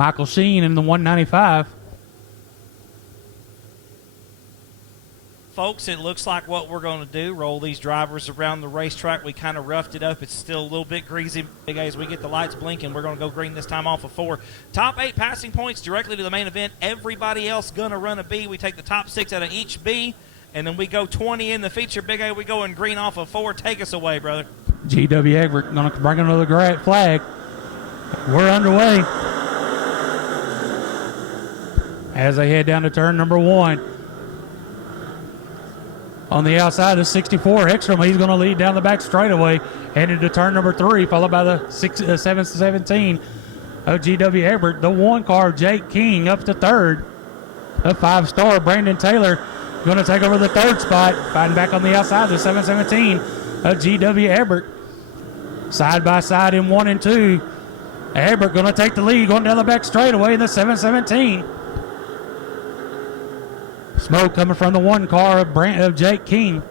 Michael Sheen in the 195. Folks, it looks like what we're going to do, roll these drivers around the racetrack. We kind of roughed it up. It's still a little bit greasy. As we get the lights blinking, we're going to go green this time off of 4. Top 8 passing points directly to the main event. Everybody else going to run a B. We take the top 6 out of each B, and then we go 20 in the feature. Big A, we go in green off of 4. Take us away, brother. GW Egbert going to bring another great flag. We're underway as they head down to turn number 1. On the outside of 64, Ekstrom, he's going to lead down the back straightaway, headed to turn number 3, followed by the 717 of GW Egbert. The 1 car, Jake King, up to 3rd. The 5-star, Brandon Taylor, going to take over the 3rd spot, fighting back on the outside, the 717 of GW Egbert. Side by side in 1 and 2. Egbert going to take the lead, going down the back straightaway in the 717. Smoke coming from the 1 car of Jake King.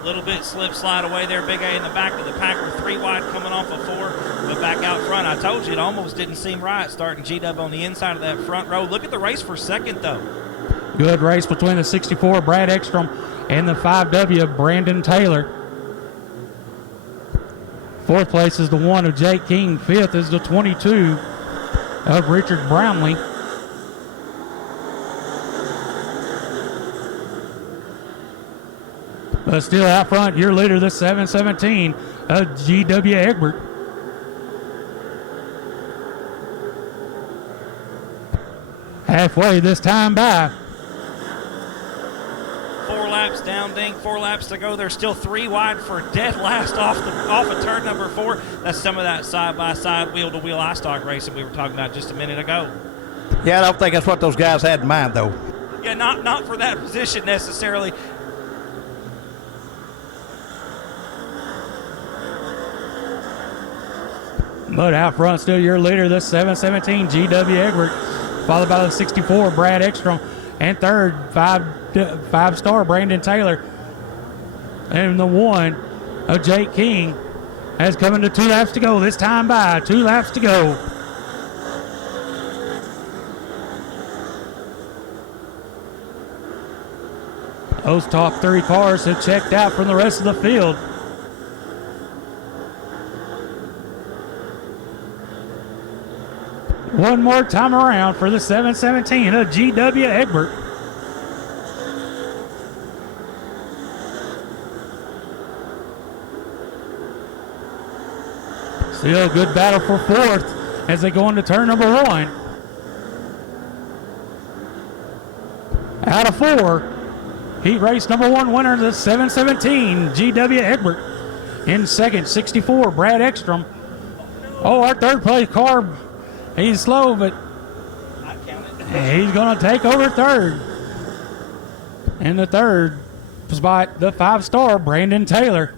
A little bit slip slide away there, Big A in the back of the pack. We're 3 wide coming off of 4, but back out front. I told you it almost didn't seem right starting G-Dub on the inside of that front row. Look at the race for second, though. Good race between the 64, Brad Ekstrom, and the 5W, Brandon Taylor. 4th place is the 1 of Jake King. 5th is the 22 of Richard Brownlee. But still out front, your leader, the 717 of GW Egbert. Halfway this time by. 4 laps down, Dink. 4 laps to go. There's still 3 wide for dead last off of turn number 4. That's some of that side-by-side, wheel-to-wheel I-stock racing we were talking about just a minute ago. Yeah, I don't think that's what those guys had in mind, though. Yeah, not for that position necessarily. But out front, still your leader, the 717 GW Egbert, followed by the 64 Brad Ekstrom, and 3rd 5-star Brandon Taylor, and the 1 of Jake King has come into 2 laps to go. This time by 2 laps to go. Those top 3 cars have checked out from the rest of the field. One more time around for the 717 of GW Egbert. Still a good battle for 4th as they go into turn number 1. Out of 4, heat race number 1 winner, the 717 GW Egbert. In 2nd, 64 Brad Ekstrom. Oh, our 3rd place car. He's slow, but he's going to take over 3rd. In the 3rd spot, the 5-star Brandon Taylor.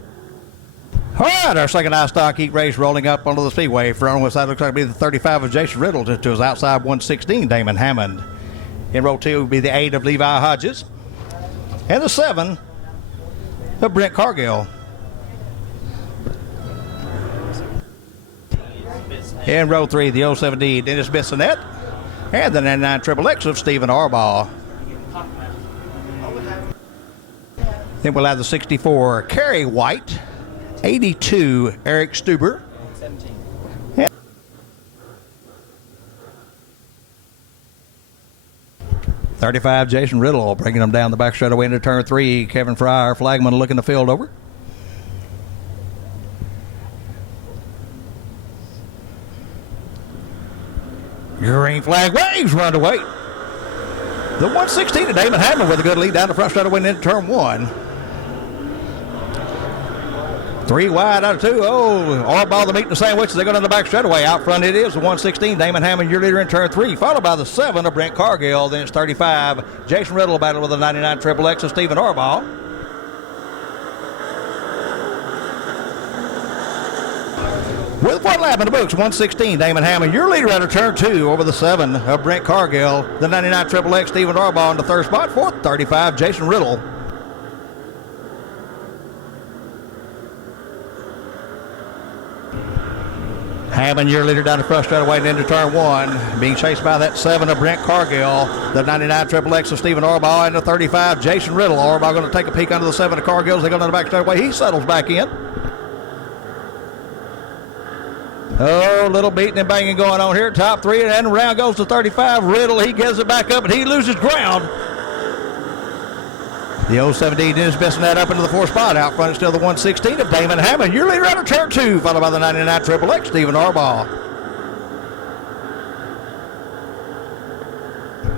All right, our second I-stock heat race rolling up onto the speedway. Front on one side looks like to be the 35 of Jason Riddle to his outside 116, Damon Hammond. In row 2 will be the 8 of Levi Hodges. And the 7 of Brent Cargill. In row 3, the 070 Dennis Bissonette, and the 99 Triple X of Stephen Arbaugh. Then we'll have the 64 Kerry White, 82 Eric Stuber, 35 Jason Riddle, bringing them down the back straightaway into turn 3. Kevin Fry, our flagman, looking the field over. Green flag waves, run away. The 116 of Damon Hammond with a good lead down the front straightaway into turn 1. 3 wide out of 2. Oh, Arbaugh, the meat and the sandwich. They go down the back straightaway. Out front it is the 116. Damon Hammond, your leader in turn 3, followed by the 7 of Brent Cargill. Then it's 35. Jason Riddle battle with the 99 Triple X of Stephen Arbaugh. With 1 lap in the books, 116, Damon Hammond, your leader out of turn 2 over the 7 of Brent Cargill. The 99 Triple X, Stephen Arbaugh in the 3rd spot. 4th, 35, Jason Riddle. Hammond, your leader down the front straightaway and into turn 1. Being chased by that 7 of Brent Cargill. The 99 Triple X of Stephen Orbaugh and the 35 Jason Riddle. Orbaugh going to take a peek under the 7 of Cargill as they go down the back straightaway. He settles back in. Oh, little beating and banging going on here. Top 3, and then around goes the 35 Riddle. He gets it back up, and he loses ground. The 017 is messing that up into the 4th spot. Out front is still the 116 of Damon Hammond. Your leader out of turn 2, followed by the 99 Triple X, Stephen Orbaugh.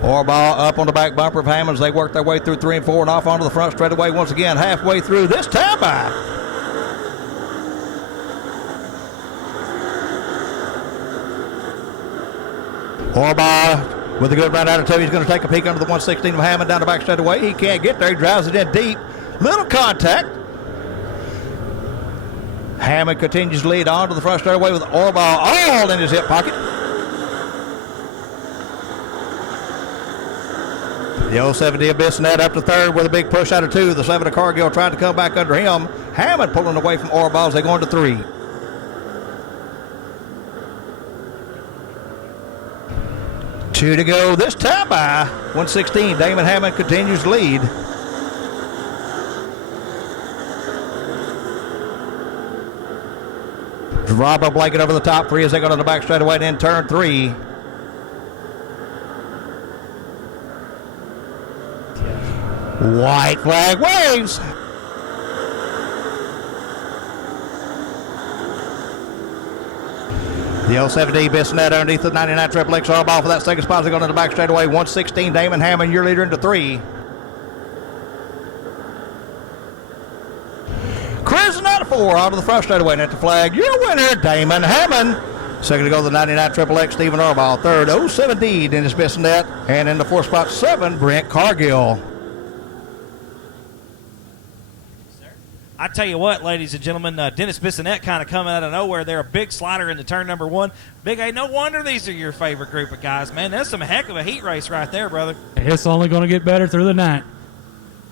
Orbaugh up on the back bumper of Hammond as they work their way through 3 and 4 and off onto the front straightaway once again. Halfway through, this time by Orbaugh with a good run out of 2. He's going to take a peek under the 116 of Hammond down the back straightaway. He can't get there. He drives it in deep. Little contact. Hammond continues to lead on to the front straightaway with Orbaugh all in his hip pocket. The 070 missing that up to 3rd with a big push out of 2. The 7 of Cargill trying to come back under him. Hammond pulling away from Orbaugh as they go into 3. Two to go this time by 116. Damon Hammond continues to lead. Drop a blanket over the top 3 as they go to the back straightaway and in turn 3. White flag waves. The 070 missing that underneath the 99 Triple X Orbaugh for that 2nd spot as they go to the back straightaway. 116 Damon Hammond, your leader into 3. Cruising out of 4 onto the front straightaway and at the flag. Your winner, Damon Hammond. 2nd to go the 99 Triple X Stephen Orbaugh. 3rd 070 Dennis Bissonette, and in the 4th spot 7 Brent Cargill. I tell you what, ladies and gentlemen, Dennis Bissonette kind of coming out of nowhere there. A big slider into turn number 1. Big A, no wonder these are your favorite group of guys, man. That's some heck of a heat race right there, brother. It's only going to get better through the night.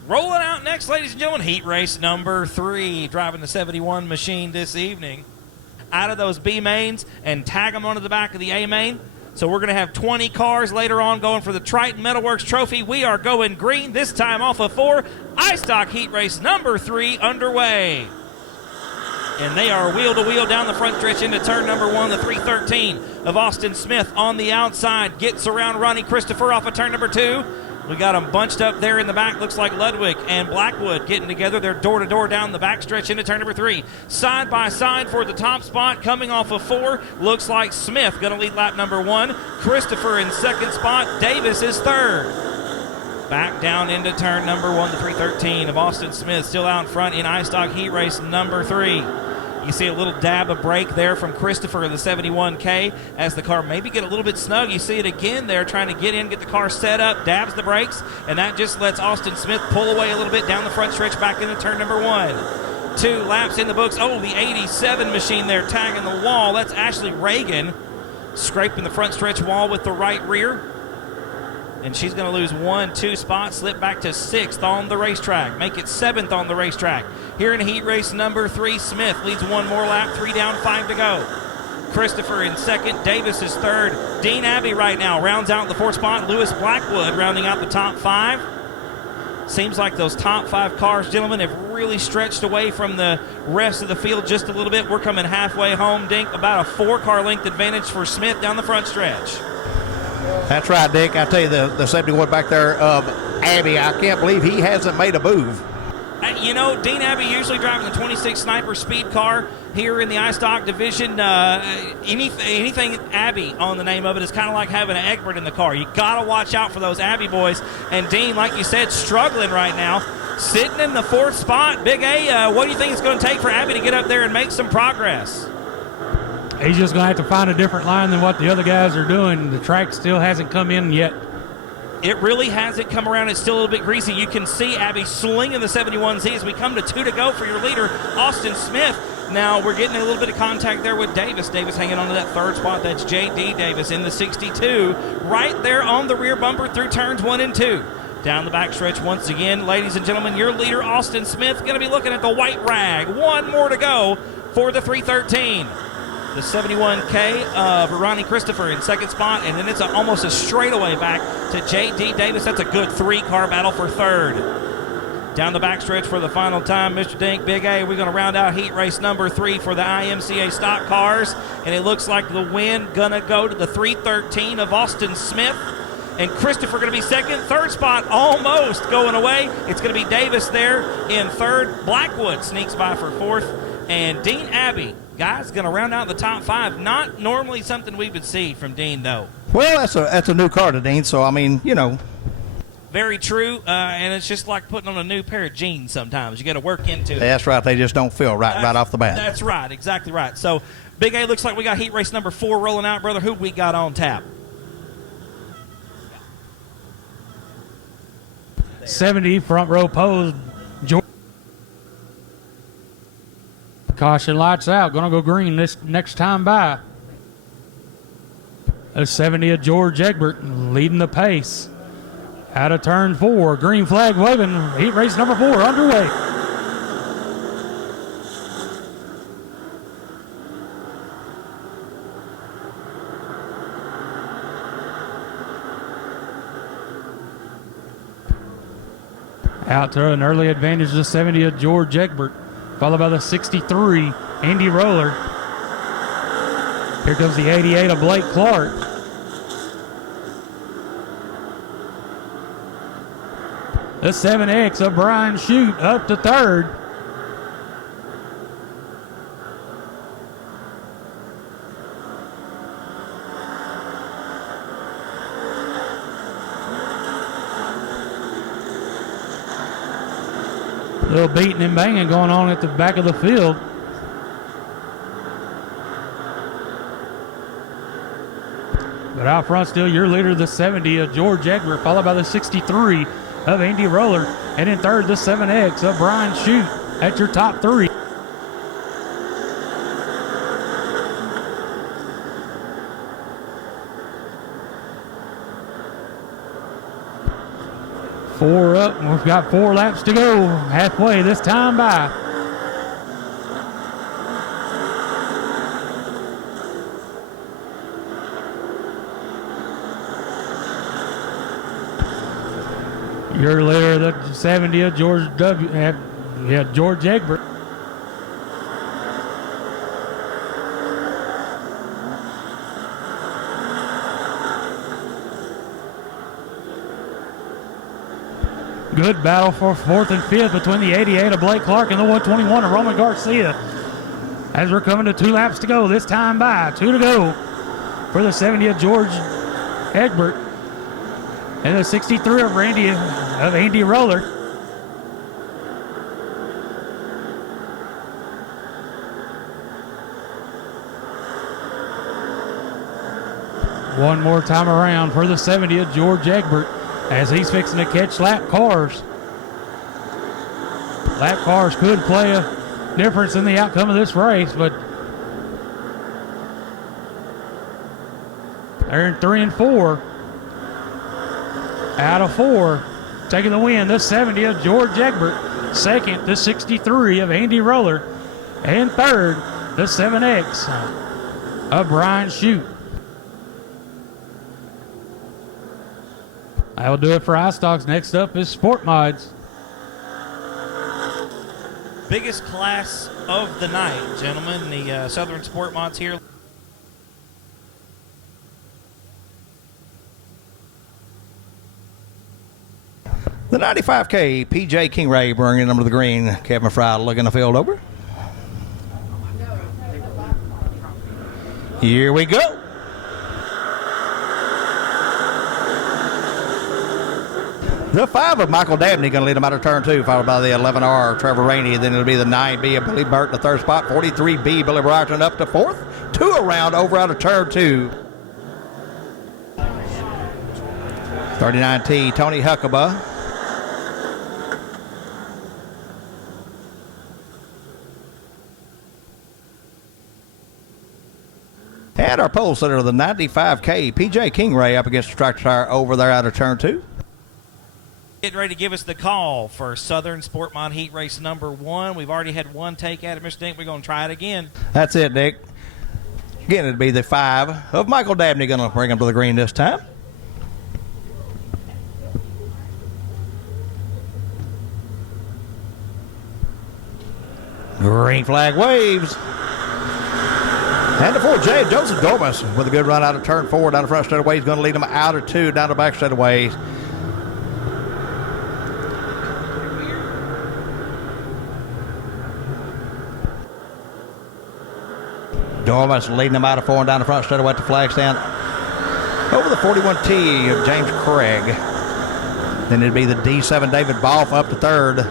Rolling out next, ladies and gentlemen, heat race number 3. Driving the 71 machine this evening. Out of those B mains and tag them onto the back of the A main. So we're going to have 20 cars later on going for the Triton Metalworks Trophy. We are going green, this time off of 4. iStock Heat Race number 3 underway. And they are wheel to wheel down the front stretch into turn number 1. The 313 of Austin Smith on the outside gets around Ronnie Christopher off of turn number 2. We got them bunched up there in the back. Looks like Ludwig and Blackwood getting together. They're door to door down the back stretch into turn number 3. Side by side for the top spot coming off of 4. Looks like Smith going to lead lap number 1. Christopher in 2nd spot. Davis is 3rd. Back down into turn number 1. The 313 of Austin Smith still out in front in iStock Heat Race number 3. You see a little dab of brake there from Christopher in the 71K as the car maybe get a little bit snug. You see it again there trying to get in, get the car set up, dabs the brakes, and that just lets Austin Smith pull away a little bit down the front stretch back into turn number 1. 2 laps in the books. Oh, the 87 machine there tagging the wall. That's Ashley Reagan scraping the front stretch wall with the right rear. And she's going to lose 1-2 spots, slip back to 6th on the racetrack, make it 7th on the racetrack. Here in heat race number 3, Smith leads 1 more lap, 3 down, 5 to go. Christopher in 2nd, Davis is 3rd. Dean Abbey right now rounds out the 4th spot. Lewis Blackwood rounding out the top 5. Seems like those top 5 cars, gentlemen, have really stretched away from the rest of the field just a little bit. We're coming halfway home, Dink. About a 4-car length advantage for Smith down the front stretch. That's right, Dick. I tell you, the 71 back there of Abbey, I can't believe he hasn't made a move. You know, Dean Abbey usually driving the 26 Sniper speed car here in the iStock division. Anything Abbey on the name of it is kind of like having an Egbert in the car. You got to watch out for those Abbey boys. And Dean, like you said, struggling right now. Sitting in the 4th spot. Big A, what do you think it's going to take for Abbey to get up there and make some progress? He's just going to have to find a different line than what the other guys are doing. The track still hasn't come in yet. It really hasn't come around. It's still a little bit greasy. You can see Abbey slinging the 71Z as we come to 2 to go for your leader, Austin Smith. Now we're getting a little bit of contact there with Davis. Davis hanging on to that 3rd spot. That's J.D. Davis in the 62. Right there on the rear bumper through turns 1 and 2. Down the backstretch once again, ladies and gentlemen, your leader, Austin Smith, going to be looking at the white rag. 1 more to go for the 313. The 71K of Ronnie Christopher in second spot, and then it's almost a straightaway back to J.D. Davis. That's a good three-car battle for third. Down the backstretch for the final time, Mr. Dink, Big A, we're going to round out heat race number 3 for the IMCA stock cars, and it looks like the win going to go to the 313 of Austin Smith, and Christopher going to be second. Third spot almost going away. It's going to be Davis there in third. Blackwood sneaks by for fourth, and Dean Abbey, guys, going to round out the top 5. Not normally something we would see from Dean, though. Well, that's a new car to Dean, so, I mean, you know. Very true, and it's just like putting on a new pair of jeans sometimes. You got to work into it. That's right. They just don't feel right off the bat. That's right. Exactly right. So, Big A, looks like we got heat race number 4 rolling out. Brother, who we got on tap? 70 front row pose. Caution lights out. Going to go green this next time by. A 70 of George Egbert leading the pace. Out of turn 4, green flag waving, heat race number 4 underway. Out to an early advantage, the 70 of George Egbert, followed by the 63, Andy Roller. Here comes the 88 of Blake Clark. The 7X of Brian Shute up to third. A little beating and banging going on at the back of the field. But out front still your leader, the 70 of George Egbert, followed by the 63 of Andy Roller, and in third the 7X of Brian Shute at your top 3. Four up, we've got 4 laps to go, halfway this time by. Your leader, the 70 of George George Egbert. Good battle for 4th and 5th between the 88 of Blake Clark and the 121 of Roman Garcia. As we're coming to 2 laps to go, this time by 2 to go for the 70 of George Egbert and the 63 of Andy Roller. One more time around for the 70 of George Egbert as he's fixing to catch lap cars. Lap cars could play a difference in the outcome of this race, but they're in 3 and 4. Out of 4, taking the win, the 70 of George Egbert. Second, the 63 of Andy Roller. And third, the 7X of Brian Shute. That will do it for iStocks. Next up is Sport Mods. Biggest class of the night, gentlemen. The Southern Sport Mods here. The 95K PJ Kingray bringing them to the green. Kevin Fry looking the field over. Here we go. The 5 of Michael Dabney going to lead them out of turn 2, followed by the 11R of Trevor Rainey. Then it'll be the 9B of Billy Burt in the third spot. 43B Billy Brighton up to 4th. 2 around over out of turn 2. 39T Tony Huckabee. And our pole sitter of the 95K PJ Kingray up against the tractor tire over there out of turn 2. Getting ready to give us the call for Southern Sport Mod Heat Race number 1. We've already had one take at it, Mr. Dink. We're going to try it again. That's it, Nick. Again, it'd be the 5 of Michael Dabney going to bring him to the green this time. Green flag waves. And the 4J, Joseph Dormas with a good run out of turn 4 down the front straightaway. He's going to lead him out of 2 down the back straightaway. Dormas leading him out of 4 and down the front straightaway at the flag stand. Over the 41T of James Craig. Then it'd be the D7 David Balfe up to 3rd.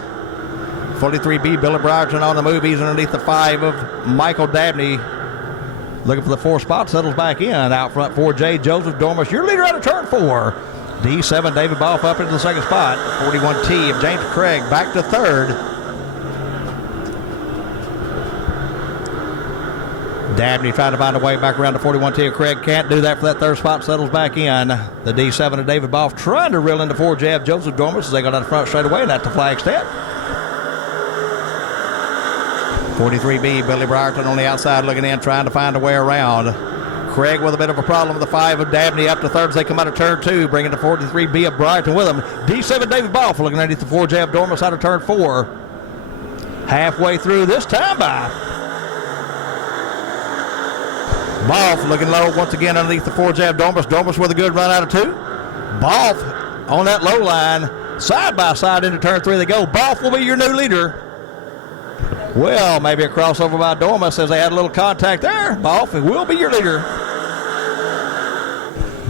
43B Billy Brierton on the move. He's underneath the 5 of Michael Dabney. Looking for the 4 spot, settles back in. Out front 4J, Joseph Dormas, your leader out of turn 4. D7 David Balfe up into the 2nd spot. 41T of James Craig back to 3rd. Dabney trying to find a way back around to 41T of Craig. Can't do that for that 3rd spot, settles back in. The D7 of David Balfe trying to reel into 4J of Joseph Dormas as they go down the front straight away, and that's the flag stand. 43B, Billy Brierton on the outside looking in, trying to find a way around. Craig with a bit of a problem with the 5 of Dabney up to 3rd as they come out of turn 2, bringing the 43B of Brierton with them. D7 David Balfe looking underneath the 4J of Dormas out of turn 4. Halfway through this time by. Balfe looking low once again underneath the 4J of Dormas. Dormas with a good run out of 2. Balfe on that low line, side by side into turn 3 they go. Balfe will be your new leader. Well, maybe a crossover by Dormas as they had a little contact there. Balfe will be your leader.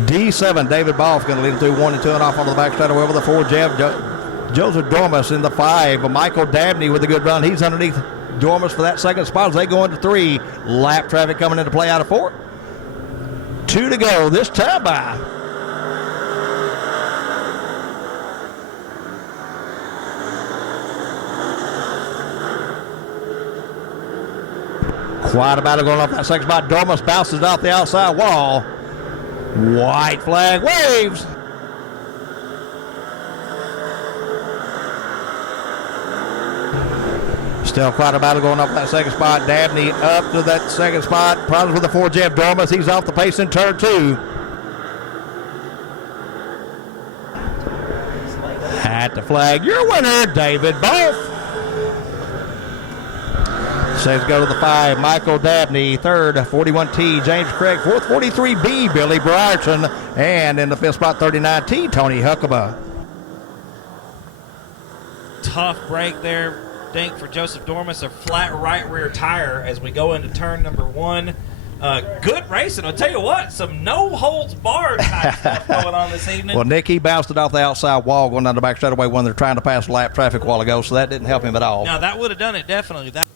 D7, David Balfe going to lead him through 1 and 2 and off onto the back straightaway over the 4 jab. Joseph Dormas in the 5. Michael Dabney with a good run. He's underneath Dormas for that 2nd spot as they go into 3. Lap traffic coming into play out of 4. 2 to go this time by. Quite a battle going off that 2nd spot. Dormas bounces off the outside wall. White flag waves. Still quite a battle going off that 2nd spot. Dabney up to that 2nd spot. Problems with the 4 jab. Dormas, he's off the pace in turn 2. At the flag, your winner, David Balfe. Says go to the 5, Michael Dabney. 3rd, 41T, James Craig. 4th, 43B, Billy Brierton. And in the 5th spot, 39T, Tony Huckabee. Tough break there, Dink, for Joseph Dormas. A flat right rear tire as we go into turn number 1. Good racing. I'll tell you what, some no-holds-barred type stuff going on this evening. Well, Nick, he bounced it off the outside wall going down the back straightaway when they're trying to pass lap traffic a while ago, so that didn't help him at all. Now, that would have done it, definitely. That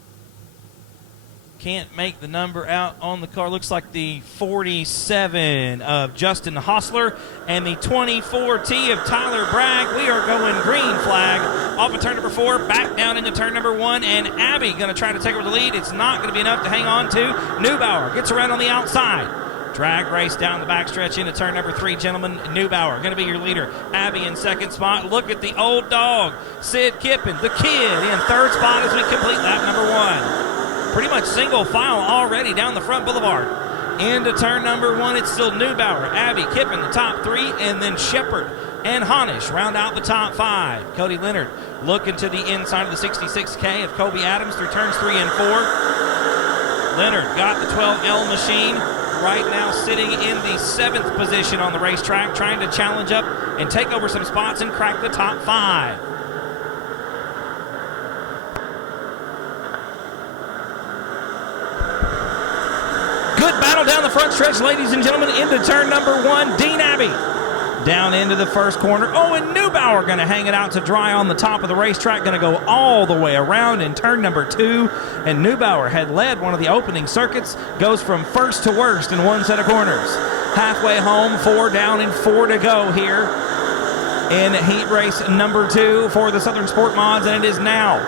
can't make the number out on the car. Looks like the 47 of Justin Hostler and the 24T of Tyler Bragg. We are going green flag off of turn number 4, back down into turn number 1, and Abby going to try to take over the lead. It's not going to be enough to hang on to. Neubauer gets around on the outside. Drag race down the backstretch into turn number 3, gentlemen. Neubauer going to be your leader. Abby in 2nd spot. Look at the old dog, Sid Kippen, the kid, in 3rd spot as we complete lap number 1. Pretty much single file already down the front boulevard. Into turn number 1, it's still Neubauer, Abby, Kippen, the top 3, and then Shepard and Honish round out the top 5. Cody Leonard looking to the inside of the 66K of Kobe Adams through turns 3 and 4. Leonard got the 12L machine right now sitting in the 7th position on the racetrack, trying to challenge up and take over some spots and crack the top 5. Good battle down the front stretch, ladies and gentlemen, into turn number 1. Dean Abbey down into the 1st corner. Oh, and Neubauer going to hang it out to dry on the top of the racetrack, going to go all the way around in turn number 2. And Neubauer had led one of the opening circuits, goes from first to worst in one set of corners. Halfway home, 4 down and 4 to go here in heat race number 2 for the Southern Sport Mods, and it is now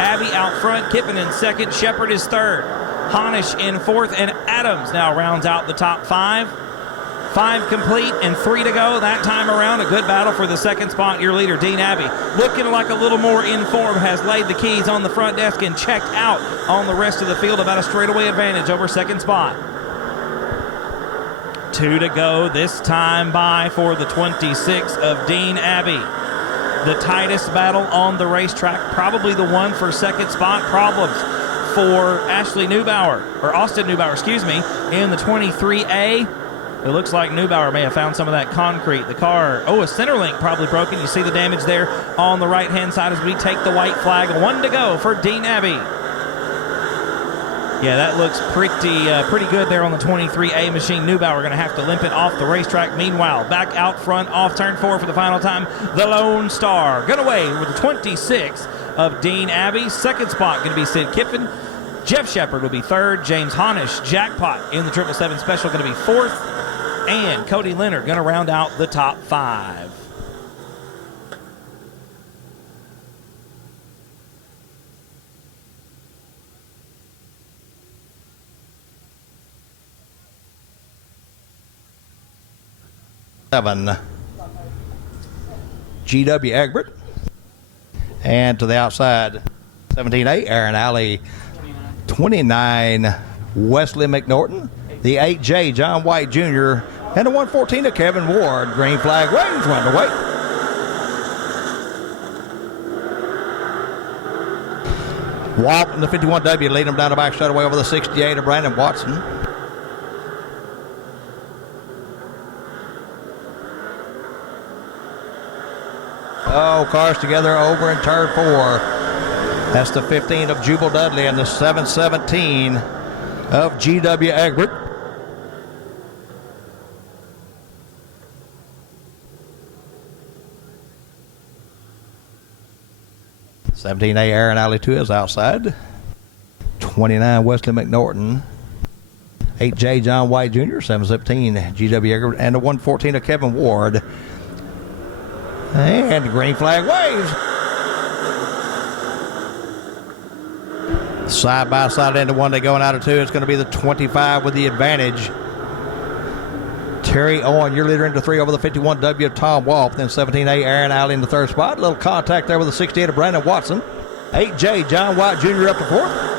Abbey out front, Kippen in 2nd, Shepard is 3rd. Honish in 4th, and Adams now rounds out the top 5. 5 complete and 3 to go that time around. A good battle for the 2nd spot. Your leader, Dean Abbey, looking like a little more in form, has laid the keys on the front desk and checked out on the rest of the field. About a straightaway advantage over 2nd spot. 2 to go this time by for the 26 of Dean Abbey. The tightest battle on the racetrack, probably the one for second spot. Problems for Ashley Neubauer, or Austin Neubauer, excuse me, in the 23A. It looks like Neubauer may have found some of that concrete. The car, a center link probably broken. You see the damage there on the right-hand side as we take the white flag. 1 to go for Dean Abbey. Yeah, that looks pretty good there on the 23A machine. Neubauer going to have to limp it off the racetrack. Meanwhile, back out front off turn 4 for the final time. The Lone Star going away with the 26 of Dean Abbey. Second spot going to be Sid Kiffin. Jeff Shepard will be third. James Honish, Jackpot in the 777 Special, going to be fourth. And Cody Leonard going to round out the top 5. Seven, GW Egbert. And to the outside, 17A, Aaron Alley. 29, Wesley McNorton. The 8J, John White Jr., and the 114 of Kevin Ward. Green flag waves, 1 to wait. Walt in the 51W lead him down the back straightaway over the 68 of Brandon Watson. Cars together over in turn 4. That's the 15 of Jubal Dudley and the 717 of GW Egbert. $17A Aaron Alley to his outside. 29 Wesley McNorton. 8J John White Jr. 717 GW Egbert and the 114 of Kevin Ward. And the green flag waves. Side by side into 1, they going out of 2. It's going to be the 25 with the advantage. Terry Owen, your leader, into 3 over the 51W of Tom Wolf. Then 17A Aaron Alley in the 3rd spot. A little contact there with the 68 of Brandon Watson. 8J John White Jr. up to 4th.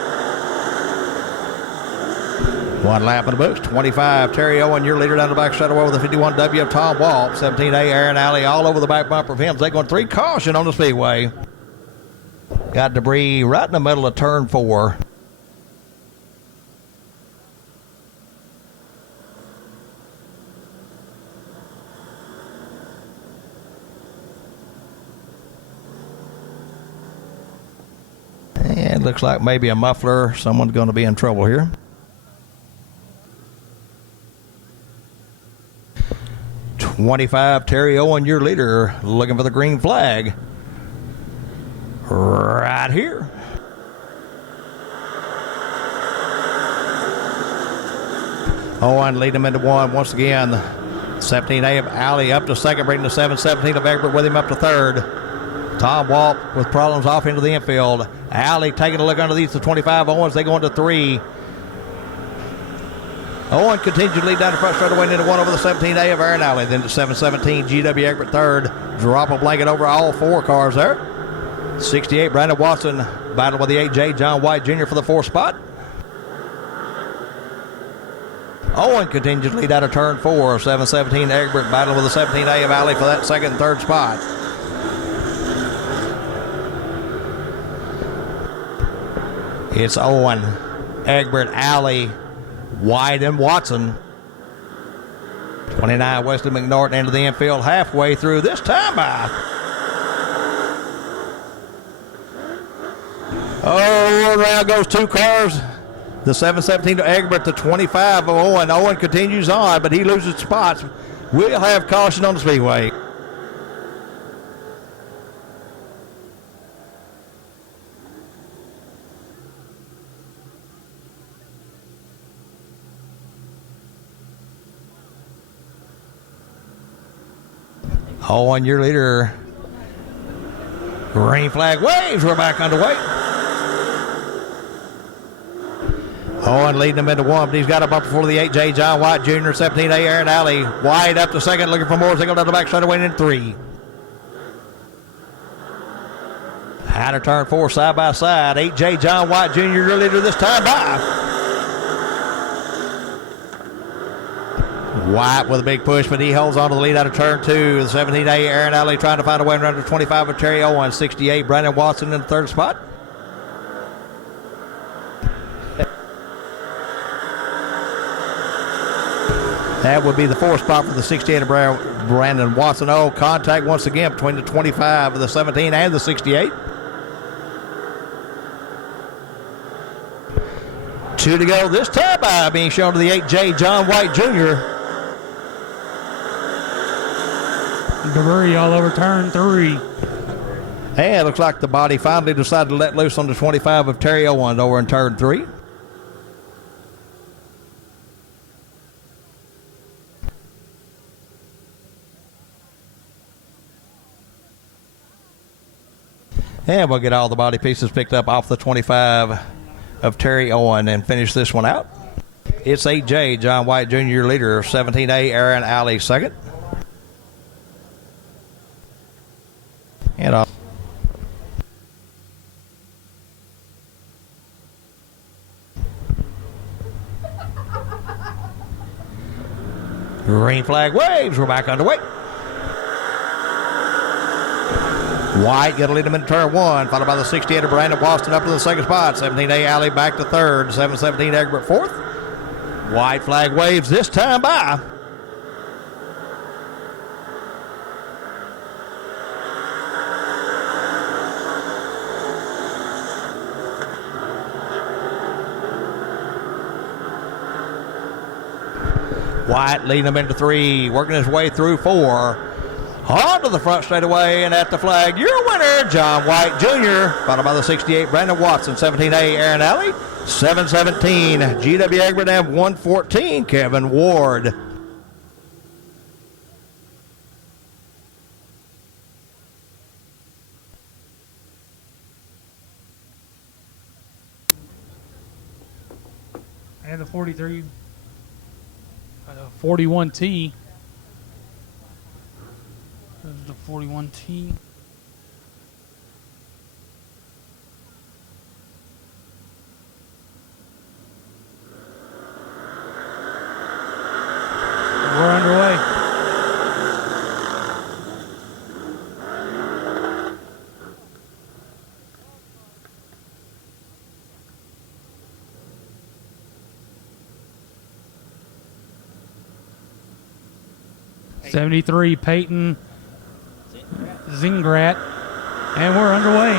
1 lap in the books. 25 Terry Owen, your leader, down the back straightaway with the 51W of Tom Wolf. 17A Aaron Alley all over the back bumper of him. They going 3. Caution on the speedway. Got debris right in the middle of turn 4. And looks like maybe a muffler. Someone's going to be in trouble here. .25 Terry Owen, your leader, looking for the green flag. Right here. Owen lead him into 1 once again. 17A of Alley up to 2nd, bringing the 717 of Egbert with him up to 3rd. Tom Walt with problems off into the infield. Alley taking a look underneath the 25 Owens. They go into 3. Owen continues to lead down the front straight away into 1 over the 17A of Aaron Alley. Then the 717 GW Egbert 3rd. Drop a blanket over all 4 cars there. 68 Brandon Watson battled with the 8J John White Jr. for the 4th spot. Owen continues to lead out of turn 4. 717 Egbert battling with the 17A of Alley for that 2nd and 3rd spot. It's Owen, Egbert, Alley, White, and Watson. 29 Wesley McNorton into the infield halfway through this time by. Around goes 2 cars. The 717 to Egbert, the 25 of Owen. Owen continues on, but he loses spots. We'll have caution on the speedway. Owen, your leader. Green flag waves. We're back underway. Owen leading them into 1, but he's got a bump before the 8J John White Jr. 17A Aaron Alley. White up to 2nd, looking for more. They go down the back straight away in 3. Out of turn 4, side by side. 8J John White Jr. your leader this time by. White with a big push, but he holds on to the lead out of turn 2. The 17A, Aaron Alley trying to find a way around to 25 of Terry Owen. 68, Brandon Watson in the third spot. That would be the fourth spot for the 68 of Brandon Watson. Oh, contact once again between the 25 of the 17 and the 68. 2 to go. This time by being shown to the 8J, John White Jr. Debris all over turn 3. And it looks like the body finally decided to let loose on the 25 of Terry Owen over in turn 3. And we'll get all the body pieces picked up off the 25 of Terry Owen and finish this one out. It's 8J, John White Jr. leader, 17A, Aaron Alley second. And green flag waves. We're back underway. White got to lead him in turn 1, followed by the 68 of Brandon Boston up to the second spot. 17A Alley back to third. 717 Egbert fourth. White flag waves this time by. White leading him into 3, working his way through 4. On to the front straightaway, and at the flag, your winner, John White Jr., followed by the 68, Brandon Watson, 17A, Aaron Alley, 717, GW Egbert, and 114, Kevin Ward. And the 43, 41T. There's the 41T. We're underway. '73 Peyton Zingrat, and we're underway.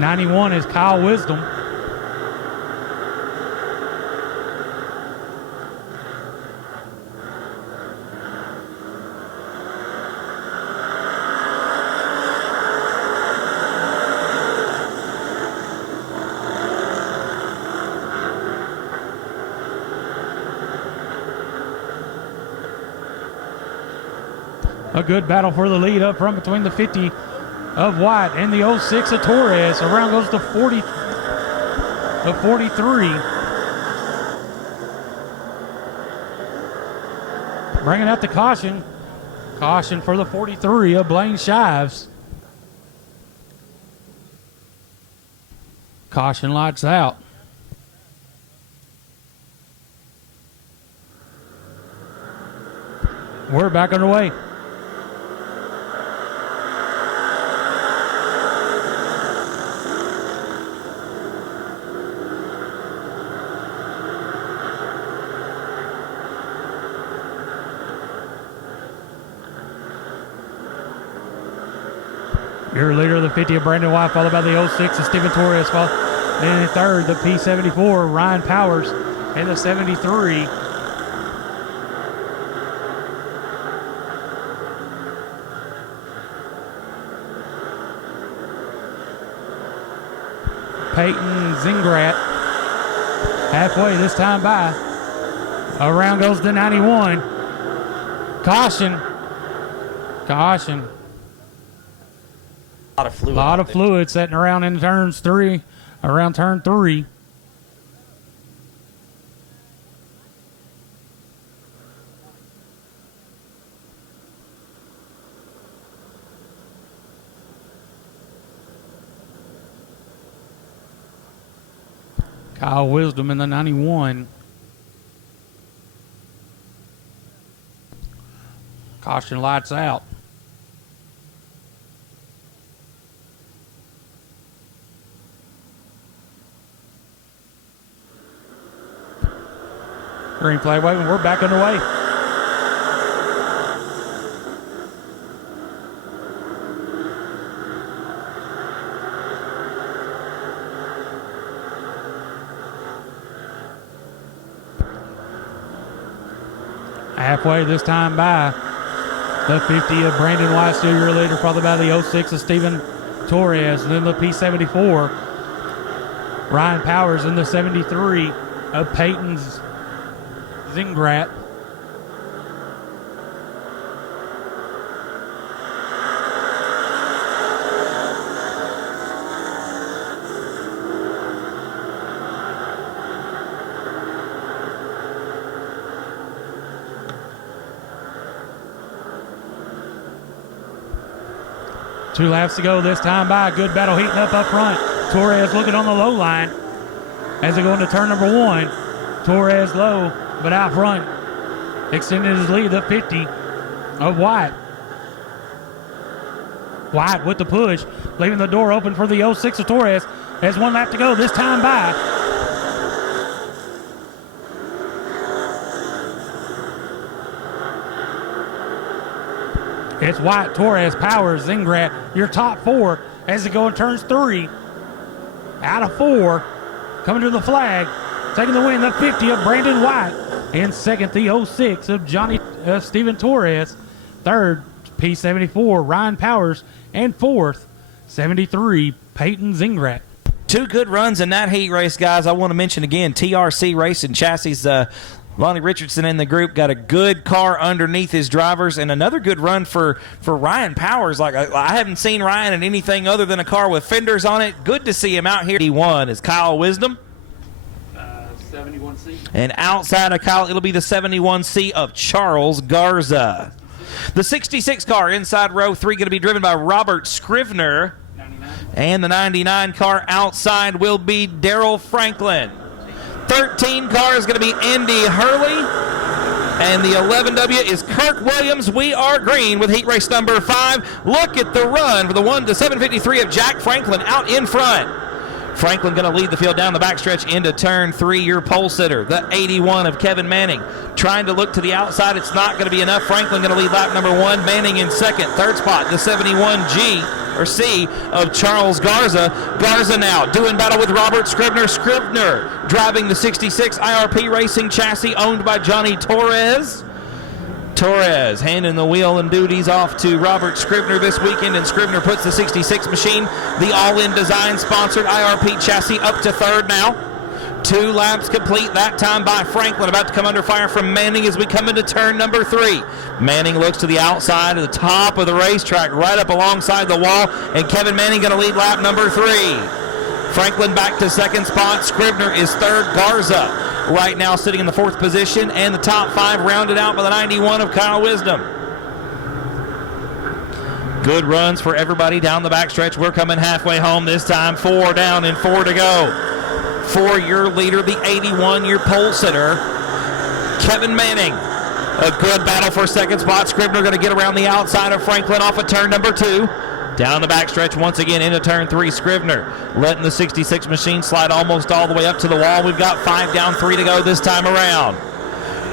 '91 is Kyle Wisdom. A good battle for the lead up front between the 50 of White and the 06 of Torres. Around goes the 40, the 43. Bringing out the caution. Caution for the 43 of Blaine Shives. Caution lights out. We're back underway. Your leader of the 50 of Brandon White, followed by the 06 of Steven Torres. Then in third, the P74, Ryan Powers, and the 73. Peyton Zingrat. Halfway this time by. Around goes the 91. Caution. Caution. A lot of fluid setting around in turns 3, around turn 3. Kyle Wisdom in the 91. Caution lights out. Green flag waving. We're back underway. Halfway this time by the 50 of Brandon White, still your leader, followed by the 06 of Steven Torres, and then the P74. Ryan Powers in the 73 of Peyton's Zingrat. Two laps to go this time by. Good battle heating up front. Torres looking on the low line as they go into turn number 1. Torres low, but out front. Extended his lead, the 50 of White. White with the push, leaving the door open for the 06 of Torres. There's 1 lap to go this time by. It's White, Torres, Powers, Zingrat, your top 4 as they go in turns 3. Out of 4, coming to the flag, taking the win, the 50 of Brandon White. In second, the 06 of Steven Torres. Third, P74, Ryan Powers. And fourth, 73, Peyton Zingrat. Two good runs in that heat race, guys. I want to mention again, TRC Racing Chassis. Lonnie Richardson in the group got a good car underneath his drivers, and another good run for Ryan Powers. Like I haven't seen Ryan in anything other than a car with fenders on it. Good to see him out here. He won is Kyle Wisdom. 71C. And outside of Kyle, it'll be the 71C of Charles Garza. The 66 car inside row 3 going to be driven by Robert Scrivener. 99. And the 99 car outside will be Daryl Franklin. 13 car is going to be Andy Hurley. And the 11W is Kirk Williams. We are green with heat race number 5. Look at the run for the 1 to 753 of Jack Franklin out in front. Franklin going to lead the field down the backstretch into turn 3, your pole sitter. The 81 of Kevin Manning trying to look to the outside. It's not going to be enough. Franklin going to lead lap number 1. Manning in second. Third spot, the 71G or C of Charles Garza. Garza now doing battle with Robert Scrivener. Scrivener driving the 66 IRP Racing chassis owned by Johnny Torres. Torres handing the wheel and duties off to Robert Scrivener this weekend, and Scrivener puts the 66 machine, the all-in design sponsored IRP chassis, up to third now. 2 laps complete, that time by Franklin, about to come under fire from Manning as we come into turn number 3. Manning looks to the outside of the top of the racetrack, right up alongside the wall, and Kevin Manning going to lead lap number 3. Franklin back to second spot. Scrivener is third. Garza right now sitting in the 4th position, and the top 5 rounded out by the 91 of Kyle Wisdom. Good runs for everybody down the backstretch. We're coming halfway home this time. 4 down and 4 to go. For your leader, the 81, your pole sitter, Kevin Manning. A good battle for second spot. Scrivener going to get around the outside of Franklin off of turn number 2. Down the backstretch once again into turn 3. Scrivener letting the 66 machine slide almost all the way up to the wall. We've got 5 down, 3 to go this time around.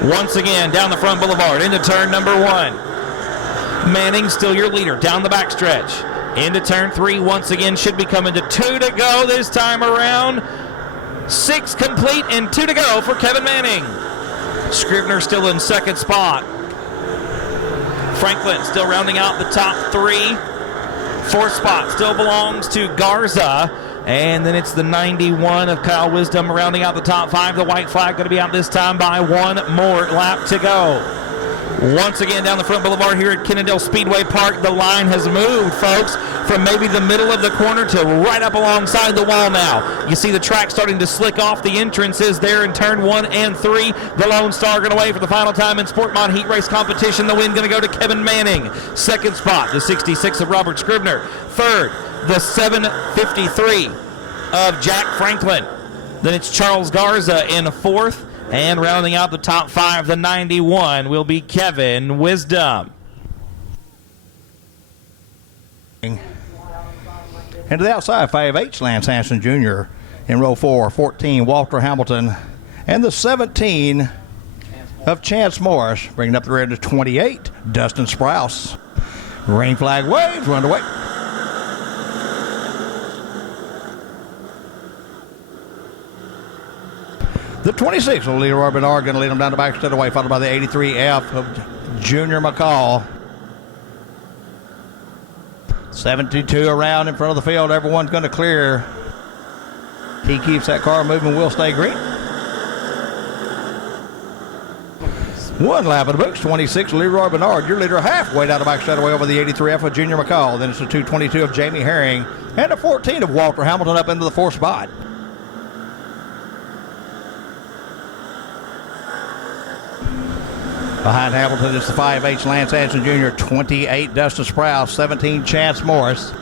Once again down the front boulevard into turn number 1. Manning still your leader down the backstretch. Into turn 3 once again, should be coming to 2 to go this time around. 6 complete and 2 to go for Kevin Manning. Scrivener still in second spot. Franklin still rounding out the top 3. 4th spot still belongs to Garza. And then it's the 91 of Kyle Wisdom rounding out the top 5. The white flag going to be out this time by 1 more lap to go. Once again down the front boulevard here at Kennedale Speedway Park, the line has moved, folks, from maybe the middle of the corner to right up alongside the wall now. You see the track starting to slick off the entrances there in turn 1 and 3. The Lone Star going away for the final time in Sport Mod Heat Race competition. The win going to go to Kevin Manning. Second spot, the 66 of Robert Scrivener. Third, the 753 of Jack Franklin. Then it's Charles Garza in fourth. And rounding out the top five, the 91, will be Kevin Wisdom. And to the outside, 5H, Lance Hanson Jr. in row 4, 14, Walter Hamilton. And the 17 of Chance Morris, bringing up the rear to 28, Dustin Sprouse. Green flag waves, we're underway. The 26 will Leroy Bernard, going to lead him down the back straightaway, followed by the 83F of Junior McCall. 72 around in front of the field. Everyone's going to clear. He keeps that car moving. Will stay green. One lap of the books. 26 Leroy Bernard, your leader, halfway down the back straightaway over the 83F of Junior McCall. Then it's the 222 of Jamie Herring and the 14 of Walter Hamilton up into the fourth spot. Behind Hamilton is the 5H Lance Hanson Jr., 28 Dustin Sprouse, 17 Chance Morris.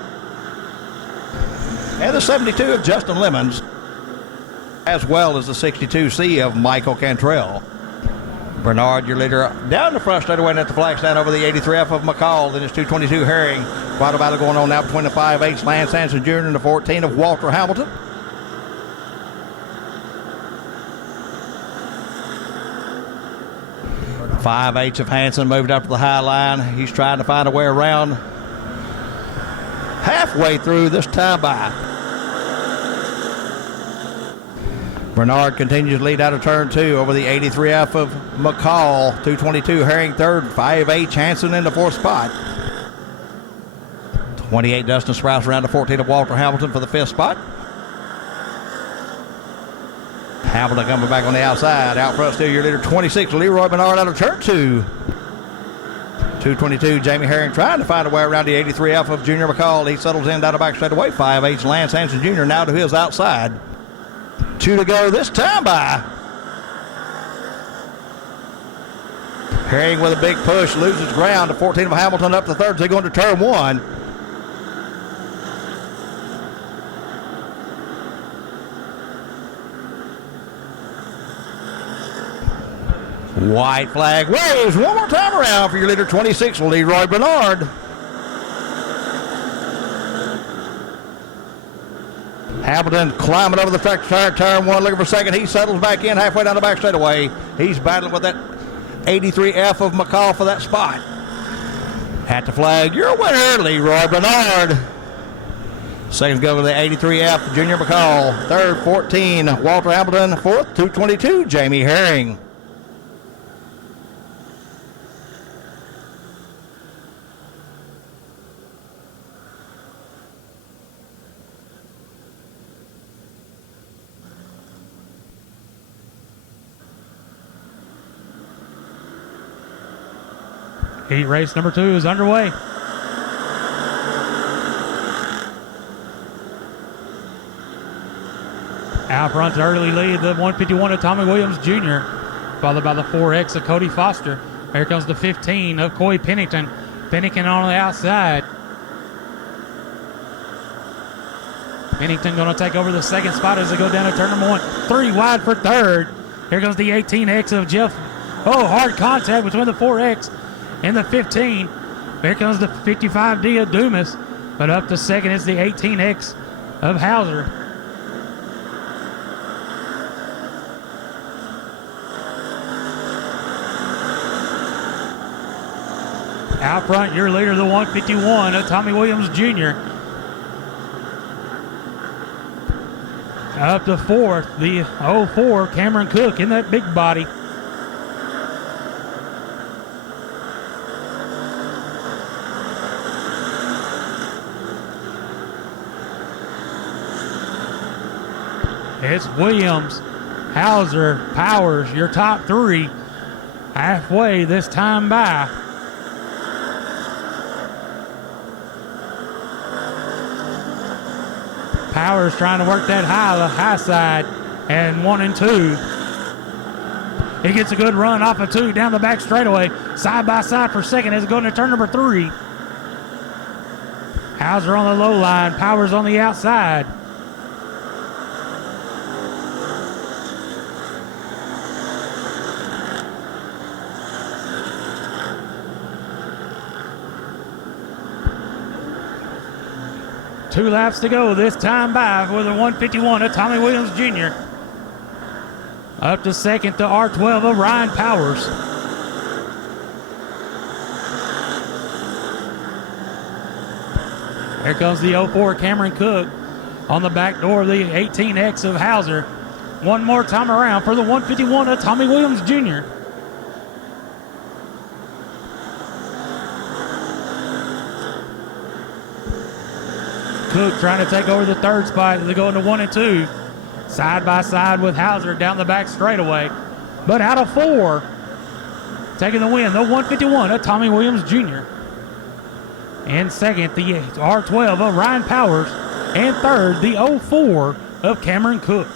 And the 72 of Justin Lemons, as well as the 62C of Michael Cantrell. Bernard, your leader, down the front straightaway and at the flag stand over the 83F of McCall. Then it's 222 Herring. Quite a battle going on now between the 5H Lance Hanson Jr. and the 14 of Walter Hamilton. 5H of Hanson moved up to the high line. He's trying to find a way around. Halfway through this time by. Bernard continues to lead out of turn 2 over the 83F of McCall. 222 Herring third. 5H Hanson in the fourth spot. 28 Dustin Sprouse around the 14 of Walter Hamilton for the fifth spot. Hamilton coming back on the outside. Out front still your leader, 26, Leroy Bernard out of turn 2. 222, Jamie Herring trying to find a way around the 83F of Junior McCall. He settles in down the back straightaway. 5H Lance Hanson Jr. now to his outside. 2 to go this time by. Herring with a big push, loses ground. The 14 of Hamilton up to third. They go into turn 1. White flag waves one more time around for your leader, 26, Leroy Bernard. Hamilton climbing over the track to turn 1, looking for second. He settles back in halfway down the back straightaway. He's battling with that 83F of McCall for that spot. At the flag, your winner, Leroy Bernard. Second go to the 83F, Junior McCall. Third, 14, Walter Hamilton. Fourth, 222, Jamie Herring. Heat race number 2 is underway. Out front to early lead, the 151 of Tommy Williams Jr., followed by the 4X of Cody Foster. Here comes the 15 of Coy Pennington. Pennington on the outside. Pennington going to take over the second spot as they go down to turn number 1. 3 wide for third. Here comes the 18X of Jeff. Oh, hard contact between the 4X and the 15. Here comes the 55D of Dumas. But up to second is the 18X of Hauser. Out front, your leader, the 151 of Tommy Williams Jr. Up to fourth, the 04 Cameron Cook in that big body. It's Williams, Hauser, Powers, your top 3. Halfway this time by. Powers trying to work that high side, and 1 and 2. He gets a good run off of 2 down the back straightaway, side by side for second as it goes into turn number 3. Hauser on the low line, Powers on the outside. 2 laps to go this time by with a 151 of Tommy Williams Jr. Up to second to R12 of Ryan Powers. Here comes the 04 Cameron Cook on the back door of the 18X of Hauser. One more time around for the 151 of Tommy Williams Jr. Cook trying to take over the third spot as they go into 1 and 2. Side by side with Hauser down the back straightaway. But out of 4, taking the win, the 151 of Tommy Williams Jr. And second, the R12 of Ryan Powers. And third, the 04 of Cameron Cook.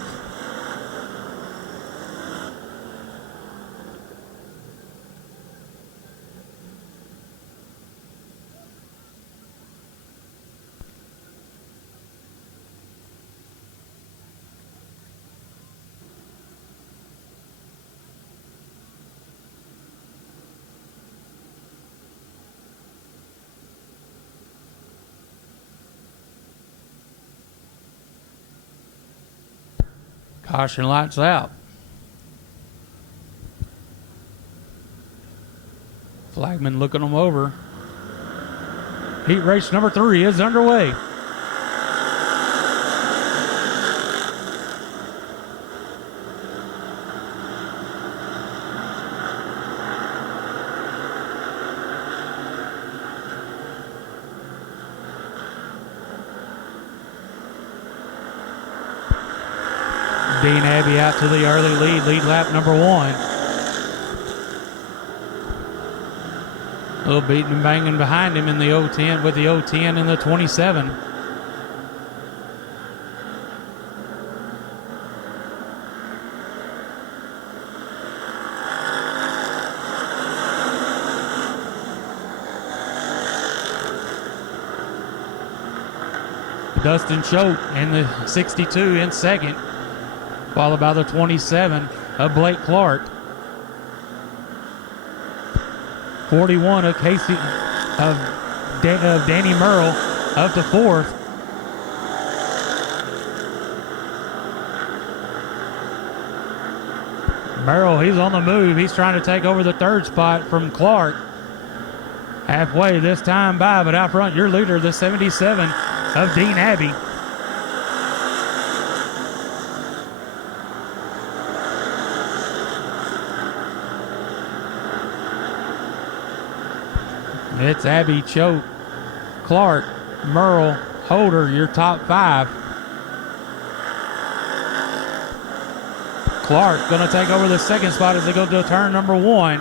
Caution lights out. Flagman looking them over. Heat race number 3 is underway. Dean Abbey out to the early lead lap number 1. A little beating and banging behind him in the 010 with the 010 and the 27. Dustin Choate in the 62 in second, followed by the 27 of Blake Clark. 41 of Casey of Danny Merle up to 4th. Merle, he's on the move. He's trying to take over the 3rd spot from Clark. Halfway this time by, but out front, your leader, the 77 of Dean Abbey. It's Abbey, Choate, Clark, Merle, Holder, your top 5. Clark going to take over the 2nd spot as they go to turn number 1.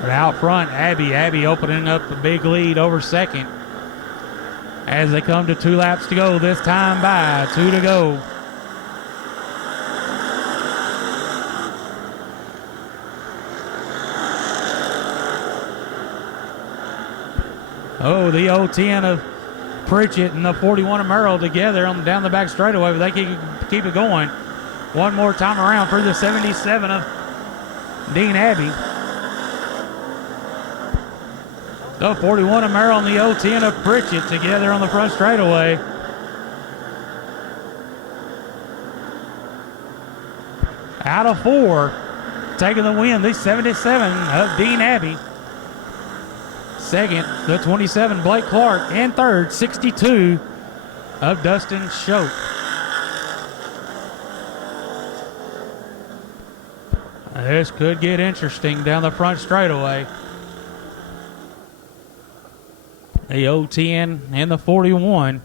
But out front, Abbey opening up a big lead over 2nd. As they come to 2 laps to go this time by, 2 to go. Oh, the 010 of Pritchett and the 41 of Merrill together on down the back straightaway, but they can keep it going. One more time around for the 77 of Dean Abbey. The 41 of Merrill and the 010 of Pritchett together on the front straightaway. Out of 4, taking the win, the 77 of Dean Abbey. Second, the 27, Blake Clark. And third, 62 of Dustin Choate. This could get interesting down the front straightaway. The 010 and the 41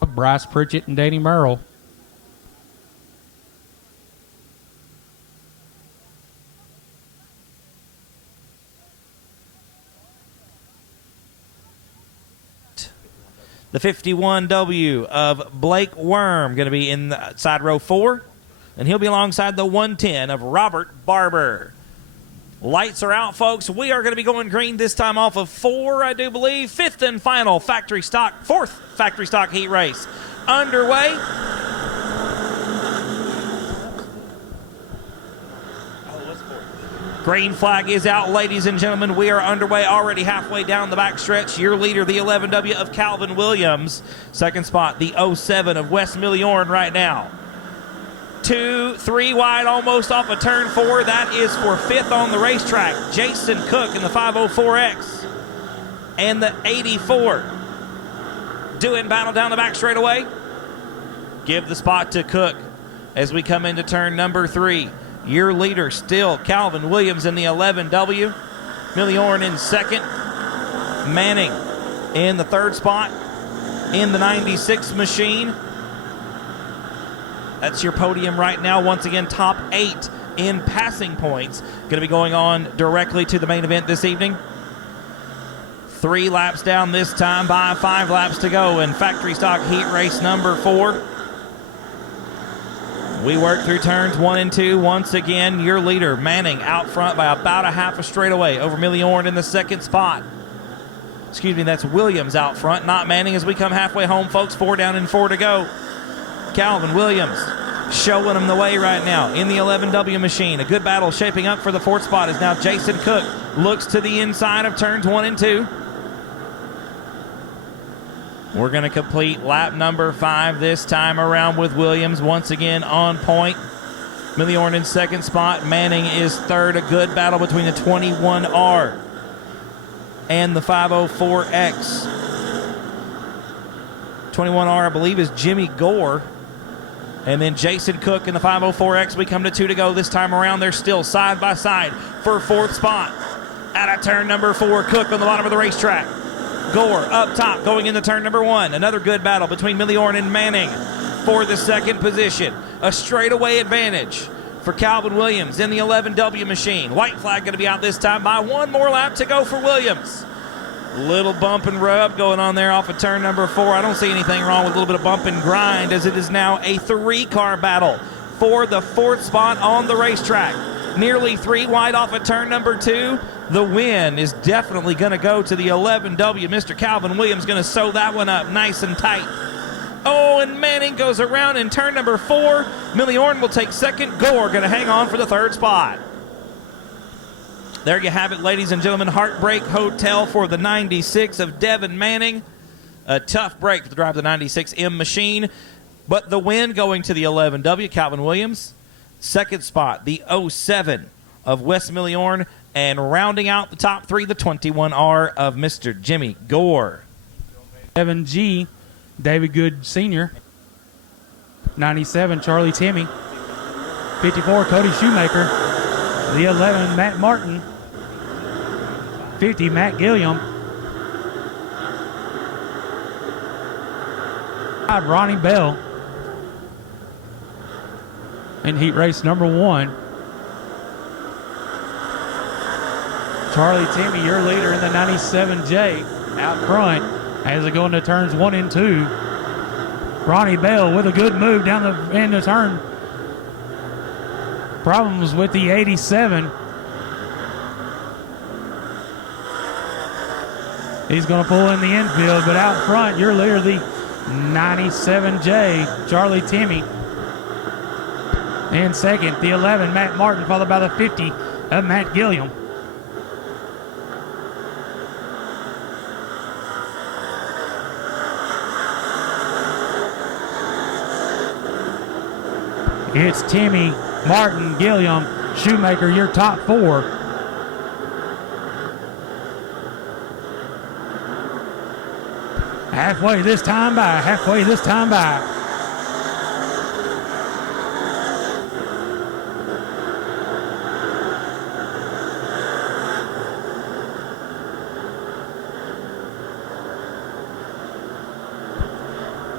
of Bryce Pritchett and Danny Merrill. The 51W of Blake Worm going to be in the side row 4, and he'll be alongside the 110 of Robert Barber. Lights are out, folks. We are going to be going green this time off of 4, I do believe. 5th and final factory stock, 4th factory stock heat race underway. Green flag is out, ladies and gentlemen. We are underway, already halfway down the backstretch. Your leader, the 11W of Calvin Williams. Second spot, the 07 of West Milliorn right now. 2, 3 wide, almost off of turn 4. That is for 5th on the racetrack. Jason Cook in the 504X and the 84. Doing battle down the back straightaway. Give the spot to Cook as we come into turn number 3. Your leader still Calvin Williams in the 11W. Milliorn in second. Manning in the third spot in the 96 machine. That's your podium right now. Once again, top 8 in passing points. Going to be going on directly to the main event this evening. 3 laps down this time by 5 laps to go in factory stock heat race number 4. We work through turns 1 and 2. Once again, your leader, Manning, out front by about a half a straightaway over Milliorn in the second spot. Excuse me, that's Williams out front, not Manning as we come halfway home, folks. 4 down and 4 to go. Calvin Williams showing him the way right now in the 11W machine. A good battle shaping up for the 4th spot is now Jason Cook. Looks to the inside of turns 1 and 2. We're going to complete lap number 5 this time around with Williams once again on point. Milliorn in second spot. Manning is third. A good battle between the 21R and the 504X. 21R, I believe, is Jimmy Gore. And then Jason Cook in the 504X. We come to 2 to go this time around. They're still side by side for 4th spot. Out of turn number 4, Cook on the bottom of the racetrack. Gore up top going into turn number 1. Another good battle between Milliorn and Manning for the second position. A straightaway advantage for Calvin Williams in the 11W machine. White flag going to be out this time by 1 more lap to go for Williams. Little bump and rub going on there off of turn number 4. I don't see anything wrong with a little bit of bump and grind as it is now a 3-car battle for the 4th spot on the racetrack. Nearly 3 wide off of turn number 2. The win is definitely going to go to the 11W. Mr. Calvin Williams going to sew that one up nice and tight. Oh, and Manning goes around in turn number 4. Milliorn will take second. Gore going to hang on for the 3rd spot. There you have it, ladies and gentlemen. Heartbreak Hotel for the 96 of Devin Manning. A tough break to drive the 96M machine. But the win going to the 11W, Calvin Williams. Second spot, the 07 of West Milliorn. And rounding out the top 3, the 21R of Mr. Jimmy Gore. 7G, David Good Sr. 97, Charlie Timmy. 54, Cody Shoemaker. The 11, Matt Martin. 50, Matt Gilliam. 5, Ronnie Bell. In heat race number 1. Charlie Timmy, your leader in the 97J, out front as they go into turns 1 and 2. Ronnie Bell with a good move down the end of turn. Problems with the 87. He's going to pull in the infield, but out front, your leader, the 97J, Charlie Timmy. In second, the 11, Matt Martin, followed by the 50 of Matt Gilliam. It's Timmy, Martin, Gilliam, Shoemaker, your top 4. Halfway this time by.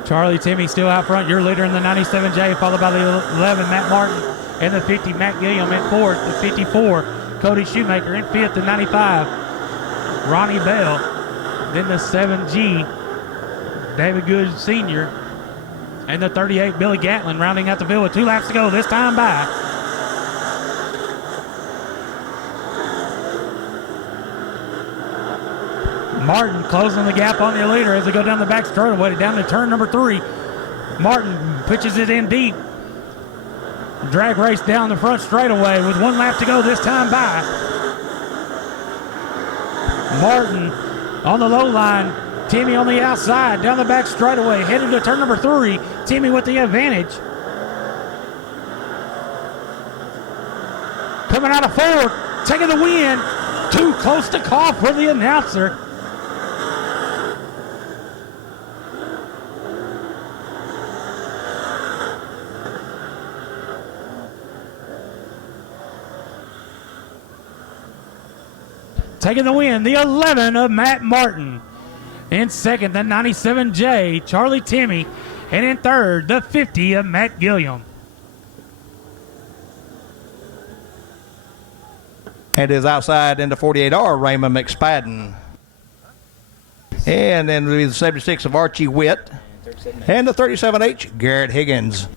Charlie Timmy still out front, your leader in the 97J, followed by the 11, Matt Martin, and the 50, Matt Gilliam in 4th, the 54, Cody Shoemaker in 5th, the 95, Ronnie Bell, then the 7G, David Good Sr., and the 38, Billy Gatlin, rounding out the field with 2 laps to go, this time by. Martin closing the gap on the leader as they go down the back straightaway down to turn number 3. Martin pitches it in deep. Drag race down the front straightaway with 1 lap to go this time by. Martin on the low line. Timmy on the outside, down the back straightaway, headed to turn number 3. Timmy with the advantage. Coming out of 4, taking the win. Too close to call for the announcer. Taking the win, the 11 of Matt Martin. In second, the 97J, Charlie Timmy. And in third, the 50 of Matt Gilliam. And is outside into 48R, Raymond McSpadden. And then the 76 of Archie Witt. And the 37H, Garrett Higgins.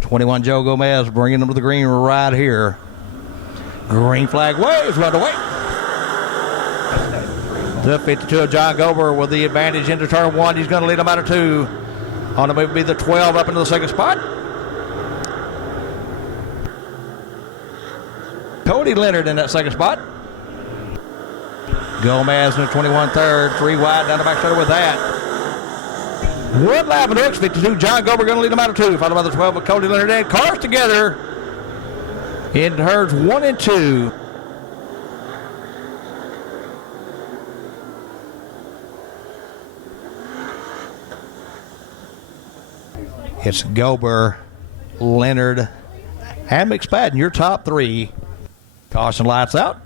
21 Joe Gomez bringing them to the green right here. Green flag waves, run away. The 52 of John Gober with the advantage into turn 1. He's going to lead them out of 2. On the move will be the 12 up into the second spot. Cody Leonard in that second spot. Gomez in the 21 third. 3 wide down the back shoulder with that. 1 lap and hooks. 52 John Gober going to lead them out of 2. Followed by the 12 of Cody Leonard. And cars together in turns 1 and 2. It's Gober, Leonard, and McSpadden, your top 3. Caution lights out.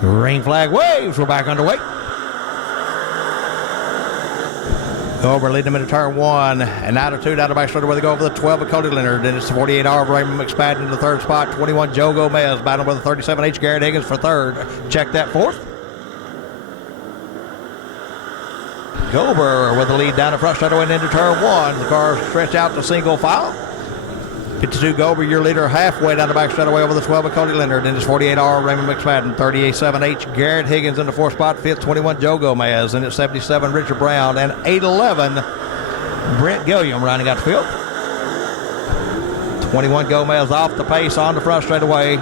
Green flag waves. We're back underway. Gober leading them into turn 1 and out of 2 down the back shoulder where they go over the 12 of Cody Leonard. Then it's the 48R of Raymond McSpadden in the third spot. 21 Joe Gomez battling with the 37H Garrett Higgins for third. Check that fourth. Gober with the lead down the front straightaway and into turn 1. The cars stretch out to single file. 52 Gober, your leader, halfway down the back straightaway over the 12 of Cody Leonard. Then it's 48R Raymond McSpadden, 38-7H Garrett Higgins in the fourth spot. Fifth, 21 Joe Gomez. And it's 77 Richard Brown and 8-11 Brent Gilliam rounding out the field. 21 Gomez off the pace on the front straightaway.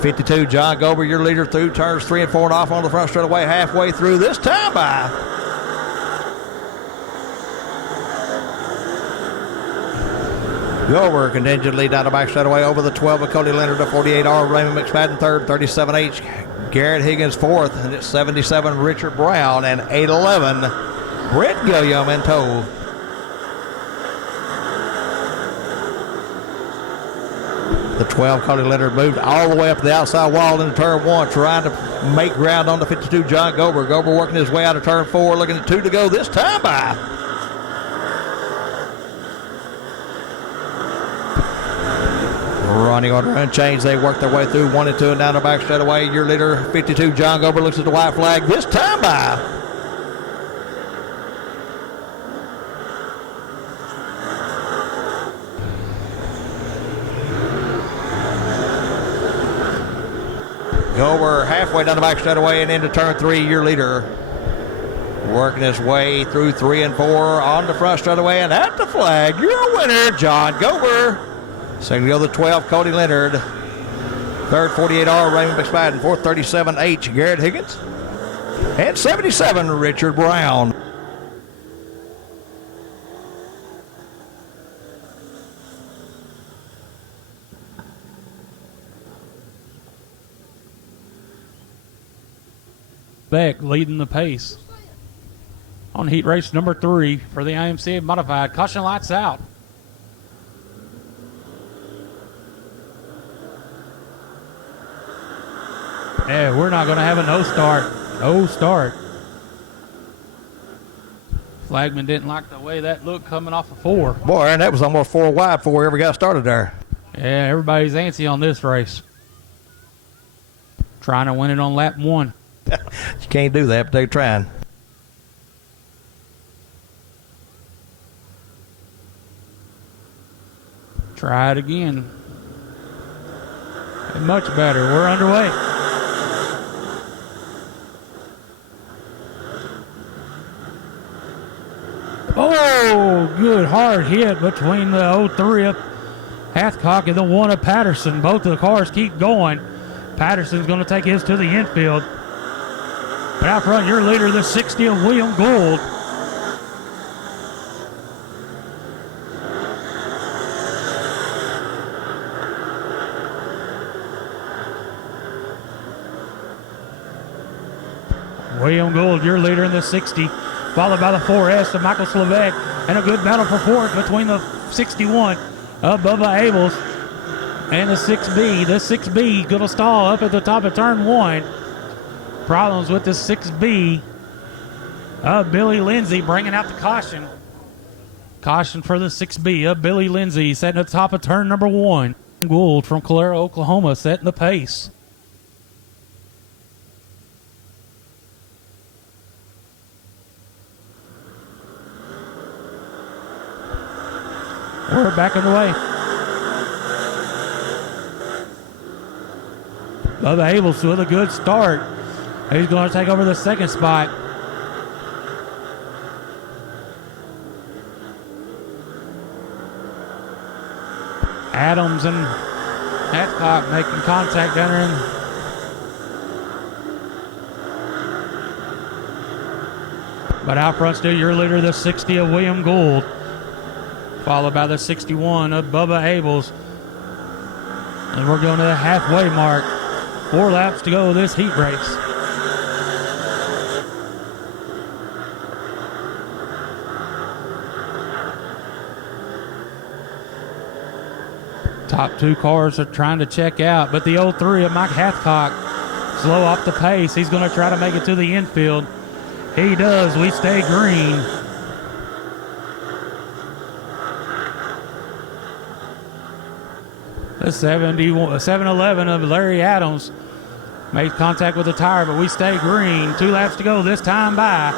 52 John Gober, your leader through turns 3 and 4 and off on the front straightaway halfway through this time by. Gober contingent lead down the back straightaway over the 12 of Cody Leonard to 48R Raymond McSpadden third, 37H Garrett Higgins fourth, and it's 77 Richard Brown and 8-11 Brent Gilliam in tow. The 12, Cody Leonard, moved all the way up the outside wall into turn 1, trying to make ground on the 52, John Gober. Gober working his way out of turn 4, looking at 2 to go this time by. Running order unchanged. They work their way through 1 and 2 and down the back straightaway. Your leader, 52, John Gober, looks at the white flag this time by. Gober halfway down the back straightaway and into turn 3, your leader. Working his way through 3 and 4 on the front straightaway and at the flag, your winner, John Gober. Second go the 12, Cody Leonard. Third, 48R, Raymond McSpadden. Fourth, 37H, Garrett Higgins. And 77, Richard Brown. Beck leading the pace on heat race number 3 for the IMCA modified. Caution lights out. Yeah, we're not going to have a no start. No start. Flagman didn't like the way that looked coming off of 4. Boy, and that was almost 4 wide before we ever got started there. Yeah, everybody's antsy on this race. Trying to win it on lap 1. You can't do that, but they're trying. Try it again. Much better. We're underway. hard hit between the 03 of Hathcock and the 1 of Patterson. Both of the cars keep going. Patterson's going to take his to the infield. But out front, your leader, the 60 of William Gould. William Gould, your leader in the 60, followed by the 4S of Michael Slavek, and a good battle for fourth between the 61 of Bubba Abels and the 6B. The 6B going to stall up at the top of turn 1. Problems with the 6B of Billy Lindsay bringing out the caution. Caution for the 6B of Billy Lindsay setting at the top of turn number 1. Gould from Calera, Oklahoma, setting the pace. We're back underway. Bubba Abels with a good start. He's going to take over the second spot. Adams and Hathcock making contact down there. But out front still your leader, the 60 of William Gould, followed by the 61 of Bubba Abels. And we're going to the halfway mark. 4 laps to go this heat race. Top 2 cars are trying to check out, but the 03 of Mike Hathcock slow off the pace. He's going to try to make it to the infield. He does. We stay green. The 711 of Larry Adams made contact with the tire, but we stay green. 2 laps to go this time by.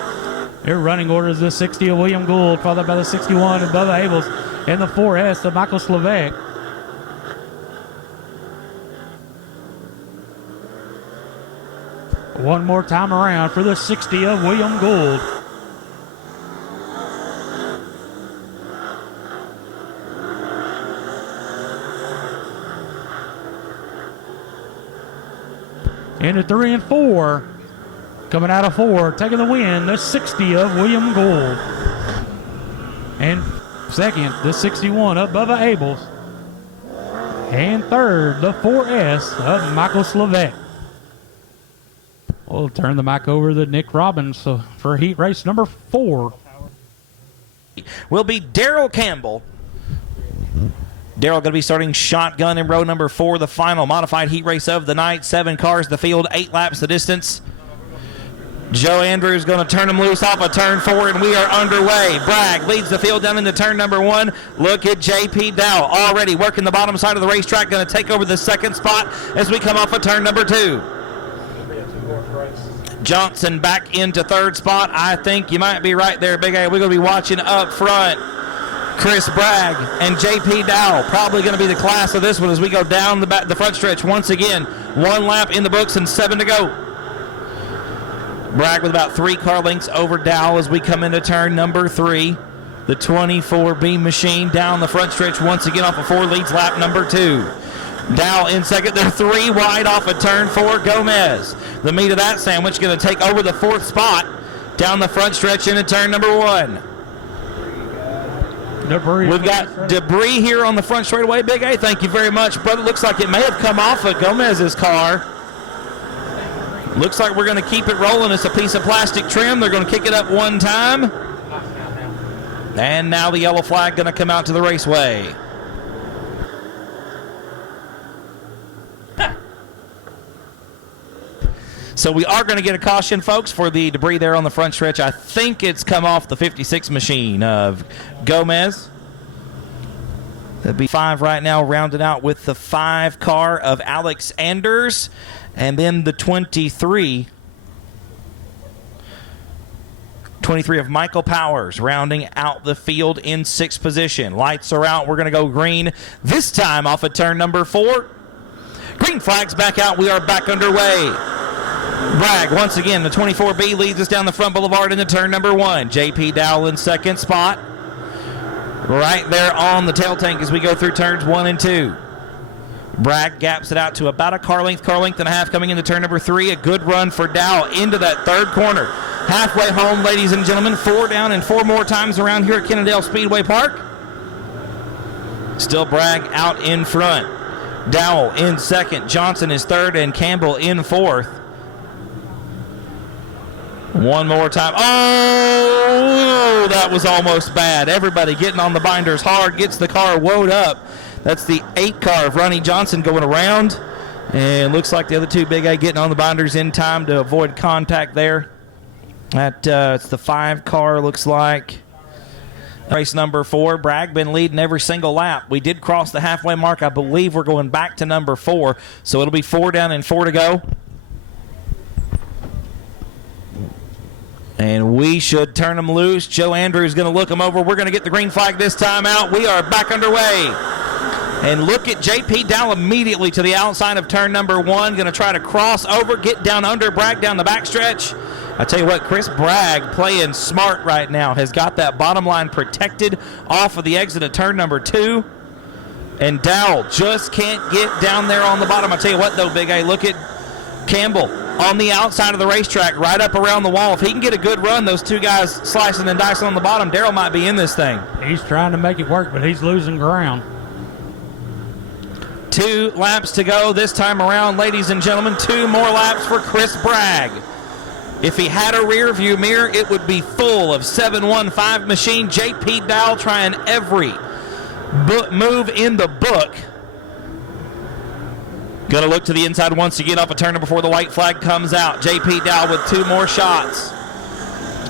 Their running order is the 60 of William Gould, followed by the 61 of Bubba Abels, and the 4S of Michael Slavek. One more time around for the 60 of William Gould. Into 3 and 4. Coming out of 4, taking the win, the 60 of William Gould. And second, the 61 of Bubba Abels. And third, the 4S of Michael Slavek. We'll turn the mic over to Nick Robbins for heat race number 4. Will be Daryl Campbell. Daryl going to be starting shotgun in row number 4, the final modified heat race of the night. 7 cars the field, 8 laps the distance. Joe Andrews going to turn him loose off of turn 4, and we are underway. Bragg leads the field down into turn number 1. Look at J.P. Dow already working the bottom side of the racetrack, going to take over the second spot as we come off of turn number 2. Johnson back into third spot. I think you might be right there, Big A. We're going to be watching up front. Chris Bragg and J.P. Dow probably going to be the class of this one as we go down the front stretch once again. 1 lap in the books and 7 to go. Bragg with about 3 car lengths over Dow as we come into turn number 3. The 24B machine down the front stretch once again off of 4, leads lap number 2. Dow in second. They're 3 wide off of turn 4. Gomez, the meat of that sandwich, going to take over the 4th spot down the front stretch into turn number 1. We've got debris here on the front straightaway, Big A. Thank you very much, brother. Looks like it may have come off of Gomez's car. Looks like we're going to keep it rolling. It's a piece of plastic trim. They're going to kick it up 1 time. And now the yellow flag going to come out to the raceway. So we are going to get a caution, folks, for the debris there on the front stretch. I think it's come off the 56 machine of Gomez. That'd be 5 right now, rounded out with the 5 car of Alex Anders. And then the 23 of Michael Powers, rounding out the field in 6th position. Lights are out. We're going to go green this time off of turn number 4. Green flags back out. We are back underway. Bragg, once again, the 24B leads us down the front boulevard into turn number 1. J.P. Dowell in second spot. right there on the tail tank as we go through turns 1 and 2. Bragg gaps it out to about a car length and a half coming into turn number 3. A good run for Dow into that third corner. Halfway home, ladies and gentlemen. 4 down and 4 more times around here at Kennedale Speedway Park. Still Bragg out in front. Dowell in second. Johnson is third and Campbell in fourth. One more time. Oh, that was almost bad. Everybody getting on the binders hard, gets the car woed up. That's the 8 car of Ronnie Johnson going around. And looks like the other 2 Big A getting on the binders in time to avoid contact there. It's the 5 car, looks like. Race number 4. Bragg been leading every single lap. We did cross the halfway mark. I believe we're going back to number 4. So it'll be 4 down and 4 to go. And we should turn them loose. Joe Andrews going to look them over. We're going to get the green flag this time out. We are back underway. And look at J.P. Dow immediately to the outside of turn number 1. Going to try to cross over, get down under Bragg down the backstretch. I tell you what, Chris Bragg playing smart right now. Has got that bottom line protected off of the exit of turn number 2. And Dowell just can't get down there on the bottom. I tell you what, though, Big A, look at Campbell on the outside of the racetrack, right up around the wall. If he can get a good run, those 2 guys slicing and dicing on the bottom, Darrell might be in this thing. He's trying to make it work, but he's losing ground. 2 laps to go this time around, ladies and gentlemen. 2 more laps for Chris Bragg. If he had a rear view mirror, it would be full of 715 machine. J.P. Dow trying every move in the book. Going to look to the inside once again off a turner before the white flag comes out. J.P. Dow with 2 more shots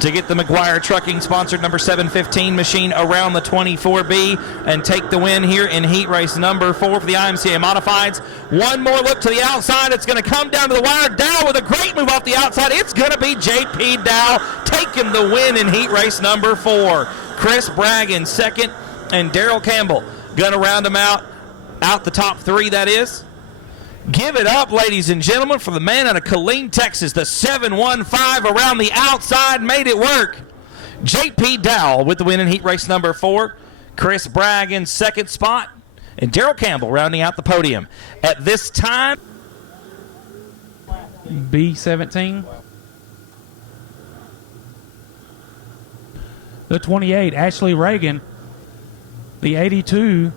to get the McGuire Trucking sponsored number 715 machine around the 24B and take the win here in heat race number 4 for the IMCA Modifieds. One more look to the outside. It's going to come down to the wire. Dow with a great move off the outside. It's going to be J.P. Dow taking the win in heat race number 4. Chris Bragg in second and Darrell Campbell going to round them out the top 3, that is. Give it up, ladies and gentlemen, for the man out of Killeen, Texas. The 715 around the outside made it work. J.P. Dow with the win in heat race number 4. Chris Bragg in second spot. And Darrell Campbell rounding out the podium. At this time, B17. The 28, Ashley Reagan. The 82,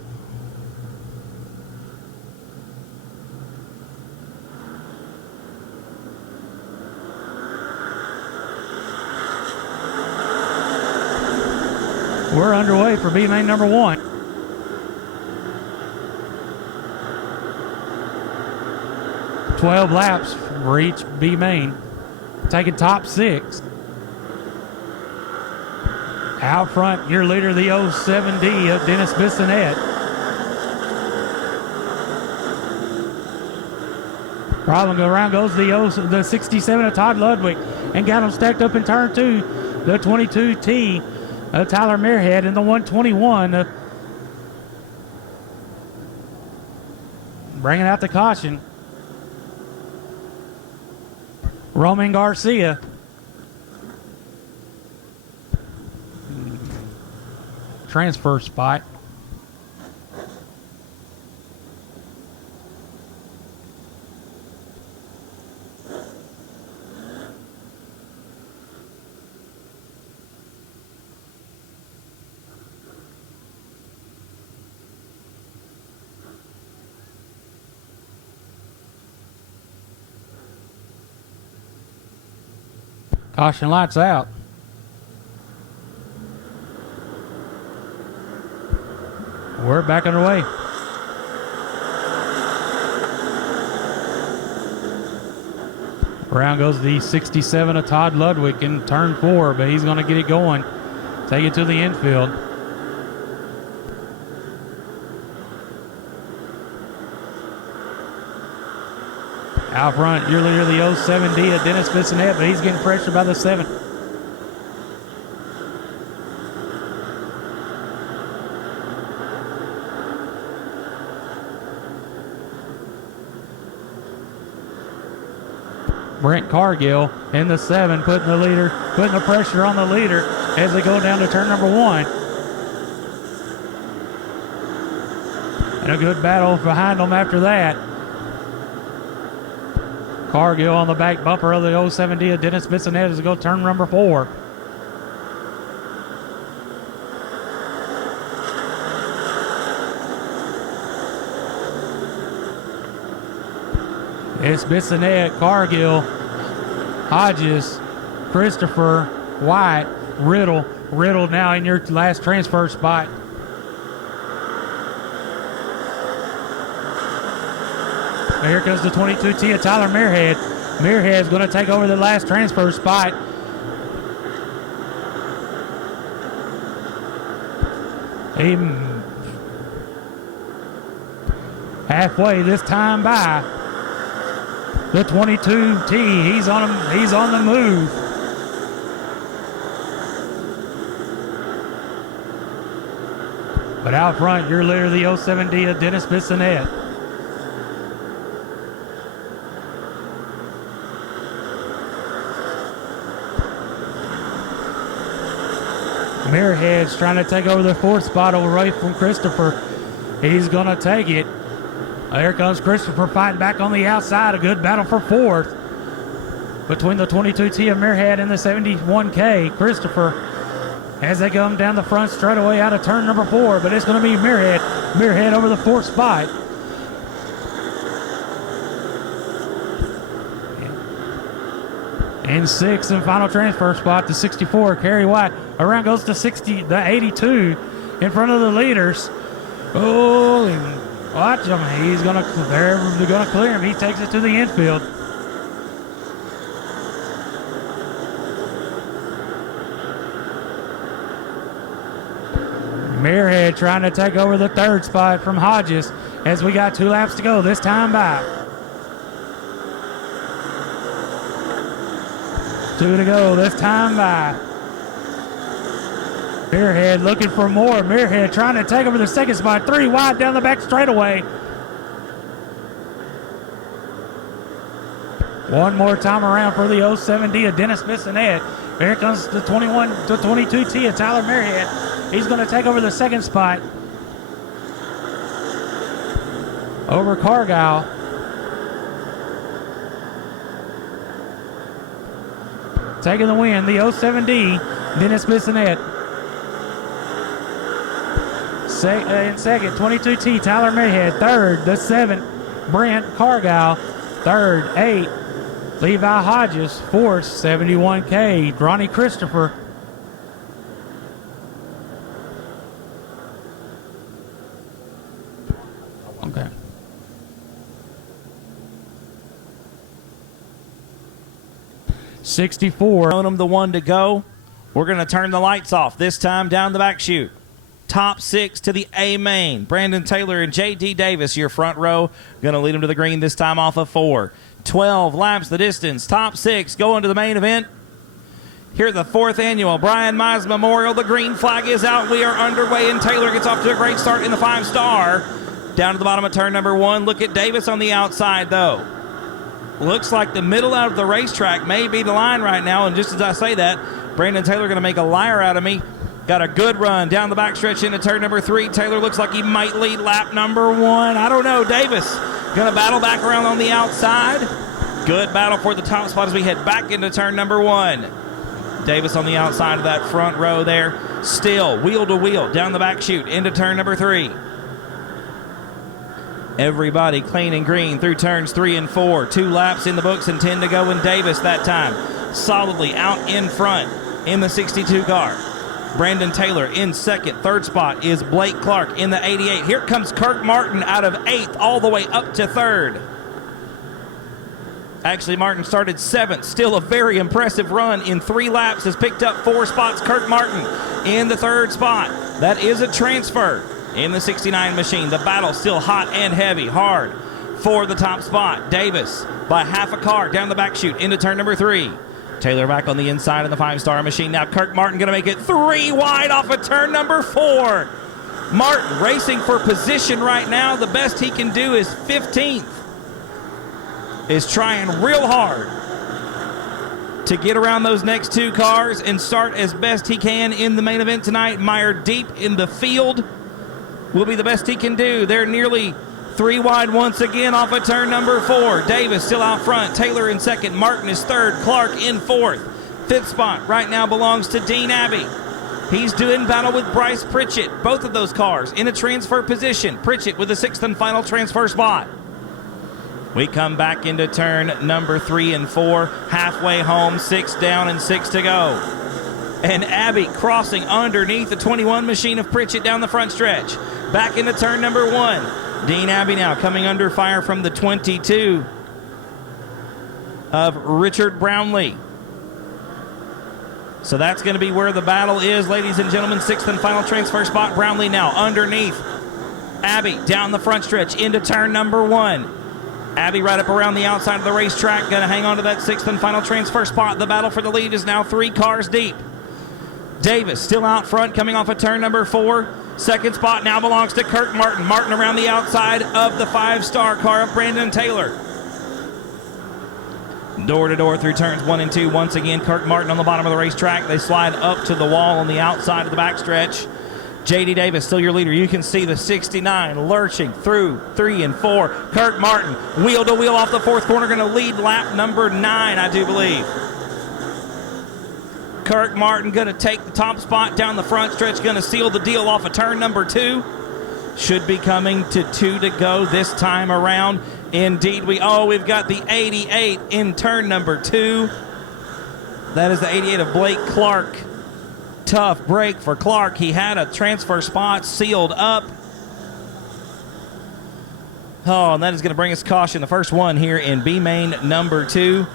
we're underway for B main number 1. "12 laps for each B main. Taking top 6. Out front, your leader, the 07D of Dennis Bissonette. Problem around goes the 67 of Todd Ludwig and got him stacked up in turn 2. The 22T Tyler Muirhead and the 121 bringing out the caution. Roman Garcia. Transfer spot. Caution lights out. We're back underway. Around goes the 67 of Todd Ludwig in turn 4, but he's going to get it going. Take it to the infield. Out front, your leader, the 07D of Dennis Bissonette, but he's getting pressured by the 7. Brent Cargill in the 7, putting the pressure on the leader as they go down to turn number 1. And a good battle behind them after that. Cargill on the back bumper of the 07D of Dennis Bissonette as they go turn number 4. It's Bissonette, Cargill, Hodges, Christopher, White, Riddle. Riddle now in your last transfer spot. Here comes the 22T of Tyler Muirhead. Muirhead's going to take over the last transfer spot. Halfway this time by the 22T. He's on the move. But out front, your leader, the 07D of Dennis Bissonette. Muirhead's trying to take over the 4th spot away from Christopher. He's going to take it. Here comes Christopher fighting back on the outside. A good battle for 4th between the 22T of Muirhead and the 71K. Christopher as they come down the front straightaway out of turn number 4, but it's going to be Muirhead. Muirhead over the 4th spot. In 6th and final transfer spot, the 64, Kerry White. Around goes to the 82 in front of the leaders. Oh, and watch him. They're going to clear him. He takes it to the infield. Muirhead trying to take over the 3rd spot from Hodges as we got 2 laps to go this time by. 2 to go this time by. Muirhead looking for more. Muirhead trying to take over the 2nd spot. 3 wide down the back straightaway. One more time around for the 07D of Dennis Bissonette. Here comes the 22T of Tyler Muirhead. He's going to take over the 2nd spot over Cargill. Taking the win, the 07D, Dennis Bissonette. In 2nd, 22T, Tyler Muirhead. 3rd, the 7th, Brent Cargill. 3rd, 8, Levi Hodges. 4th, 71K, Ronnie Christopher. Okay. '64. Showing them the one to go. We're going to turn the lights off. This time down the back chute. Top 6 to the A main. Brandon Taylor and J.D. Davis, your front row. Going to lead them to the green this time off of 4. 12 laps the distance. Top 6 going to the main event. Here at the 4th annual Annual Mize Memorial. The green flag is out. We are underway, and Taylor gets off to a great start in the 5-star. Down to the bottom of turn number 1. Look at Davis on the outside, though. Looks like the middle out of the racetrack may be the line right now, and just as I say that, Brandon Taylor going to make a liar out of me. Got a good run down the backstretch into turn number 3. Taylor looks like he might lead lap number 1. I don't know. Davis going to battle back around on the outside. Good battle for the top spot as we head back into turn number 1. Davis on the outside of that front row there. Still wheel to wheel down the back chute into turn number 3. Everybody clean and green through turns 3 and 4. 2 laps in the books and 10 to go, and Davis that time solidly out in front in the 62 car. Brandon Taylor in 2nd. 3rd spot is Blake Clark in the 88. Here comes Kirk Martin out of 8th all the way up to 3rd. Actually, Martin started 7th. Still a very impressive run in 3 laps. Has picked up 4 spots. Kirk Martin in the 3rd spot. That is a transfer in the 69 machine. The battle still hot and heavy. Hard for the top spot. Davis by half a car down the back chute into turn number 3. Taylor back on the inside of the 5-star machine. Now Kirk Martin going to make it 3 wide off of turn number 4. Martin racing for position right now. The best he can do is 15th. Is trying real hard to get around those next 2 cars and start as best he can in the main event tonight. Meyer deep in the field. will be the best he can do. They're nearly 3 wide once again off of turn number 4. Davis still out front. Taylor in second. Martin is third. Clark in fourth. Fifth spot right now belongs to Dean Abbey. He's doing battle with Bryce Pritchett. Both of those cars in a transfer position. Pritchett with the 6th and final transfer spot. We come back into turn number 3 and 4. Halfway home, 6 down and 6 to go. And Abbey crossing underneath the 21 machine of Pritchett down the front stretch. Back into turn number 1. Dean Abbey now coming under fire from the 22 of Richard Brownlee. So that's going to be where the battle is, ladies and gentlemen. 6th and final transfer spot. Brownlee now underneath Abbey down the front stretch into turn number 1. Abbey right up around the outside of the racetrack. Going to hang on to that 6th and final transfer spot. The battle for the lead is now 3 cars deep. Davis still out front coming off of turn number 4. Second spot now belongs to Kirk Martin. Martin around the outside of the 5-star car of Brandon Taylor. Door to door through turns 1 and 2. Once again, Kirk Martin on the bottom of the racetrack. They slide up to the wall on the outside of the backstretch. J.D. Davis still your leader. You can see the 69 lurching through 3 and 4. Kirk Martin, wheel to wheel off the 4th corner, going to lead lap number 9, I do believe. Kirk Martin going to take the top spot down the front stretch, going to seal the deal off of turn number 2. Should be coming to 2 to go this time around. Indeed, we've got the 88 in turn number 2. That is the 88 of Blake Clark. Tough break for Clark. He had a transfer spot sealed up. Oh, and that is going to bring us caution. The first one here in B main number 2.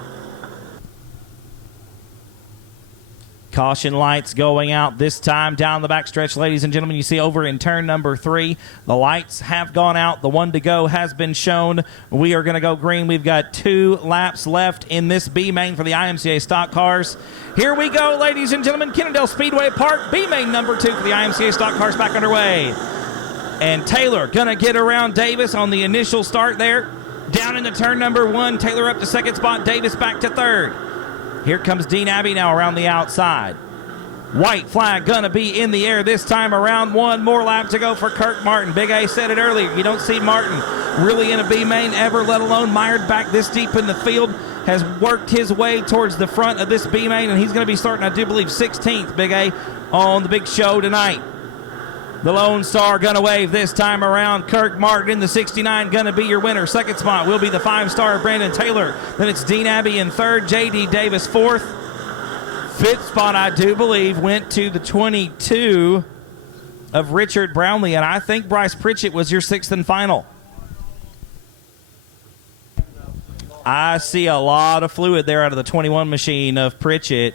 Caution lights going out this time down the backstretch, ladies and gentlemen. You see over in turn number 3, the lights have gone out. The 1 to go has been shown. We are going to go green. We've got 2 laps left in this B main for the IMCA stock cars. Here we go, ladies and gentlemen. Kennedale Speedway Park, B main number 2 for the IMCA stock cars back underway. And Taylor going to get around Davis on the initial start there. Down into turn number 1. Taylor up to second spot. Davis back to third. Here comes Dean Abbey now around the outside. White flag going to be in the air this time around. 1 more lap to go for Kirk Martin. Big A said it earlier. You don't see Martin really in a B main ever, let alone mired back this deep in the field. Has worked his way towards the front of this B main, and he's going to be starting, I do believe, 16th, Big A, on the big show tonight. The Lone Star going to wave this time around. Kirk Martin in the 69 going to be your winner. Second spot will be the 5-star Brandon Taylor. Then it's Dean Abbey in third. J.D. Davis fourth. Fifth spot, I do believe, went to the 22 of Richard Brownlee. And I think Bryce Pritchett was your 6th and final. I see a lot of fluid there out of the 21 machine of Pritchett.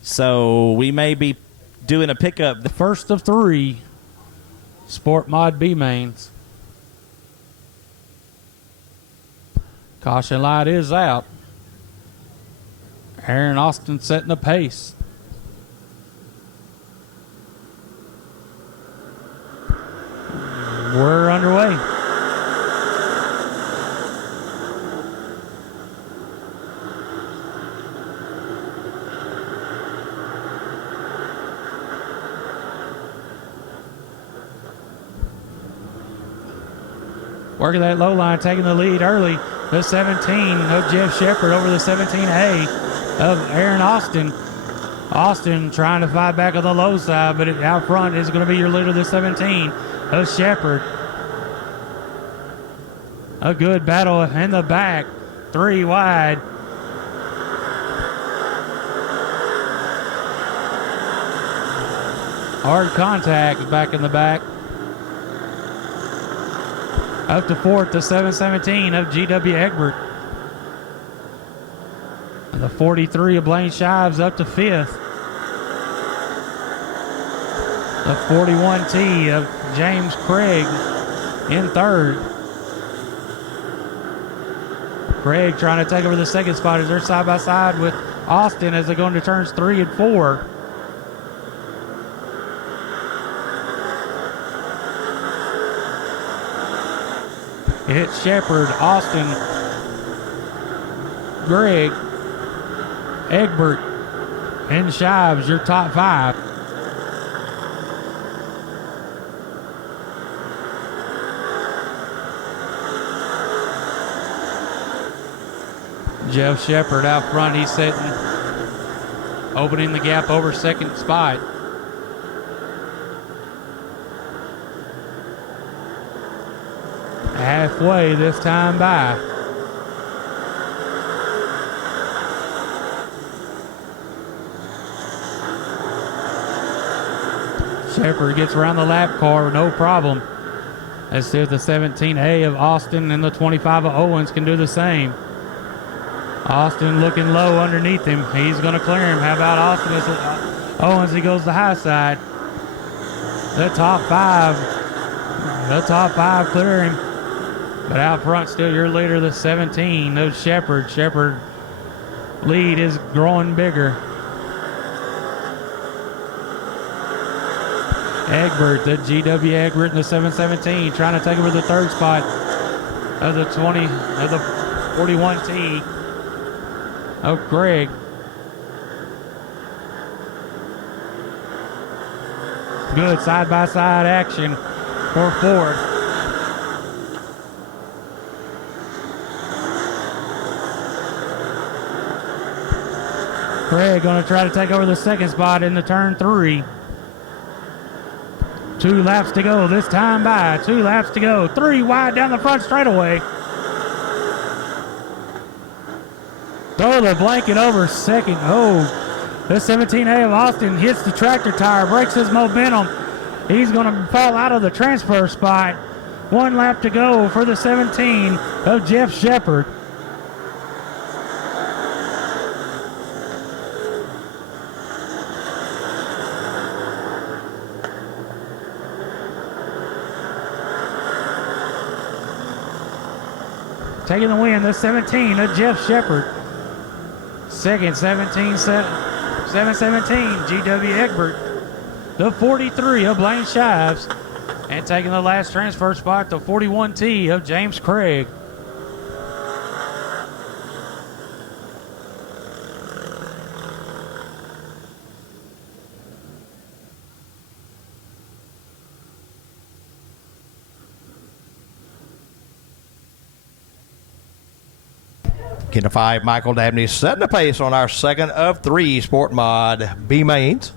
So we may be doing a pickup. The first of 3 Sport Mod B mains. Caution light is out. Aaron Austin setting the pace. We're underway. Working that low line, taking the lead early. The 17 of Jeff Shepard over the 17A of Aaron Austin. Austin trying to fight back on the low side, but out front is going to be your leader, the 17 of Shepard. A good battle in the back. 3 wide. Hard contact back in the back. Up to fourth, the 717 of G.W. Egbert. And the 43 of Blaine Shives up to fifth. The 41T of James Craig in third. Craig trying to take over the second spot as they're side by side with Austin as they go into turns 3 and 4. It's Shepard, Austin, Greg, Egbert, and Shives, your top 5. Jeff Shepard out front. He's sitting, opening the gap over second spot. Halfway this time by. Shepard gets around the lap car, no problem. Let's see if the 17A of Austin and the 25 of Owens can do the same. Austin looking low underneath him. He's going to clear him. How about Austin? Owens, he goes the high side. The top five clear him. But out front, still your leader, the 17, no Shepard. Shepard lead is growing bigger. Egbert, the GW Egbert in the 717, trying to take over the third spot of the 41T of Craig. Good side-by-side action for Ford. Craig going to try to take over the second spot in the turn 3. 2 laps to go this time by. 2 laps to go. 3 wide down the front straightaway. Throw the blanket over second. Oh, the 17A of Austin hits the tractor tire, breaks his momentum. He's going to fall out of the transfer spot. 1 lap to go for the 17 of Jeff Shepard. Taking the win, the 17 of Jeff Shepard. Second, 717, GW Egbert. The 43 of Blaine Shives. And taking the last transfer spot, the 41T of James Craig. Getting a 5, Michael Dabney setting the pace on our second of 3 Sport Mod B mains.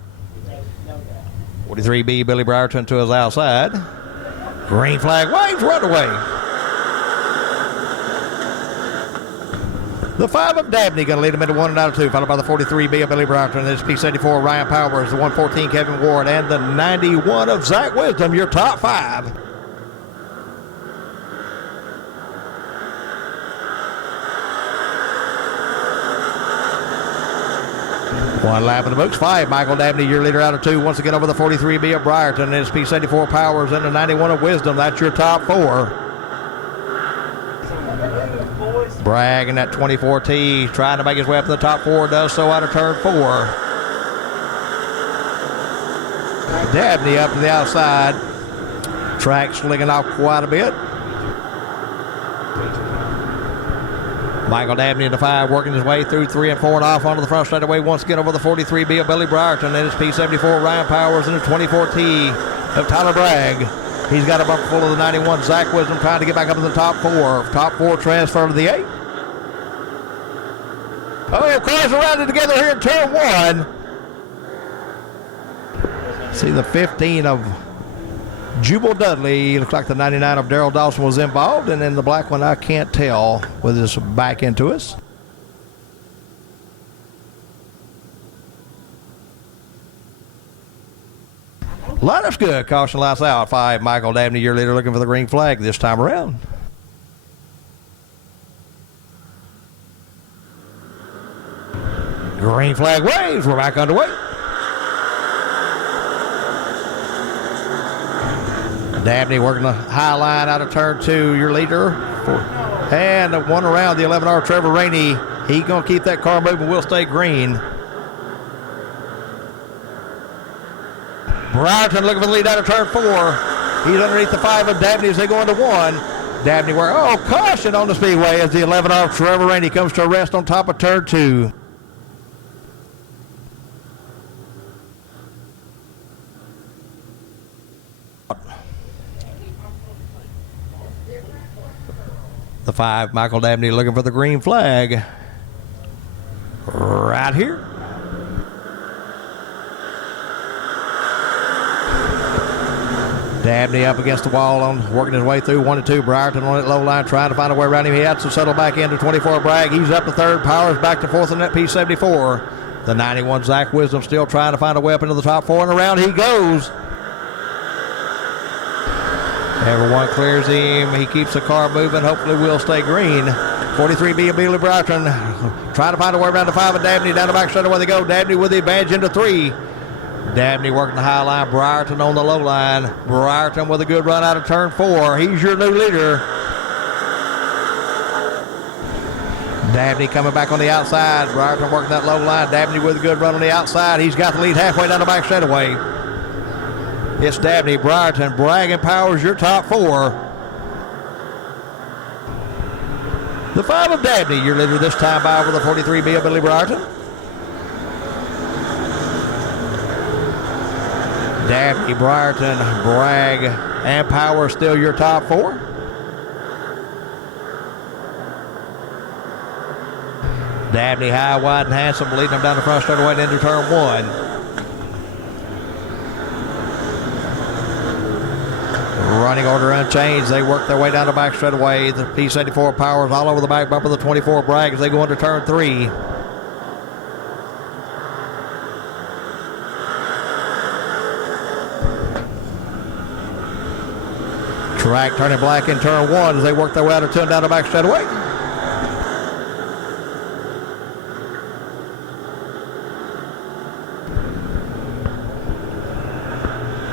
43B, Billy Brierton to his outside. Green flag waves, right away. The 5 of Dabney going to lead him into 1 and out of 2, followed by the 43B of Billy Brierton. This P74 Ryan Powers, the 114 Kevin Ward, and the 91 of Zach Wisdom, your top 5. One lap in the books. 5, Michael Dabney, your leader out of 2. Once again over the 43B of Brierton. And it's P74 Powers and the 91 of Wisdom. That's your top 4. Bragg in that 24T trying to make his way up to the top 4. Does so out of turn 4. Dabney up to the outside. Track slinging off quite a bit. Michael Dabney in the 5, working his way through 3 and 4 and off onto the front straightaway. Once again over the 43B of Billy Brierton. Then it's P74 Ryan Powers and the 24T of Tyler Bragg. He's got a bumper full of the 91 Zach Wisdom trying to get back up to the top 4. Top 4 transfer to the 8. Oh, cars are rounded together here in turn 1. See the 15 of Jubal Dudley. Looks like the 99 of Daryl Dawson was involved, and then the black one I can't tell with his back into us. Lineup's good. Caution lights out. 5, Michael Dabney, your leader, looking for the green flag this time around. Green flag waves. We're back underway. Dabney working the high line out of turn 2, your leader. And the one around the 11R, Trevor Rainey. He's going to keep that car moving. We'll stay green. Brierton looking for the lead out of turn 4. He's underneath the 5 of Dabney as they go into 1. Dabney, caution on the speedway as the 11R, Trevor Rainey comes to a rest on top of turn 2. The 5, Michael Dabney looking for the green flag. right here. Dabney up against the wall, working his way through 1 and 2. Briarton on that low line, trying to find a way around him. He had to settle back into 24. Bragg. He's up to third. Powers back to fourth in that P74. The 91 Zach Wisdom still trying to find a way up into the top 4, and around he goes. Everyone clears him. He keeps the car moving. Hopefully we'll stay green. 43B of Billy Briarton trying to find a way around the 5 of Dabney. Down the back straight away they go. Dabney with the advantage into 3. Dabney working the high line. Briarton on the low line. Briarton with a good run out of turn 4. He's your new leader. Dabney coming back on the outside. Briarton working that low line. Dabney with a good run on the outside. He's got the lead halfway down the back straightaway. It's Dabney, Briarton, Bragg, and Powers, your top 4. The 5 of Dabney, your leader this time by over the 43B of Billy Briarton. Dabney, Briarton, Bragg, and Power still your top 4. Dabney high, wide, and handsome, leading them down the front straightaway and into turn 1. Running order unchanged. They work their way down the back straightaway. The P74 Powers all over the back bumper. The 24 Bragg as they go into turn 3. Track turning black in turn 1 as they work their way out of 2 down the back straightaway.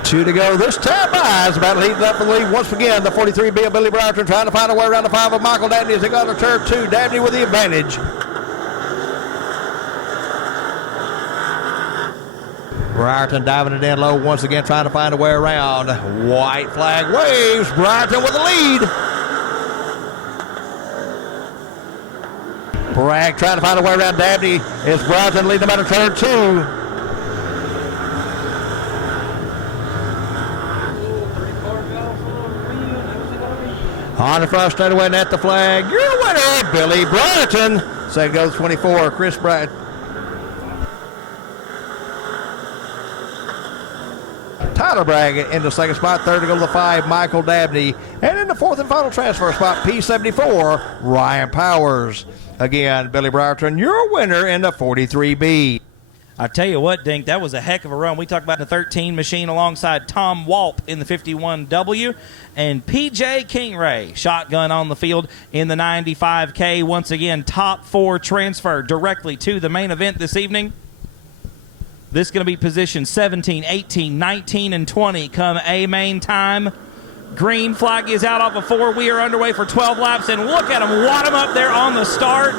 Two to go this time. Mize about leading up for the lead once again. The 43B of Billy Briarton trying to find a way around the 5 of Michael Dabney as they go to turn 2. Dabney with the advantage. Briarton diving it in low once again, trying to find a way around. White flag waves. Briarton with the lead. Bragg trying to find a way around Dabney as Briarton leading them out of turn 2. On the front straightaway and at the flag, your winner, Billy Briarton. Second goes 24, Chris Briarton. Tyler Bragg in the second spot. Third to go to the 5, Michael Dabney. And in the fourth and final transfer spot, P74, Ryan Powers. Again, Billy Briarton, your winner in the 43B. I tell you what, Dink, that was a heck of a run. We talked about the 13 machine alongside Tom Walp in the 51W and PJ Kingray, shotgun on the field in the 95K. Once again, top 4 transfer directly to the main event this evening. This is going to be position 17, 18, 19, and 20 come A main time. Green flag is out off of 4. We are underway for 12 laps, and look at him wad him up there on the start.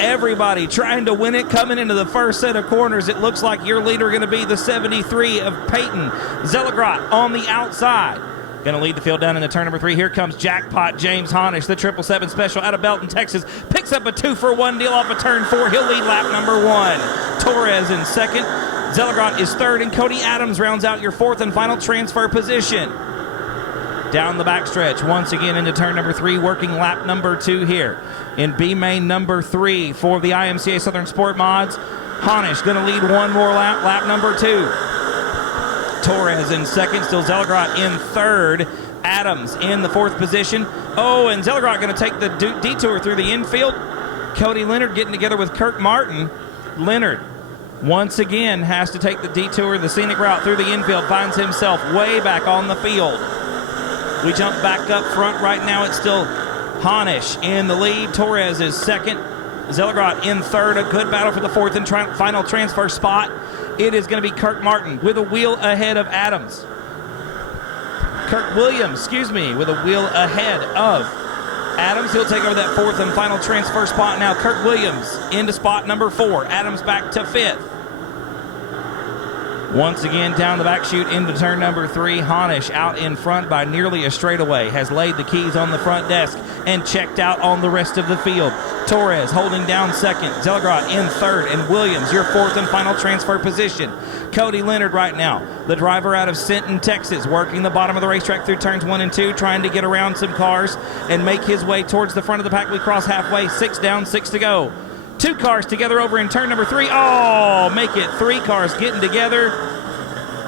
Everybody trying to win it coming into the first set of corners. It looks like your leader going to be the 73 of Peyton Zellegrot on the outside. Going to lead the field down into turn number 3. Here comes Jackpot James Honish, the 777 special out of Belton, Texas. Picks up a 2-for-1 deal off of turn 4. He'll lead lap number 1. Torres in second. Zellegrot is third, and Cody Adams rounds out your 4th and final transfer position. Down the backstretch, once again into turn number 3, working lap number 2 here. In B main number 3 for the IMCA Southern Sport Mods. Honish going to lead one more lap, lap number 2. Torres in second, still Zellegrot in third. Adams in the 4th position. Oh, and Zellegrot going to take the detour through the infield. Cody Leonard getting together with Kirk Martin. Leonard once again has to take the detour, the scenic route through the infield, finds himself way back on the field. We jump back up front right now. It's still Honish in the lead. Torres is second. Zellegrot in third. A good battle for the 4th and final transfer spot. It is going to be Kirk Martin with a wheel ahead of Adams. Kirk Williams, with a wheel ahead of Adams. He'll take over that 4th and final transfer spot now. Kirk Williams into spot number 4. Adams back to 5th. Once again, down the back chute into turn number 3. Honish out in front by nearly a straightaway. Has laid the keys on the front desk and checked out on the rest of the field. Torres holding down second. Zellegrot in third. And Williams, your 4th and final transfer position. Cody Leonard right now, the driver out of Sinton, Texas, working the bottom of the racetrack through turns 1 and 2, trying to get around some cars and make his way towards the front of the pack. We cross halfway. 6 down, 6 to go. 2 cars together over in turn number 3. Oh, make it 3 cars getting together.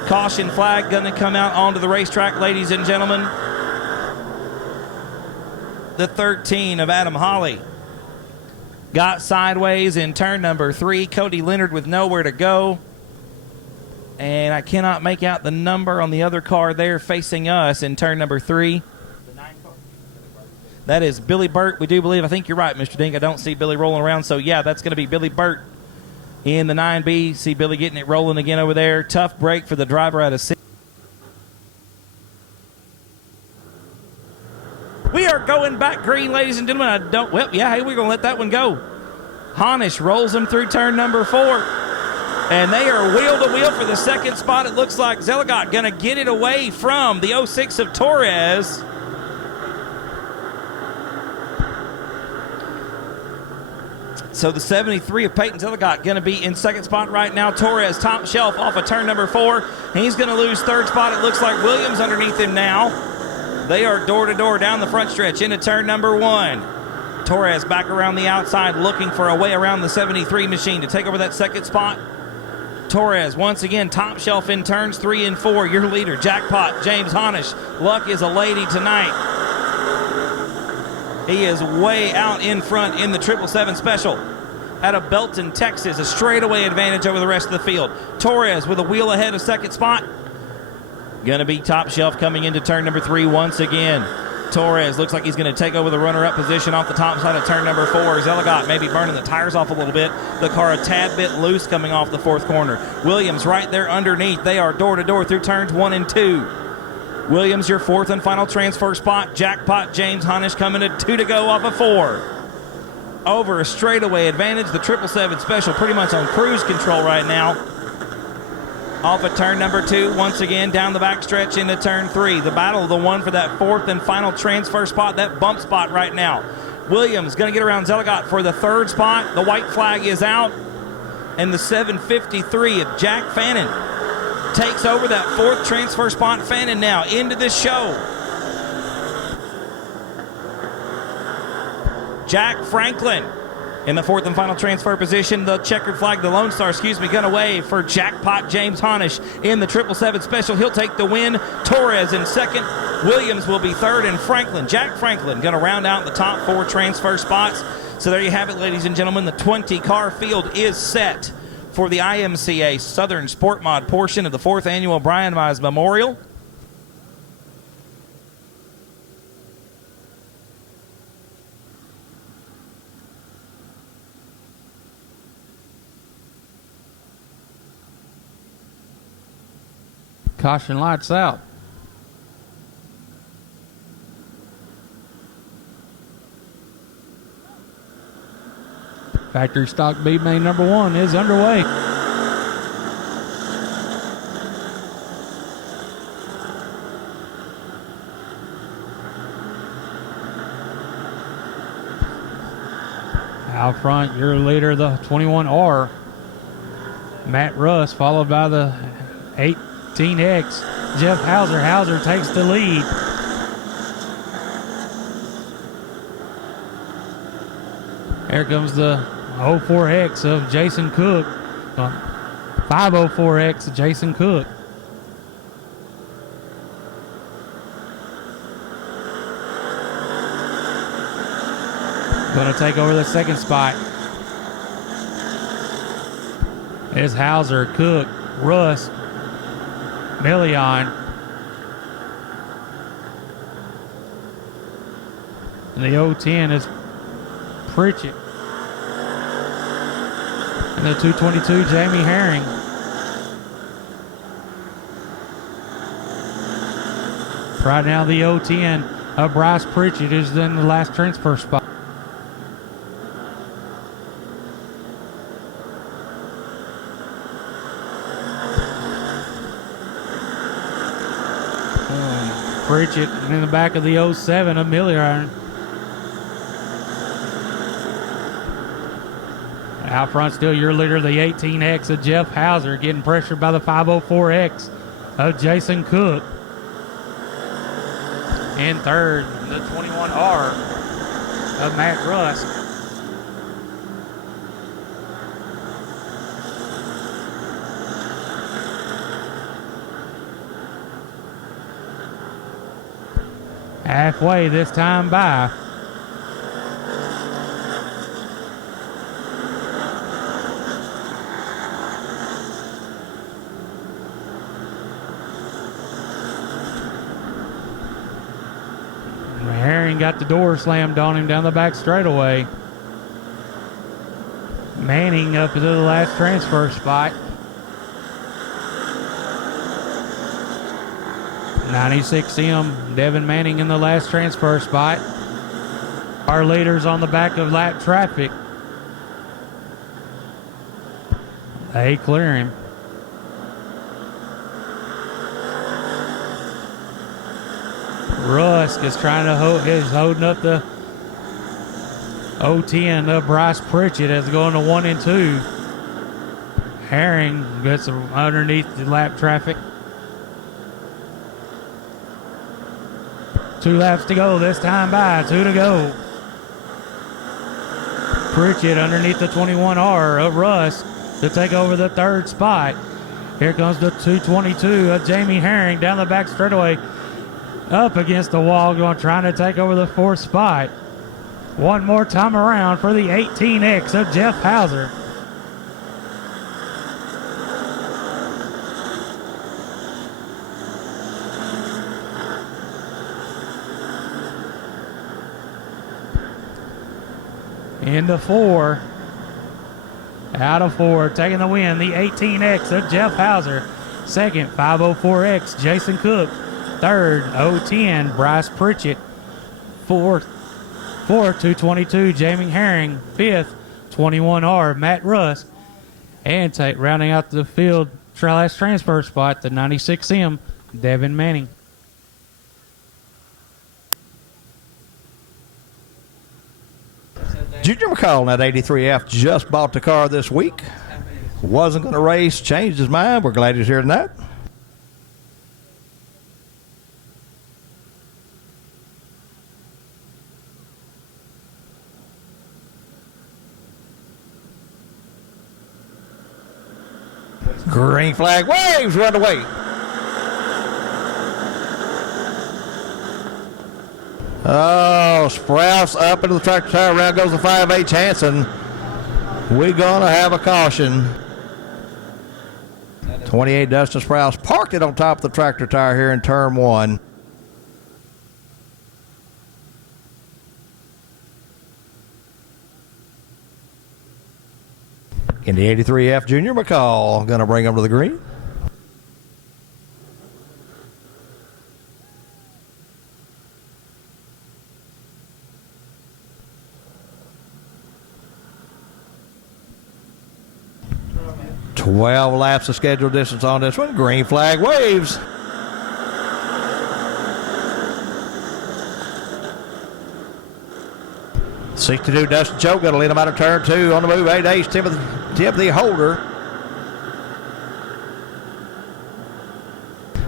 Caution flag going to come out onto the racetrack, ladies and gentlemen. The 13 of Adam Hawley got sideways in turn number 3. Cody Leonard with nowhere to go. And I cannot make out the number on the other car there facing us in turn number 3. That is Billy Burt. We do believe, I think you're right, Mr. Dink. I don't see Billy rolling around. So, yeah, that's going to be Billy Burt in the 9B. See Billy getting it rolling again over there. Tough break for the driver out of 6. We are going back green, ladies and gentlemen. Hey, we're going to let that one go. Honish rolls them through turn number 4. And they are wheel to wheel for the second spot. It looks like Zeligot going to get it away from the 06 of Torres. So the 73 of Peyton Zeligot going to be in second spot right now. Torres top shelf off of turn number 4. He's going to lose third spot. It looks like Williams underneath him now. They are door to door down the front stretch into turn number 1. Torres back around the outside looking for a way around the 73 machine to take over that second spot. Torres once again top shelf in turns 3 and 4. Your leader, Jackpot, James Honish. Luck is a lady tonight. He is way out in front in the 777 Special. Out of Belton, Texas, a straightaway advantage over the rest of the field. Torres with a wheel ahead of second spot. Gonna be top shelf coming into turn number 3 once again. Torres looks like he's going to take over the runner-up position off the top side of turn number 4. Zeligot maybe burning the tires off a little bit. The car a tad bit loose coming off the 4th corner. Williams right there underneath. They are door-to-door through turns 1 and 2. Williams, your 4th and final transfer spot. Jackpot, James Honish coming to 2 to go off of 4. Over a straightaway advantage. The 777 Special pretty much on cruise control right now. Off of turn number 2, once again down the back stretch into turn 3. The battle of the one for that 4th and final transfer spot, that bump spot right now. Williams going to get around Zeligot for the 3rd spot. The white flag is out. And the 753 of Jack Fannin takes over that 4th transfer spot. Fannin now into this show. Jack Franklin in the 4th and final transfer position. The checkered flag, the Lone Star, going away for Jackpot James Honish in the 777 Special. He'll take the win. Torres in 2nd. Williams will be 3rd. And Jack Franklin, going to round out the top 4 transfer spots. So there you have it, ladies and gentlemen. The 20-car field is set for the IMCA Southern Sport Mod portion of the 4th Annual Annual Mize Memorial. Caution lights out. Factory stock B main number 1 is underway. Out front, your leader, the 21R, Matt Russ, followed by the 18X, Jeff Hauser. Hauser takes the lead. Here comes the 04X of Jason Cook. 504X of Jason Cook. Going to take over the 2nd spot. It's Hauser, Cook, Russ, Million. And the 010 is Pritchett. And the 222, Jamie Herring. Right now, the 010 of Bryce Pritchett is in the last transfer spot. Pritchett in the back of the 07 of Million. Out front still your leader, the 18X of Jeff Hauser, getting pressured by the 504X of Jason Cook. In 3rd, the 21R of Matt Rusk. halfway this time by. Herring got the door slammed on him down the back straightaway. Manning up to the last transfer spot. 96M, Devin Manning in the last transfer spot. Our leaders on the back of lap traffic. They clear him. Rusk is trying to holding up the 010 of Bryce Pritchett as going to 1 and 2. Herring gets underneath the lap traffic. 2 laps to go this time by, 2 to go. Pritchett underneath the 21R of Rusk to take over the 3rd spot. Here comes the 222 of Jamie Herring down the back straightaway. Up against the wall, trying to take over the 4th spot. One more time around for the 18X of Jeff Hauser. Into 4. Out of 4, taking the win, the 18X of Jeff Hauser. Second, 504X, Jason Cook. Third, 010, Bryce Pritchett. Fourth, 222, Jamie Herring. Fifth, 21R, Matt Rusk. And rounding out the field, last transfer spot, the 96M, Devin Manning. Junior McCall in that 83F just bought the car this week. Wasn't going to race, changed his mind. We're glad he's hearing that. Green flag waves, run away. Oh, Sprouse up into the tractor tire. Around goes the 5H Hanson. We're going to have a caution. 28 Dustin Sprouse parked it on top of the tractor tire here in turn 1. In the 83F, Junior McCall going to bring him to the green. Twelve laps of scheduled distance on this one. Green flag waves. '62 Dustin Choke going to lead him out of turn 2 on the move. 8H Timothy Holder.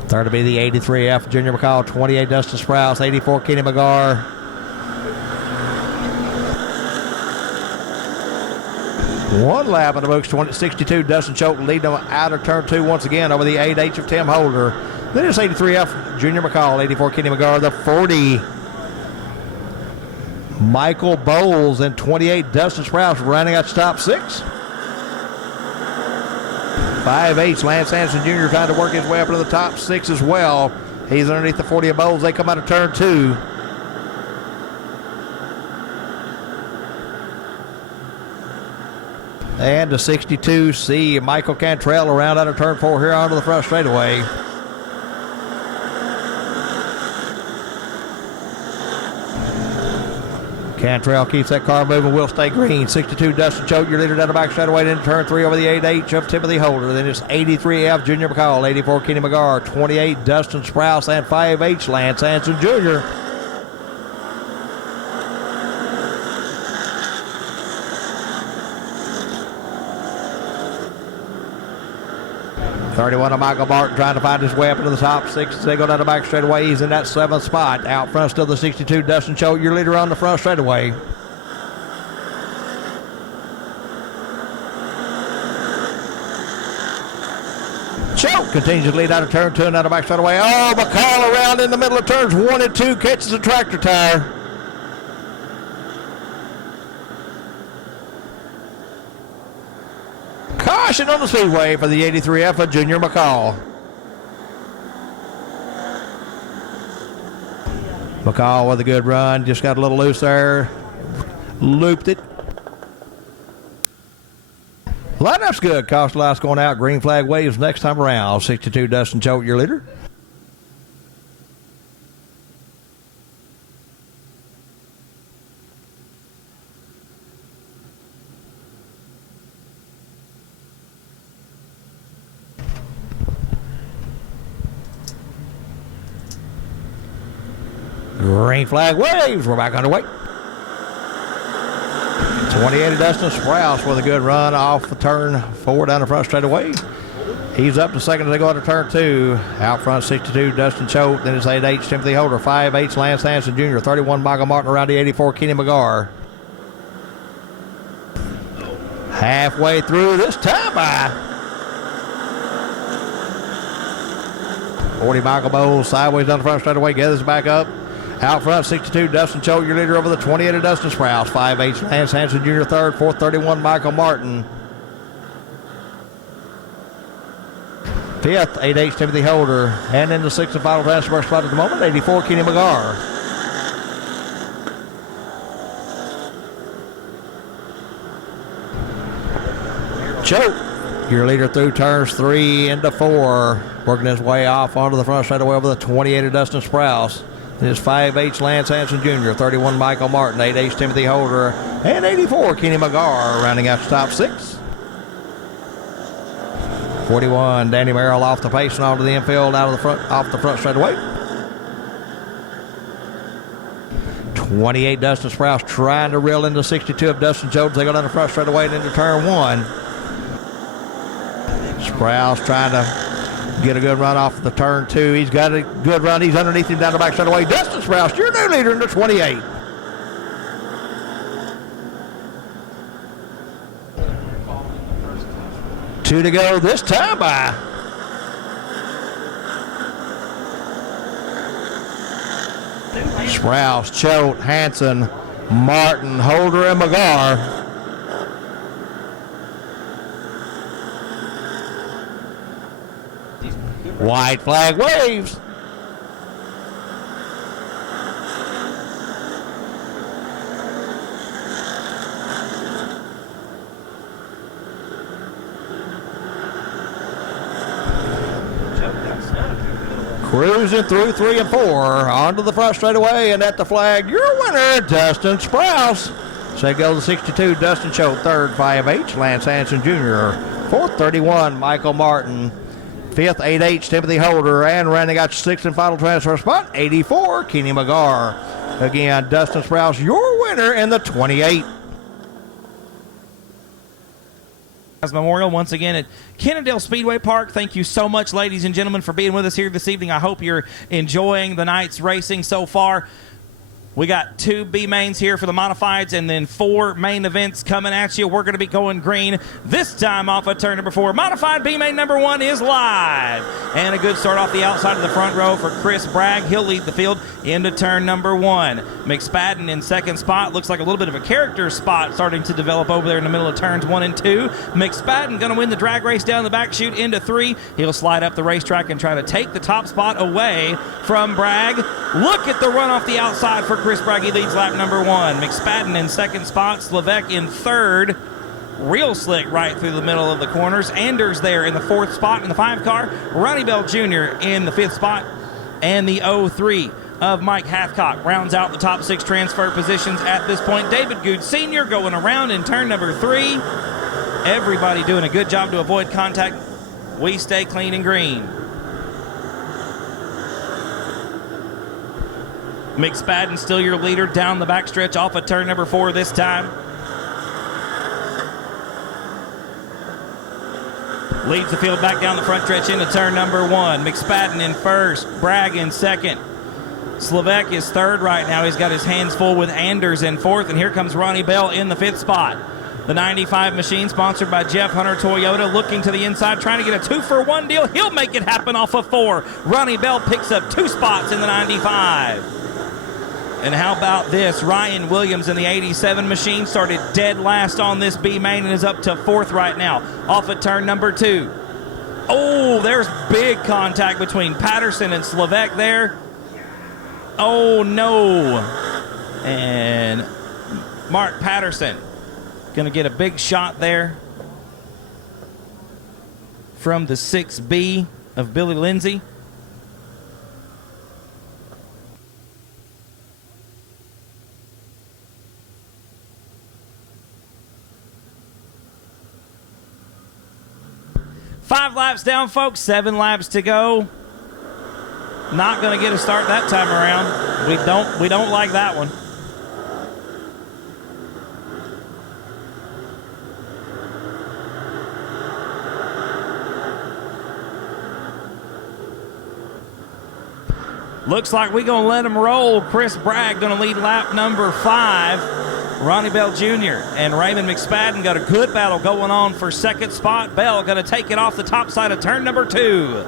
Third to be the 83F Junior McCall. 28 Dustin Sprouse. 84 Kenny McGar. One lap of the books. 62 Dustin Choke leading them out of turn 2 once again over the 8H of Tim Holder. Then it's 83F Junior McCall. 84 Kenny McGar. The 40 Michael Bowles and 28 Dustin Sprouse running out top 6. 5'8" Lance Anderson Jr. trying to work his way up into the top 6 as well. He's underneath the 40 of Bowles. They come out of turn 2. And the 62C Michael Cantrell around out of turn 4 here onto the front straightaway. Cantrell keeps that car moving, will stay green. 62 Dustin Choate, your leader down the back straightaway into turn 3 over the 8H of Timothy Holder. Then it's 83F Junior McCall, 84 Kenny McGar, 28 Dustin Sprouse, and 5H Lance Hanson Jr. '31 of Michael Barton trying to find his way up into the top 6 as they go down the back straightaway. He's in that 7th spot. Out front still the 62 Dustin Choate, your leader on the front straightaway. Choke continues to lead out of turn 2 and out of back straight away. Oh, McCall around in the middle of turns 1 and 2, catches a tractor tire. Caution on the speedway for the 83F of Junior McCall. McCall with a good run, just got a little loose there, looped it. Lineup's good. Caution lights going out. Green flag waves next time around. 62 Dustin Choate, your leader. Green flag waves. We're back underway. 28 Dustin Sprouse with a good run off the turn 4 down the front straight away. He's up to second as they go into turn 2. Out front 62 Dustin Choate. Then it's 8H Timothy Holder. 5H Lance Hanson Jr. 31 Michael Martin. Around the 84 Kenny McGar. Halfway through this time by 40 Michael Bowles. Sideways down the front straight away. Gathers back up. Out front, 62, Dustin Choate, your leader over the 28 of Dustin Sprouse. 5H Lance Hanson Jr. third, 431 Michael Martin. Fifth, 8H Timothy Holder. And in the sixth and final transfer spot at the moment, 84 Kenny McGar. Choate, your leader through turns 3 into 4. Working his way off onto the front straight away over the 28 of Dustin Sprouse. This 5H Lance Hanson Jr., 31 Michael Martin, 8H Timothy Holder, and 84 Kenny McGar rounding out the top 6. 41 Danny Merrill off the pace and onto the infield out of the front, off the front straight away. 28 Dustin Sprouse trying to reel into 62 of Dustin Jones. They go down the front straight away and into turn 1. Sprouse trying to get a good run off the turn 2. He's got a good run. He's underneath him down the back straight away. Dustin Sprouse, your new leader in the 28. Two to go this time by Sprouse, Choate, Hanson, Martin, Holder, and McGar. White flag waves. Cruising through 3 and 4. Onto the front straightaway and at the flag, your winner, Dustin Sprouse. So goes the 62, Dustin Choate. Third, 5H, Lance Hanson Jr. Fourth, 31, Michael Martin. Fifth, 8H, Timothy Holder. And rounding out your sixth and final transfer spot, 84, Kenny McGar. Again, Dustin Sprouse, your winner in the 28. Memorial once again at Kennedale Speedway Park. Thank you so much, ladies and gentlemen, for being with us here this evening. I hope you're enjoying the night's racing so far. We got 2 B mains here for the modifieds and then 4 main events coming at you. We're going to be going green this time off of turn number 4. Modified B main number 1 is live. And a good start off the outside of the front row for Chris Bragg. He'll lead the field into turn number 1. McSpadden in second spot. Looks like a little bit of a character spot starting to develop over there in the middle of turns 1 and 2. McSpadden going to win the drag race down the back chute into 3. He'll slide up the racetrack and try to take the top spot away from Bragg. Look at the run off the outside for Chris Bragg. He leads lap number 1. McSpadden in second spot. Slavek in third. Real slick right through the middle of the corners. Anders there in the 4th spot in the 5 car. Ronnie Bell Jr. in the 5th spot. And the 03 of Mike Hathcock rounds out the top 6 transfer positions at this point. David Good Sr. going around in turn number 3. Everybody doing a good job to avoid contact. We stay clean and green. McSpadden still your leader down the backstretch off of turn number 4 this time. Leads the field back down the front stretch into turn number 1. McSpadden in first, Bragg in second. Slavek is third right now. He's got his hands full with Anders in 4th, and here comes Ronnie Bell in the 5th spot. The 95 machine, sponsored by Jeff Hunter Toyota, looking to the inside, trying to get a 2-for-1 deal. He'll make it happen off of 4. Ronnie Bell picks up 2 spots in the 95. And how about this? Ryan Williams in the 87 machine started dead last on this B main and is up to 4th right now, off of turn number 2. Oh, there's big contact between Patterson and Slovek there. Oh, no. And Mark Patterson going to get a big shot there from the 6B of Billy Lindsay. Five laps down, folks. 7 laps to go. Not going to get a start that time around. We don't like that one. Looks like we're going to let him roll. Chris Bragg going to lead lap number 5. Ronnie Bell Jr. and Raymond McSpadden got a good battle going on for 2nd spot. Bell going to take it off the top side of turn number 2.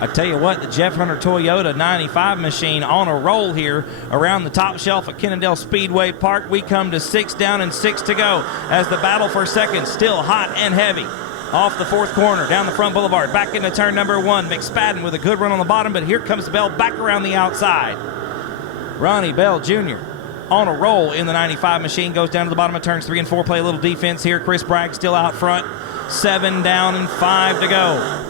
I tell you what, the Jeff Hunter Toyota 95 machine on a roll here around the top shelf at Kennedale Speedway Park. We come to 6 down and 6 to go as the battle for 2nd still hot and heavy. Off the 4th corner, down the front boulevard, back into turn number 1. McSpadden with a good run on the bottom, but here comes Bell back around the outside. Ronnie Bell Jr. on a roll in the 95 machine, goes down to the bottom of turns 3 and 4. Play a little defense here. Chris Bragg still out front. 7 down and 5 to go.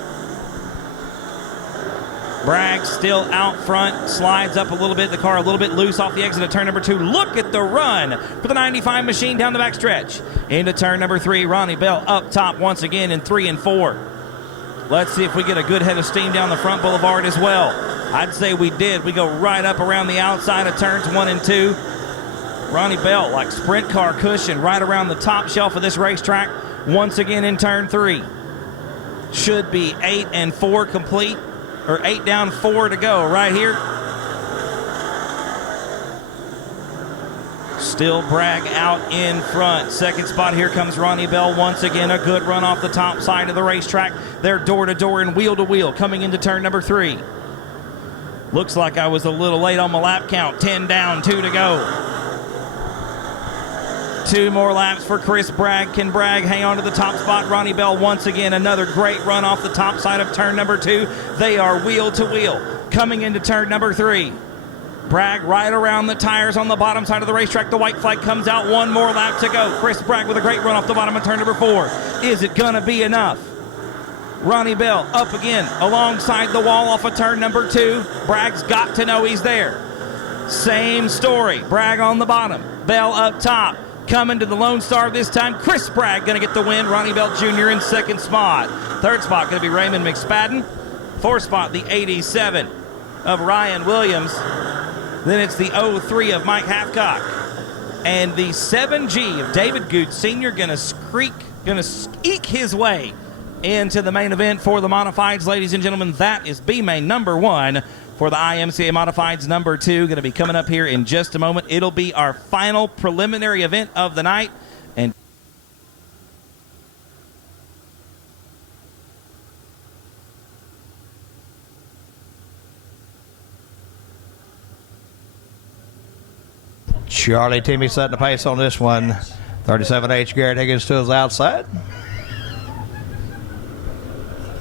Bragg still out front, slides up a little bit, the car a little bit loose off the exit of turn number 2. Look at the run for the 95 machine down the back stretch. Into turn number 3, Ronnie Bell up top once again in 3 and 4. Let's see if we get a good head of steam down the front boulevard as well. I'd say we did. We go right up around the outside of turns 1 and 2. Ronnie Bell, like sprint car cushion, right around the top shelf of this racetrack once again in turn 3. Should be 8 and 4 complete. Or 8 down, 4 to go right here. Still Bragg out in front. 2nd spot, here comes Ronnie Bell once again. A good run off the top side of the racetrack. They're door to door and wheel to wheel coming into turn number 3. Looks like I was a little late on my lap count. 10 down, 2 to go. 2 more laps for Chris Bragg. Can Bragg hang on to the top spot? Ronnie Bell once again, another great run off the top side of turn number 2. They are wheel to wheel coming into turn number 3. Bragg right around the tires on the bottom side of the racetrack. The white flag comes out. 1 more lap to go. Chris Bragg with a great run off the bottom of turn number 4. Is it going to be enough? Ronnie Bell up again alongside the wall off of turn number 2. Bragg's got to know he's there. Same story. Bragg on the bottom. Bell up top. Coming to the Lone Star this time. Chris Bragg going to get the win. Ronnie Bell Jr. in 2nd spot. 3rd spot going to be Raymond McSpadden. 4th spot, the 87 of Ryan Williams. Then it's the 03 of Mike Hathcock. And the 7G of David Gooch Sr. going to eke his way into the main event for the Modifieds. Ladies and gentlemen, that is B-Main number 1 for the IMCA Modifieds number 2. Going to be coming up here in just a moment. It'll be our final preliminary event of the night. And Charlie Timmy setting the pace on this one. 37H Garrett Higgins to his outside.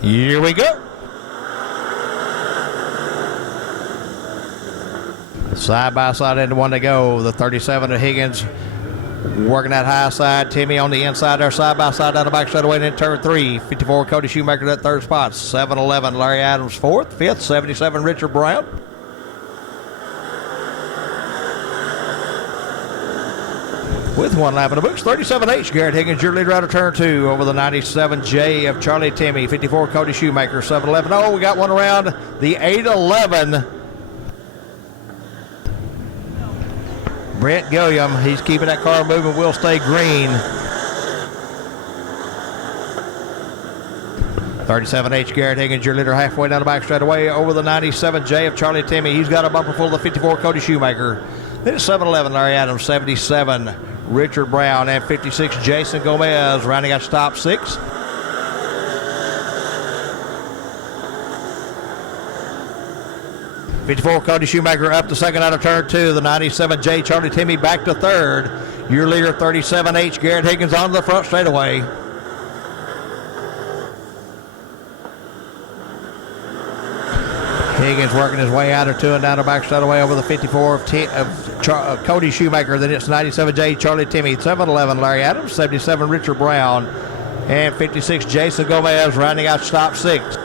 Here we go. Side by side into one to go. The 37 of Higgins working that high side. Timmy on the inside there, side by side down the back straight away into turn 3. 54 Cody Shoemaker at 3rd spot. 7-11 Larry Adams 4th. 5th 77 Richard Brown. With 1 lap in the books, 37H Garrett Higgins, your leader out of turn 2 over the 97J of Charlie Timmy. 54 Cody Shoemaker, 7-11. Oh, we got one around the 8-11. Brent Gilliam, he's keeping that car moving, will stay green. 37H Garrett Higgins, your leader halfway down the back straight away over the 97J of Charlie Timmy. He's got a bumper full of the 54 Cody Shoemaker. Then it's 7-11 Larry Adams, 77 Richard Brown, and 56 Jason Gomez rounding out stop 6. '54 Cody Shoemaker up to second out of turn 2. The 97 J Charlie Timmy back to third. Your leader 37 H Garrett Higgins on the front straightaway. Higgins working his way out of 2 and down the back straightaway over the 54 of Cody Shoemaker. Then it's 97 J Charlie Timmy, 7-11 Larry Adams, 77 Richard Brown, and 56 Jason Gomez rounding out stop 6.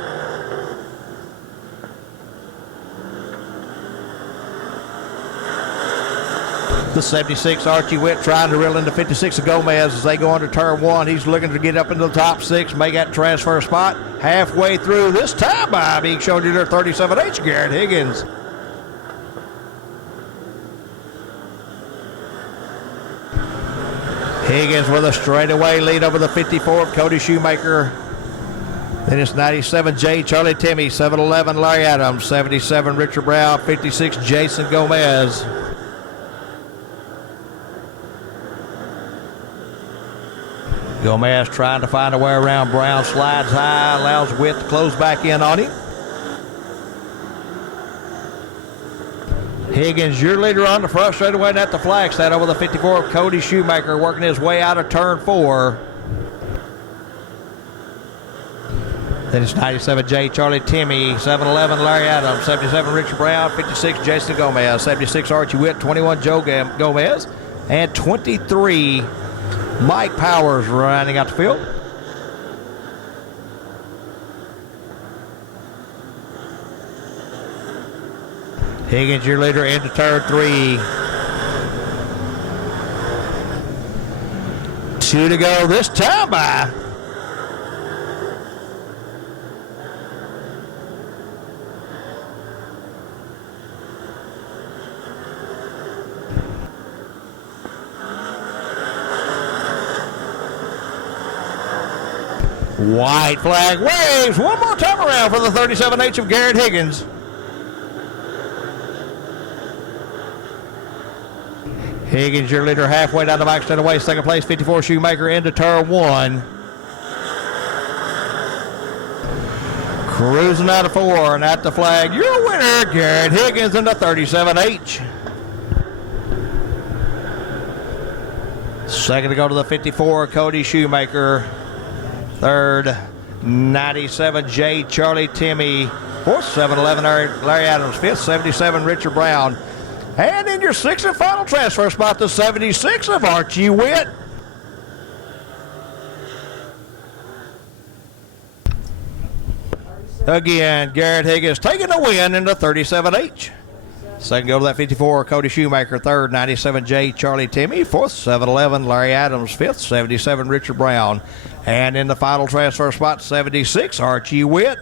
The 76 Archie Witt trying to reel into 56 of Gomez as they go into turn 1. He's looking to get up into the top 6, make that transfer spot. Halfway through this time by being shown to their 37H Garrett Higgins. Higgins with a straightaway lead over the 54 of Cody Shoemaker. Then it's 97 J Charlie Timmy, 7-11 Larry Adams, 77 Richard Brown, 56 Jason Gomez. Gomez trying to find a way around Brown, slides high, allows Witt to close back in on him. Higgins, your leader on the front straightaway and at the flag stand over the 54 of Cody Shoemaker, working his way out of turn 4. Then it's 97 J Charlie Timmy, 7-11 Larry Adams, 77 Richard Brown, 56 Jason Gomez, 76 Archie Witt, 21 Joe Gomez, and 23 Mike Powers rounding out the field. Higgins, your leader, into turn 3. 2 to go this time by. White flag waves one more time around for the 37H of Garrett Higgins. Higgins, your leader, halfway down the back straightaway. Second place, 54 Shoemaker into turn 1. Cruising out of 4 and at the flag, your winner, Garrett Higgins in the 37H. Second to go to the 54, Cody Shoemaker. Third, 97 J Charlie Timmy. Fourth, 7-11 Larry Adams. Fifth, 77 Richard Brown. And in your sixth and final transfer spot, the 76 of Archie Witt. Again, Garrett Higgins taking the win in the 37H. Second go to that 54, Cody Shoemaker. Third, 97 J Charlie Timmy. Fourth, 7-11 Larry Adams. Fifth, 77 Richard Brown. And in the final transfer spot, 76 Archie Witt.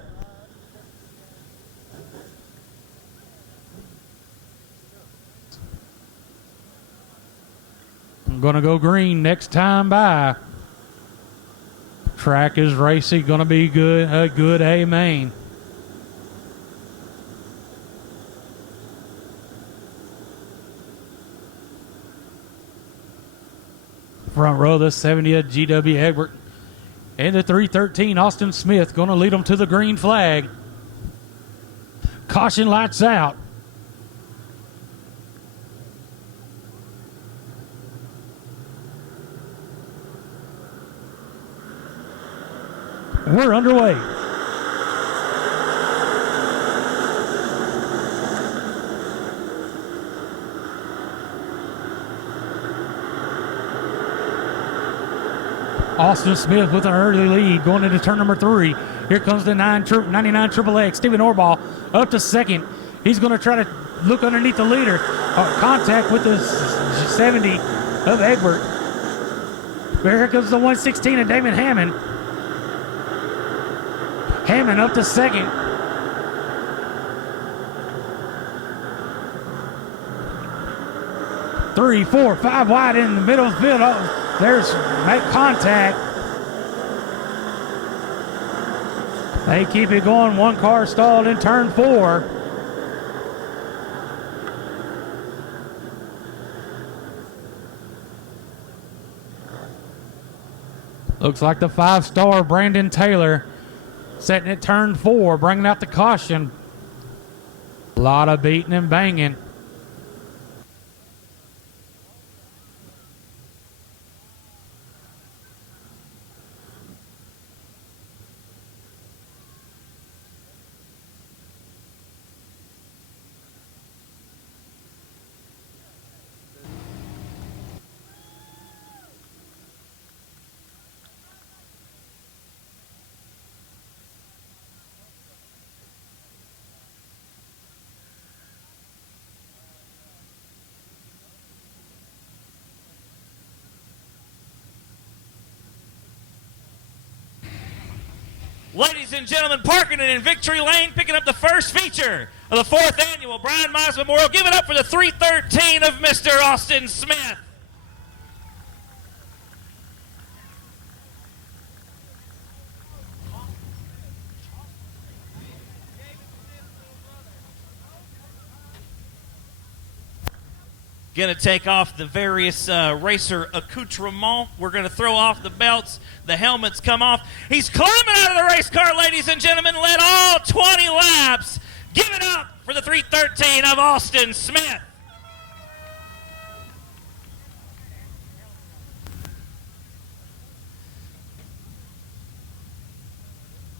I'm going to go green next time by. Track is racy, going to be good, a good A main. Front row, the 70th GW Egbert. And the 313 Austin Smith going to lead them to the green flag. Caution lights out. We're underway. Austin Smith with an early lead going into turn number 3. Here comes the 99 Triple X. Stephen Orbaugh up to second. He's going to try to look underneath the leader. Contact with the 70 of Egbert. But here comes the 116 of Damon Hammond. Hammond up to second. Three, four, five wide in the middle of the field. Oh, there's make contact. They keep it going. One car stalled in turn 4. Looks like the 5-star Brandon Taylor setting at turn 4, bringing out the caution. A lot of beating and banging. Ladies and gentlemen, parking it in Victory Lane, picking up the first feature of the 4th Annual Brian Mize Memorial. Give it up for the 313 of Mr. Austin Smith. Going to take off the various racer accoutrements. We're going to throw off the belts. The helmets come off. He's climbing out of the race car, ladies and gentlemen. Led all 20 laps. Give it up for the 313 of Austin Smith.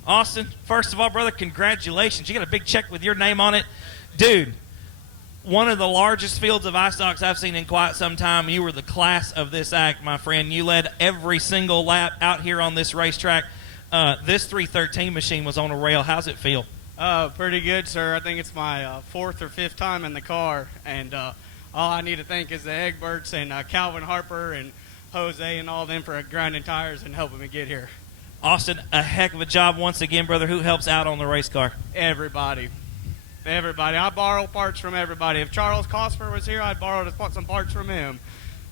Austin, first of all, brother, congratulations. You got a big check with your name on it. Dude, one of the largest fields of ice stocks I've seen in quite some time. You were the class of this act, my friend. You led every single lap out here on this racetrack. This 313 machine was on a rail. How's it feel? Pretty good, sir. I think it's my 4th or 5th time in the car, and all I need to thank is the Egberts and Calvin Harper and Jose and all of them for grinding tires and helping me get here. Austin, a heck of a job once again, brother. Who helps out on the race car? Everybody. I borrow parts from everybody. If Charles Cosper was here, I'd borrow some parts from him.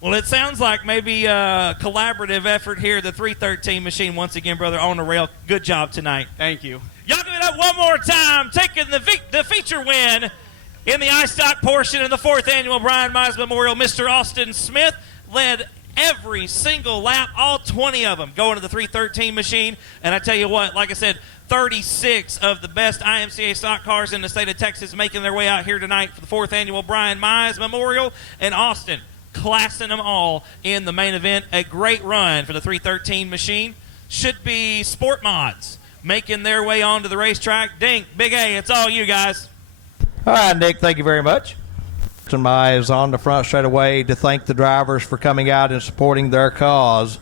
Well, it sounds like maybe a collaborative effort here. The 313 machine, once again, brother, on the rail. Good job tonight. Thank you. Y'all give it up one more time. Taking the feature win in the ice stock portion of the 4th Annual Brian Mize Memorial. Mr. Austin Smith led every single lap, all 20 of them going to the 313 machine. And I tell you what, like I said, 36 of the best IMCA stock cars in the state of Texas making their way out here tonight for the 4th Annual Brian Mize Memorial. And Austin classing them all in the main event. A great run for the 313 machine. Should be Sport Mods making their way onto the racetrack. Dink, Big A, it's all you guys. All right, Nick, thank you very much. Mize on the front straight away to thank the drivers for coming out and supporting their cause,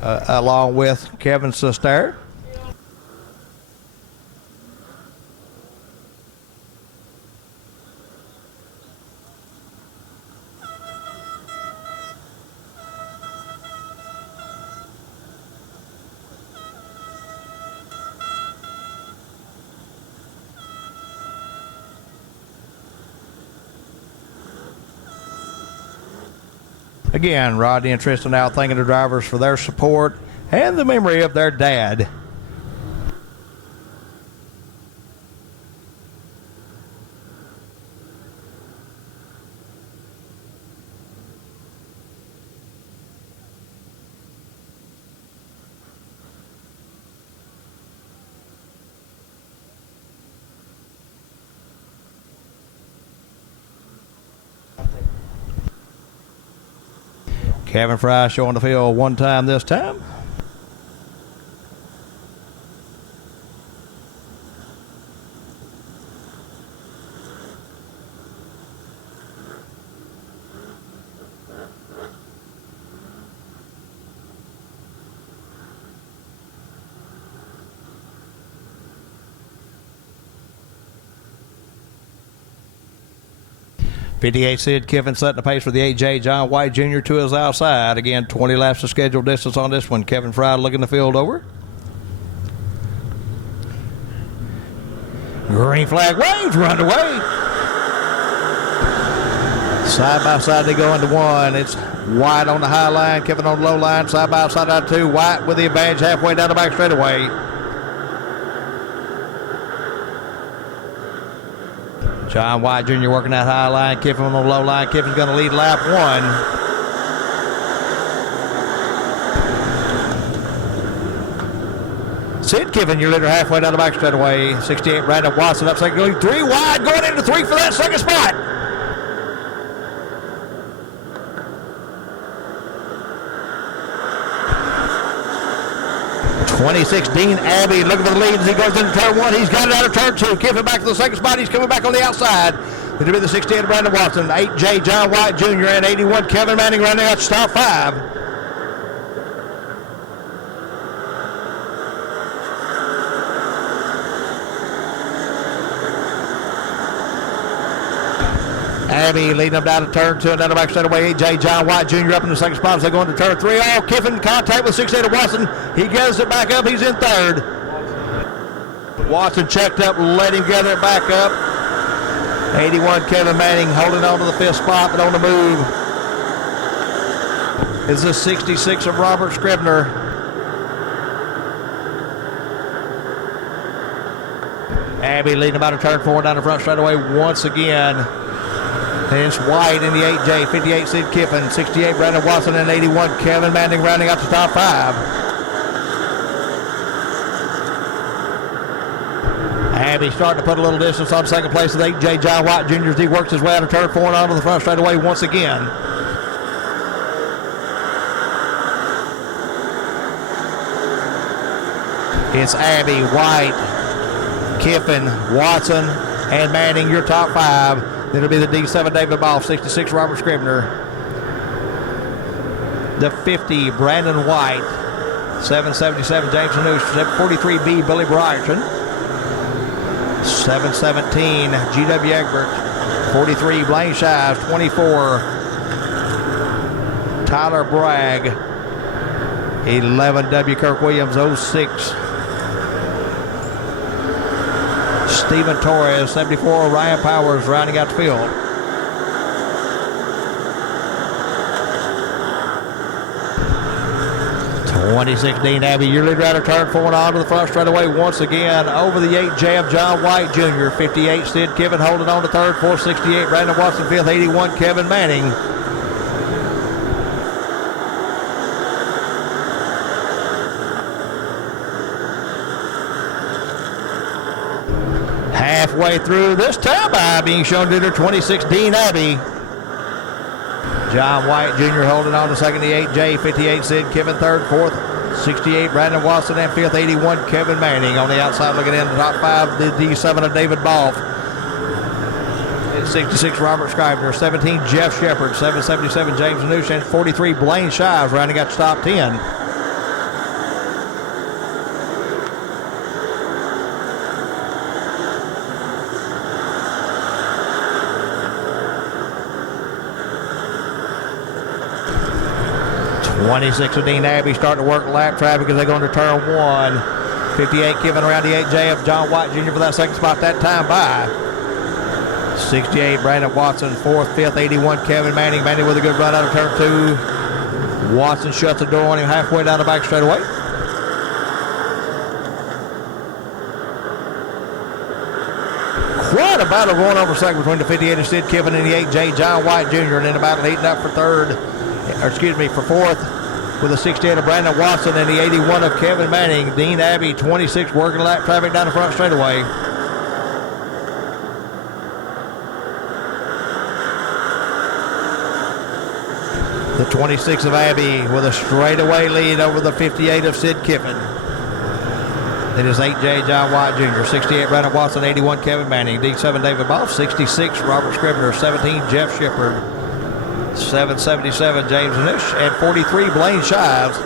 along with Kevin Sester. Again, Rodney and Tristan out thanking the drivers for their support and the memory of their dad. Kevin Fry showing the field one time this time. PDA Sid Kiffin setting the pace for the 8J. John White Jr. to his outside. Again, 20 laps of scheduled distance on this one. Kevin Fry looking the field over. Green flag waves, run away. Side by side they go into one. It's White on the high line, Kevin on the low line. Side by side out two. White with the advantage halfway down the back straightaway. John White Jr. working that high line. Kiffin on the low line. Kiffin's going to lead lap one. Sid Kiffin, your leader, halfway down the back straightaway. 68, Brandon Watson up second, going 3 wide, going into 3 for that second spot. 26, Dean Abbey looking for the lead as he goes into turn 1. He's got it out of turn 2. Kiffin back to the second spot. He's coming back on the outside. It'll be the 68, Brandon Watson. 8J, John White Jr. and 81, Kevin Manning rounding out top 5. Abbey leading them down to turn 2 and down the back straightaway. 8J, John White Jr. up in the second spot as they go into turn 3. Oh, Kiffin contact with 68 Watson. He gets it back up. He's in third. Watson checked up, let him gather it back up. 81, Kevin Manning holding on to the 5th spot, but on the move is the 66 of Robert Scribner. Abbey leading them out of turn 4 down the front straightaway once again. And it's White in the 8J, 58 Sid Kiffin, 68 Brandon Watson, and 81 Kevin Manning rounding out the top 5. Abbey starting to put a little distance on second place with 8J John White Jr. as he works his way out of turn 4 and onto the front straightaway once again. It's Abbey, White, Kiffin, Watson, and Manning, your top 5. It'll be the D7 David Ball, 66 Robert Scribner, the 50 Brandon White, 777 James Anoush, 743B Billy Bryson, 717 GW Egbert, 43 Blaine Shives, 24 Tyler Bragg, 11 W Kirk Williams, 06 Steven Torres, 74 Ryan Powers rounding out the field. Dean Abbey, your leader out of turn 4 and on to the front straightaway once again over the 8J of John White Jr. 58 Sid Kiffin holding on to third, 468 Brandon Watson 5th, 81 Kevin Manning. Halfway through this time by being shown leader 26 Dean Abbey. John White Jr. holding on to second, the 8J, 58 Sid Kiffin third, 4th, 68 Brandon Watson, and 5th, 81 Kevin Manning. On the outside looking in the top 5, the D7 of David Balf. It's 66 Robert Scribner, 17 Jeff Shepard, 777 James Anoush, and 43 Blaine Shives rounding out the top 10. of Dean Abbey starting to work lap traffic as they go into turn 1. 58 Kevin around the 8J of John White Jr. for that second spot that time by. 68 Brandon Watson, 4th, 5th, 81 Kevin Manning. Manning with a good run out of turn 2. Watson shuts the door on him halfway down the back straightaway. Quite a battle going over second between the 58 of Sid Kiffin and the 8J John White Jr. And then a battle heating up for third. For 4th with the 68 of Brandon Watson and the 81 of Kevin Manning. Dean Abbey, 26, working lap traffic down the front straightaway. The 26 of Abbey with a straightaway lead over the 58 of Sid Kiffin. It is 8J John White Jr., 68 Brandon Watson, 81 Kevin Manning, D7 David Ball, 66 Robert Scribner, 17 Jeff Shepard, 777 James Anoush, and 43 Blaine Shives.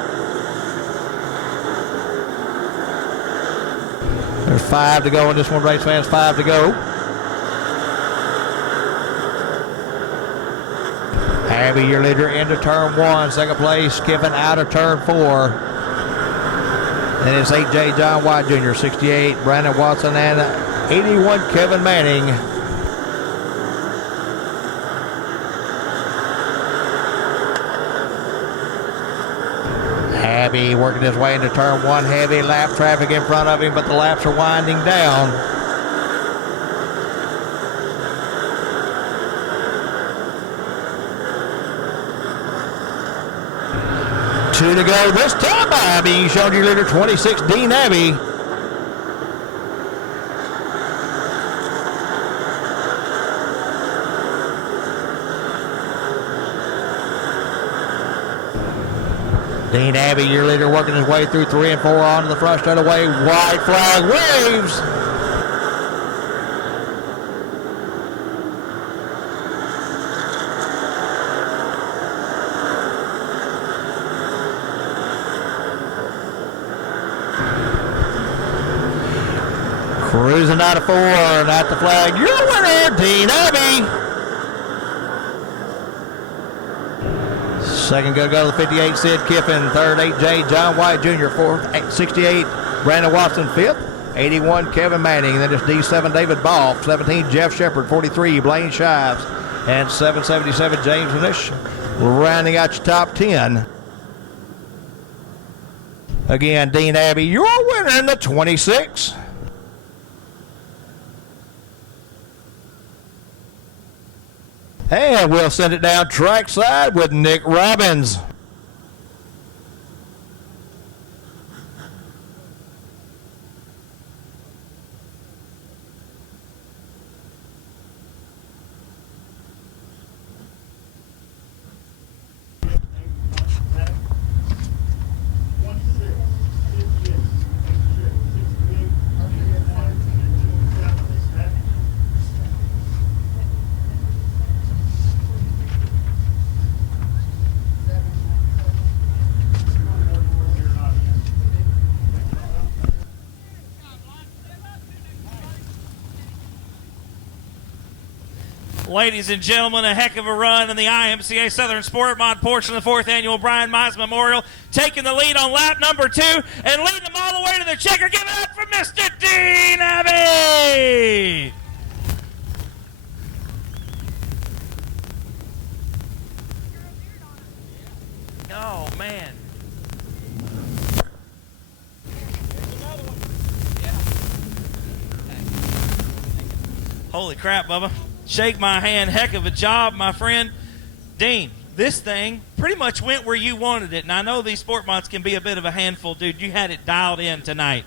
There's 5 to go in this one, race fans, 5 to go. Abbey, your leader, into turn 1, second place, Kiffin out of turn 4. And it's 8J John White Jr., 68 Brandon Watson, and 81 Kevin Manning. Abbey working his way into turn 1, heavy lap traffic in front of him, but the laps are winding down. Two to go this time by being shown to your leader 26 Dean Abbey. Dean Abbey, your leader, working his way through 3 and 4 onto the front straightaway. White flag waves. Cruising out of 4 and at the flag. Your winner, Dean Abbey. Second going to go to the 58, Sid Kiffin. Third, 8J, John White Jr. Fourth, 68, Brandon Watson. Fifth, 81, Kevin Manning. And then it's D7, David Ball. 17, Jeff Shepard. 43, Blaine Shives. And 777, James Nish. Rounding out your top 10. Again, Dean Abbey, your winner in the 26. And we'll send it down trackside with Nick Robbins. Ladies and gentlemen, a heck of a run in the IMCA Southern Sport Mod portion of the 4th Annual Annual Mize Memorial, taking the lead on lap number 2 and leading them all the way to the checker. Give it up for Mr. Dean Abbey! Oh, man. Holy crap, Bubba. Shake my hand. Heck of a job, my friend. Dean, this thing pretty much went where you wanted it. And I know these sport mods can be a bit of a handful, dude. You had it dialed in tonight.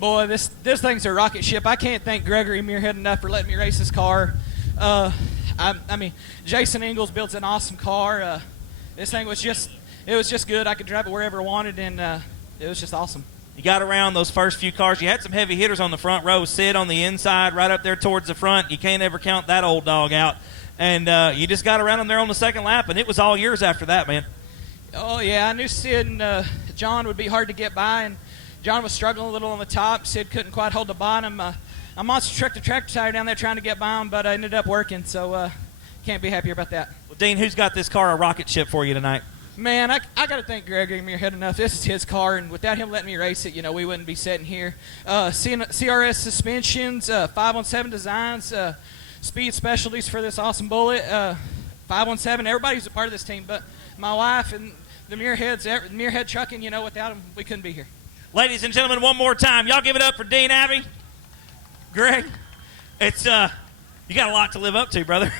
Boy, this thing's a rocket ship. I can't thank Gregory Muirhead enough for letting me race this car. I mean, Jason Ingalls builds an awesome car. This thing was just good. I could drive it wherever I wanted, and it was just awesome. You got around those first few cars. You had some heavy hitters on the front row. Sid on the inside, right up there towards the front. You can't ever count that old dog out. And you just got around them there on the second lap, and it was all yours after that, man. Oh, yeah, I knew Sid and John would be hard to get by, and John was struggling a little on the top. Sid couldn't quite hold the bottom. I monster trucked the tractor tire down there trying to get by him, but I ended up working, so can't be happier about that. Well, Dean, who's got this car a rocket ship for you tonight? Man, I got to thank Gregory Muirhead enough. This is his car, and without him letting me race it, we wouldn't be sitting here. CRS suspensions, 517 designs, speed specialties for this awesome bullet, 517. Everybody's a part of this team, but my wife and the Muirhead trucking, without them, we couldn't be here. Ladies and gentlemen, one more time. Y'all give it up for Dean Abbey. Greg, it's you got a lot to live up to, brother.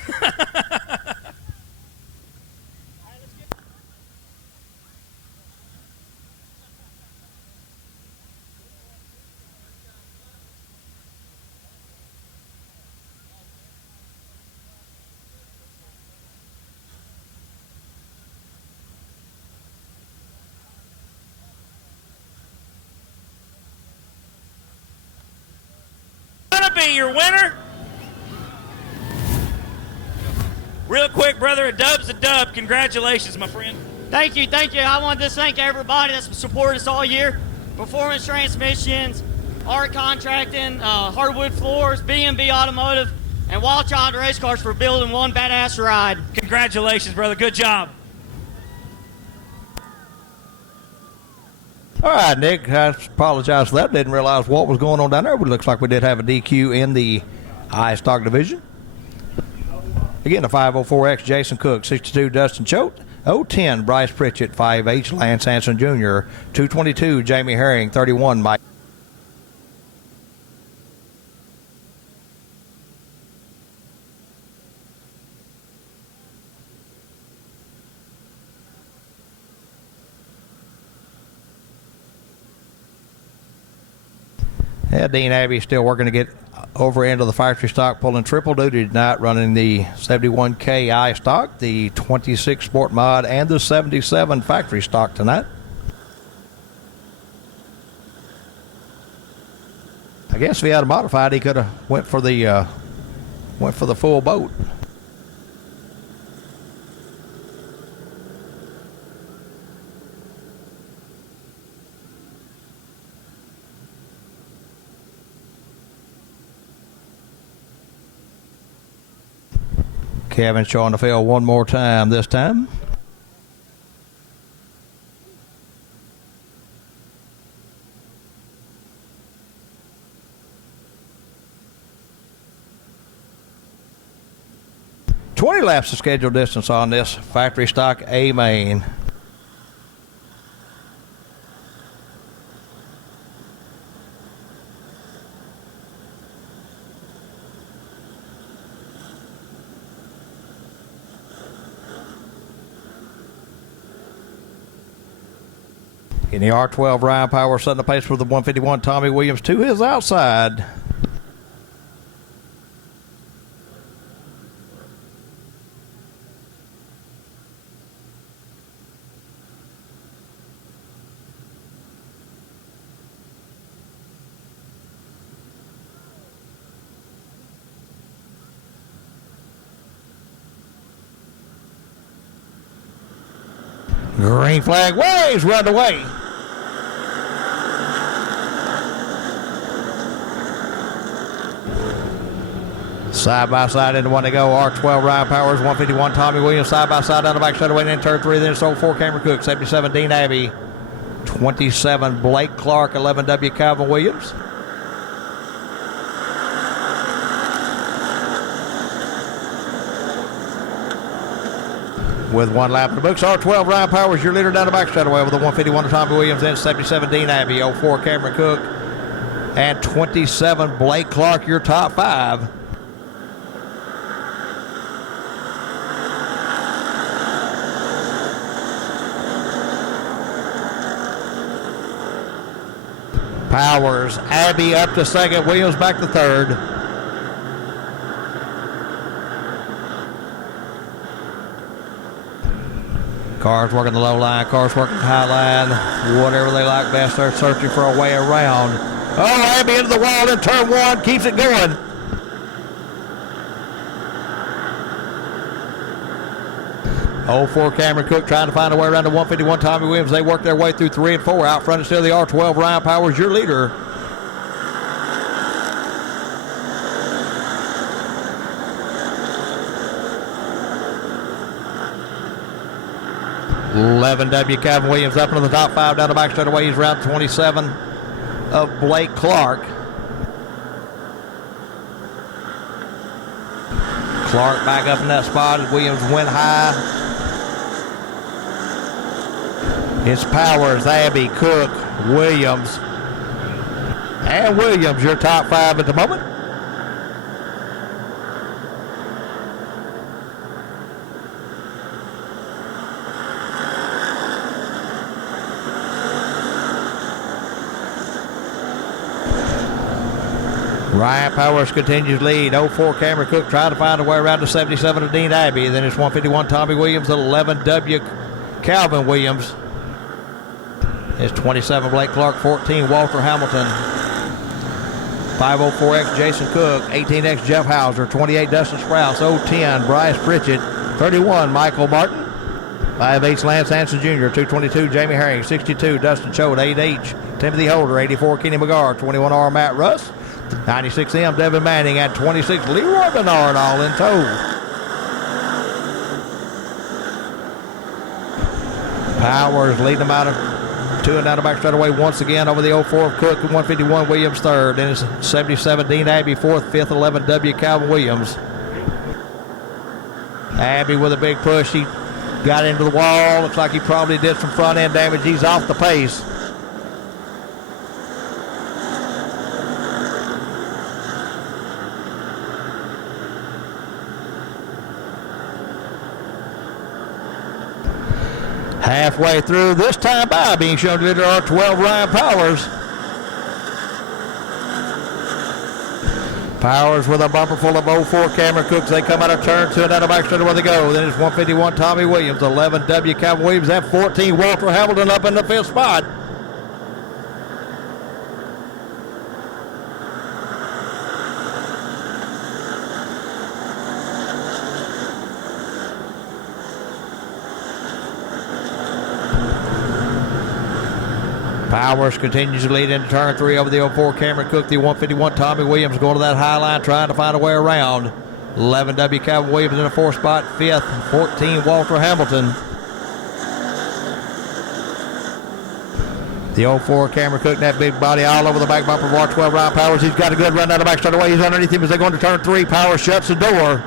Be your winner. Real quick, brother, a dub's a dub. Congratulations, my friend. Thank you. I want to thank everybody that's supported us all year. Performance Transmissions, Art Contracting, Hardwood Floors, B&B Automotive, and Wild Child Race Cars for building one badass ride. Congratulations, brother. Good job. All right, Nick, I apologize for that. Didn't realize what was going on down there, but it looks like we did have a DQ in the I-Stock division. Again, the 504X, Jason Cook. 62, Dustin Choate. 010, Bryce Pritchett. 5H, Lance Hanson Jr. 222, Jamie Herring. 31, Mike. Yeah, Dean Abbey still working to get over into the factory stock, pulling triple duty tonight, running the 71K I stock, the 26 Sport Mod, and the 77 factory stock tonight. guess if he had modified, he could have went for the full boat. Kevin showing the field one more time this time. $20 laps of scheduled distance on this factory stock A main. In the R12, Ryan Power setting the pace for the 151 Tommy Williams to his outside. Green flag waves, run away. Side by side into one to go. R12 Ryan Powers, 151 Tommy Williams, side by side down the back straightaway in turn 3. Then it's 04 Cameron Cook, 77 Dean Abbey, 27 Blake Clark, 11 W Calvin Williams. With one lap in the books, R12 Ryan Powers, your leader down the back straightaway with the 151 Tommy Williams, then 77 Dean Abbey, 04 Cameron Cook, and 27 Blake Clark, your top 5. Powers, Abbey up to second, Williams back to third. Cars working the low line, cars working the high line, whatever they like best. They're searching for a way around. Oh, Abbey into the wall in turn 1, keeps it going. Oh, 04 Cameron Cook trying to find a way around the 151 Tommy Williams. They work their way through 3 and 4. Out front is still the R12 Ryan Powers, your leader. W Calvin Williams up into the top 5 down the back straightaway. He's round 27 of Blake Clark. Clark back up in that spot as Williams went high. It's Powers, Abbey, Cook, Williams. And Williams, your top 5 at the moment. Ryan Powers continues lead. 04 Cameron Cook trying to find a way around to 77 of Dean Abbey. Then it's 151 Tommy Williams, 11 W Calvin Williams. It's 27 Blake Clark, 14 Walter Hamilton, 504X Jason Cook, 18X Jeff Hauser, 28 Dustin Sprouse, 010 Bryce Pritchett, 31 Michael Martin, 5H Lance Hanson Jr., 222 Jamie Herring, 62 Dustin Choate, 8H Timothy Holder, 84 Kenny McGar, 21R Matt Russ, 96M Devin Manning, at 26 Leroy Bernard, all in tow. Powers leading them out of 2 and down the back straightaway once again over the 04 of Cook, 151 Williams third. Then it's 77 Dean Abbey fourth, 5th 11 W Calvin Williams. Abbey with a big push. He got into the wall. Looks like he probably did some front end damage. He's off the pace. Halfway through this time by, being shown to leader R12 Ryan Powers. Powers with a bumper full of 04 Cameron Cooks. They come out of turn 2 and out of back straight where they go. Then it's 151 Tommy Williams, 11 W Calvin Williams, and 14 Walter Hamilton up in the 5th spot. Powers continues to lead into turn 3 over the 04 Cameron Cook. The 151 Tommy Williams going to that high line trying to find a way around. 11W Calvin Williams in the 4th spot. 5th, 14 Walter Hamilton. The 04 Cameron Cook, that big body all over the back bumper of R12 Ryan Powers. He's got a good run down the back straight away. He's underneath him as they go into turn 3. Powers shuts the door.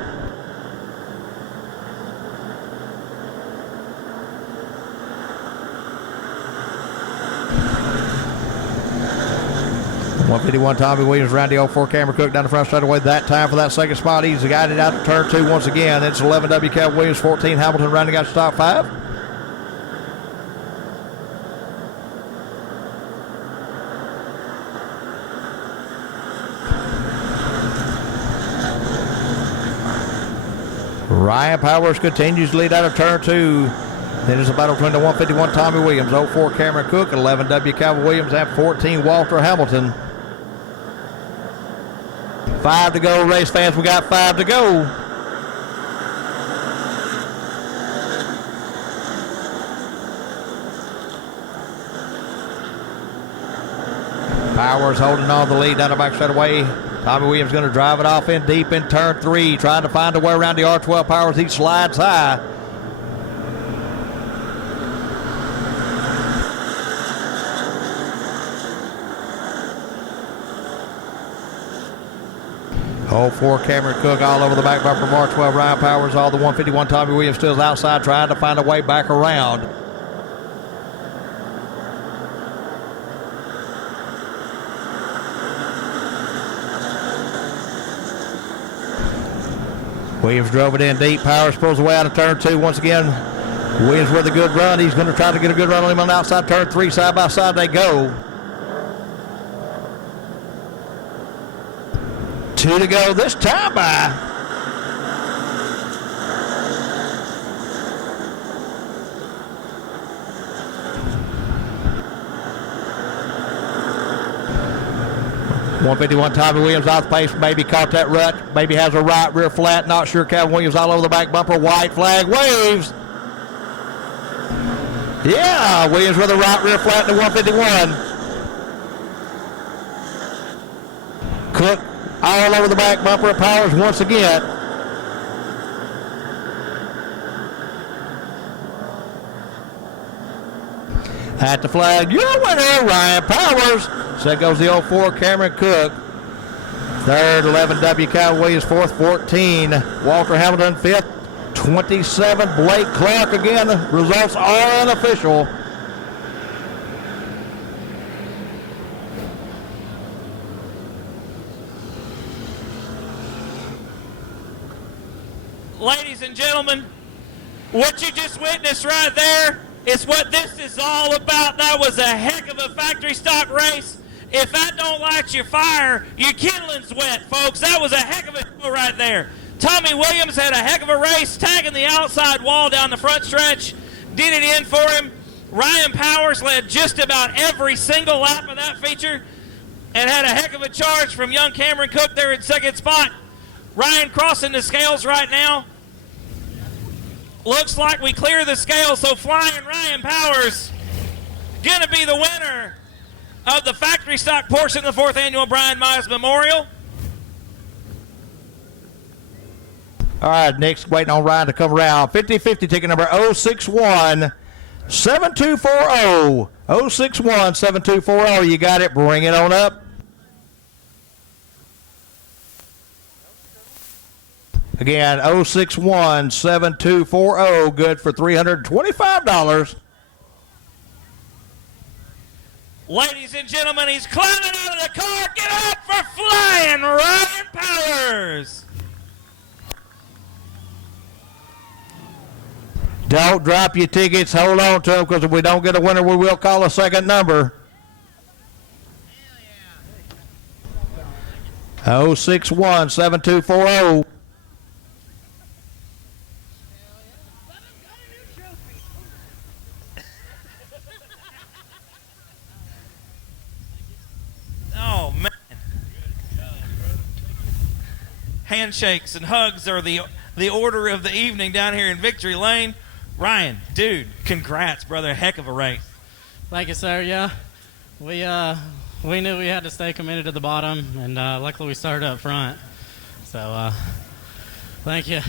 .151 Tommy Williams around the 04 Cameron Cook down the front straight away. That time for that second spot. He's guided out to turn 2 once again. It's 11W Calvin Williams, 14 Hamilton rounding out to top 5. Ryan Powers continues to lead out of turn 2. Then it's a battle between the 151 Tommy Williams, 04 Cameron Cook, 11W Calvin Williams, and 14 Walter Hamilton. 5 to go, race fans. We got 5 to go. Powers holding on the lead down the back straight away. Tommy Williams going to drive it off in deep in turn 3, trying to find a way around the R12 Powers. He slides high. Oh, 04 Cameron Cook all over the back bumper from R12 Ryan Powers. All the 151 Tommy Williams still outside trying to find a way back around. Williams drove it in deep. Powers pulls away out of turn 2 once again. Williams with a good run. He's going to try to get a good run on him on the outside turn 3. Side by side they go. 2 to go this time by. .151 Tommy Williams off the pace. Maybe caught that rut. Maybe has a right rear flat. Not sure. Calvin Williams all over the back bumper. White flag waves. Yeah, Williams with a right rear flat to 151. Cook all over the back bumper of Powers once again. At the flag, your winner, Ryan Powers. Second goes the 04 Cameron Cook. Third, 11W Calvin Williams. 4th, 14 Walter Hamilton. 5th, 27 Blake Clark. Again, the results are unofficial. Ladies and gentlemen, what you just witnessed right there is what this is all about. That was a heck of a factory stock race. If that don't light your fire, your kindling's wet, folks. That was a heck of a show right there. Tommy Williams had a heck of a race, tagging the outside wall down the front stretch. Did it in for him. Ryan Powers led just about every single lap of that feature and had a heck of a charge from young Cameron Cook there in second spot. Ryan crossing the scales right now. Looks like we clear the scale, so Flying Ryan Powers going to be the winner of the factory stock portion of the 4th Annual Annual Mize Memorial. All right, next waiting on Ryan to come around. 50-50 ticket number 061-7240. 061-7240. You got it. Bring it on up. Again, 061-7240, good for $325. Ladies and gentlemen, he's climbing out of the car. Get up for Flying Ryan Powers. Don't drop your tickets. Hold on to them, because if we don't get a winner, we will call a second number. 061-7240. Oh, man. Handshakes and hugs are the order of the evening down here in Victory Lane. Ryan, dude, congrats, brother. Heck of a race. Thank you, sir. Yeah. We knew we had to stay committed to the bottom, and luckily we started up front. So, thank you.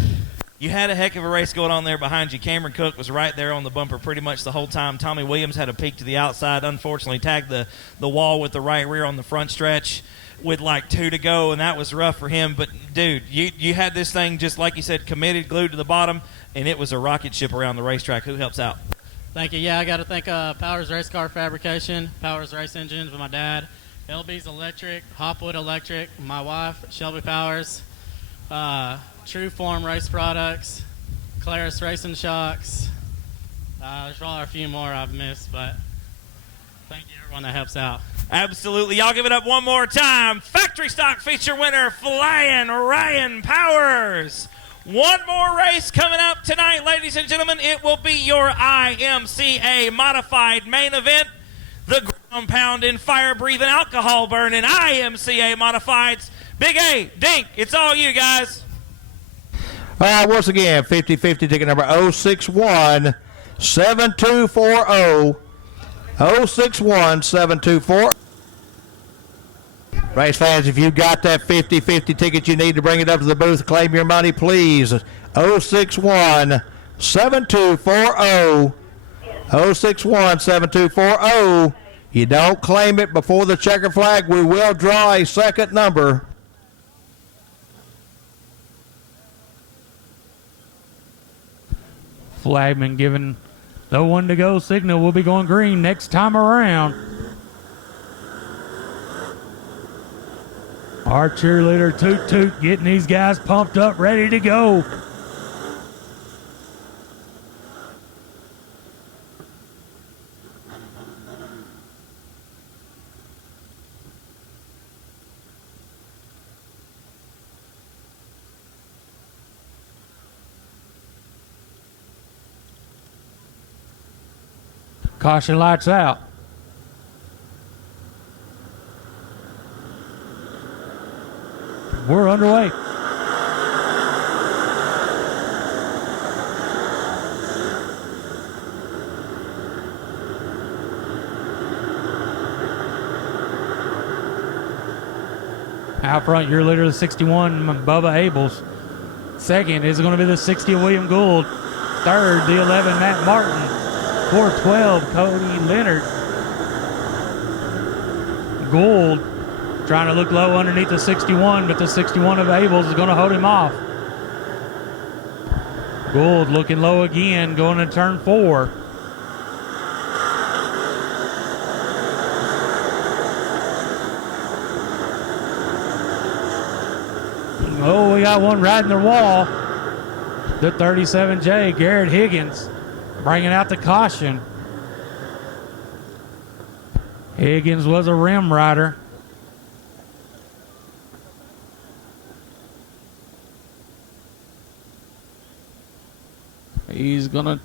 You had a heck of a race going on there behind you. Cameron Cook was right there on the bumper pretty much the whole time. Tommy Williams had a peek to the outside, unfortunately tagged the wall with the right rear on the front stretch with like 2 to go, and that was rough for him. But, dude, you had this thing just like you said, committed, glued to the bottom, and it was a rocket ship around the racetrack. Who helps out? Thank you. Yeah, I got to thank Powers Race Car Fabrication, Powers Race Engines with my dad, LB's Electric, Hopwood Electric, my wife, Shelby Powers, True Form Race Products, Claris Racing Shocks. There's probably a few more I've missed, but thank you everyone that helps out. Absolutely. Y'all give it up one more time. Factory Stock feature winner, Flying Ryan Powers. One more race coming up tonight, ladies and gentlemen. It will be your IMCA modified main event. The ground pounding, fire breathing, alcohol burning IMCA modifieds. Big A, Dink, it's all you guys. Once again, 50-50 ticket number 061-7240. 061-7240. Race fans, if you got that 50-50 ticket, you need to bring it up to the booth. Claim your money, please. 061-7240. 061-7240. You don't claim it before the checker flag, we will draw a second number. Flagman giving the 1 to go signal. We'll be going green next time around. Our cheerleader Toot Toot getting these guys pumped up, ready to go. Caution lights out. We're underway. Out front, your leader, the 61, Bubba Abels. Second is going to be the 60 of William Gould. Third, the 11, Matt Martin. 412, Cody Leonard. Gould trying to look low underneath the 61, but the 61 of Abels is going to hold him off. Gould looking low again, going to turn 4. Oh, we got one riding the wall. The 37J, Garrett Higgins, bringing out the caution. Higgins was a rim rider. He's going to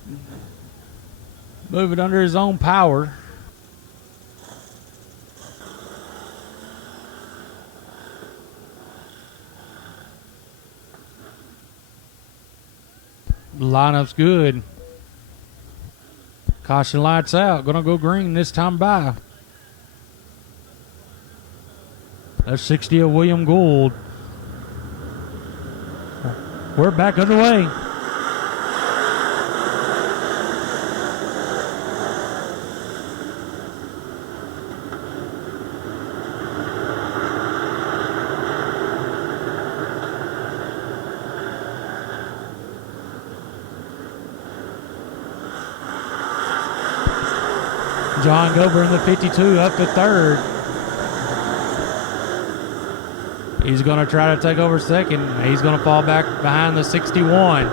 move it under his own power. Lineup's good. Caution lights out. Going to go green this time by. That's 60 of William Gould. We're back underway. John Gober in the 52 up to third. He's going to try to take over second. He's going to fall back behind the 61.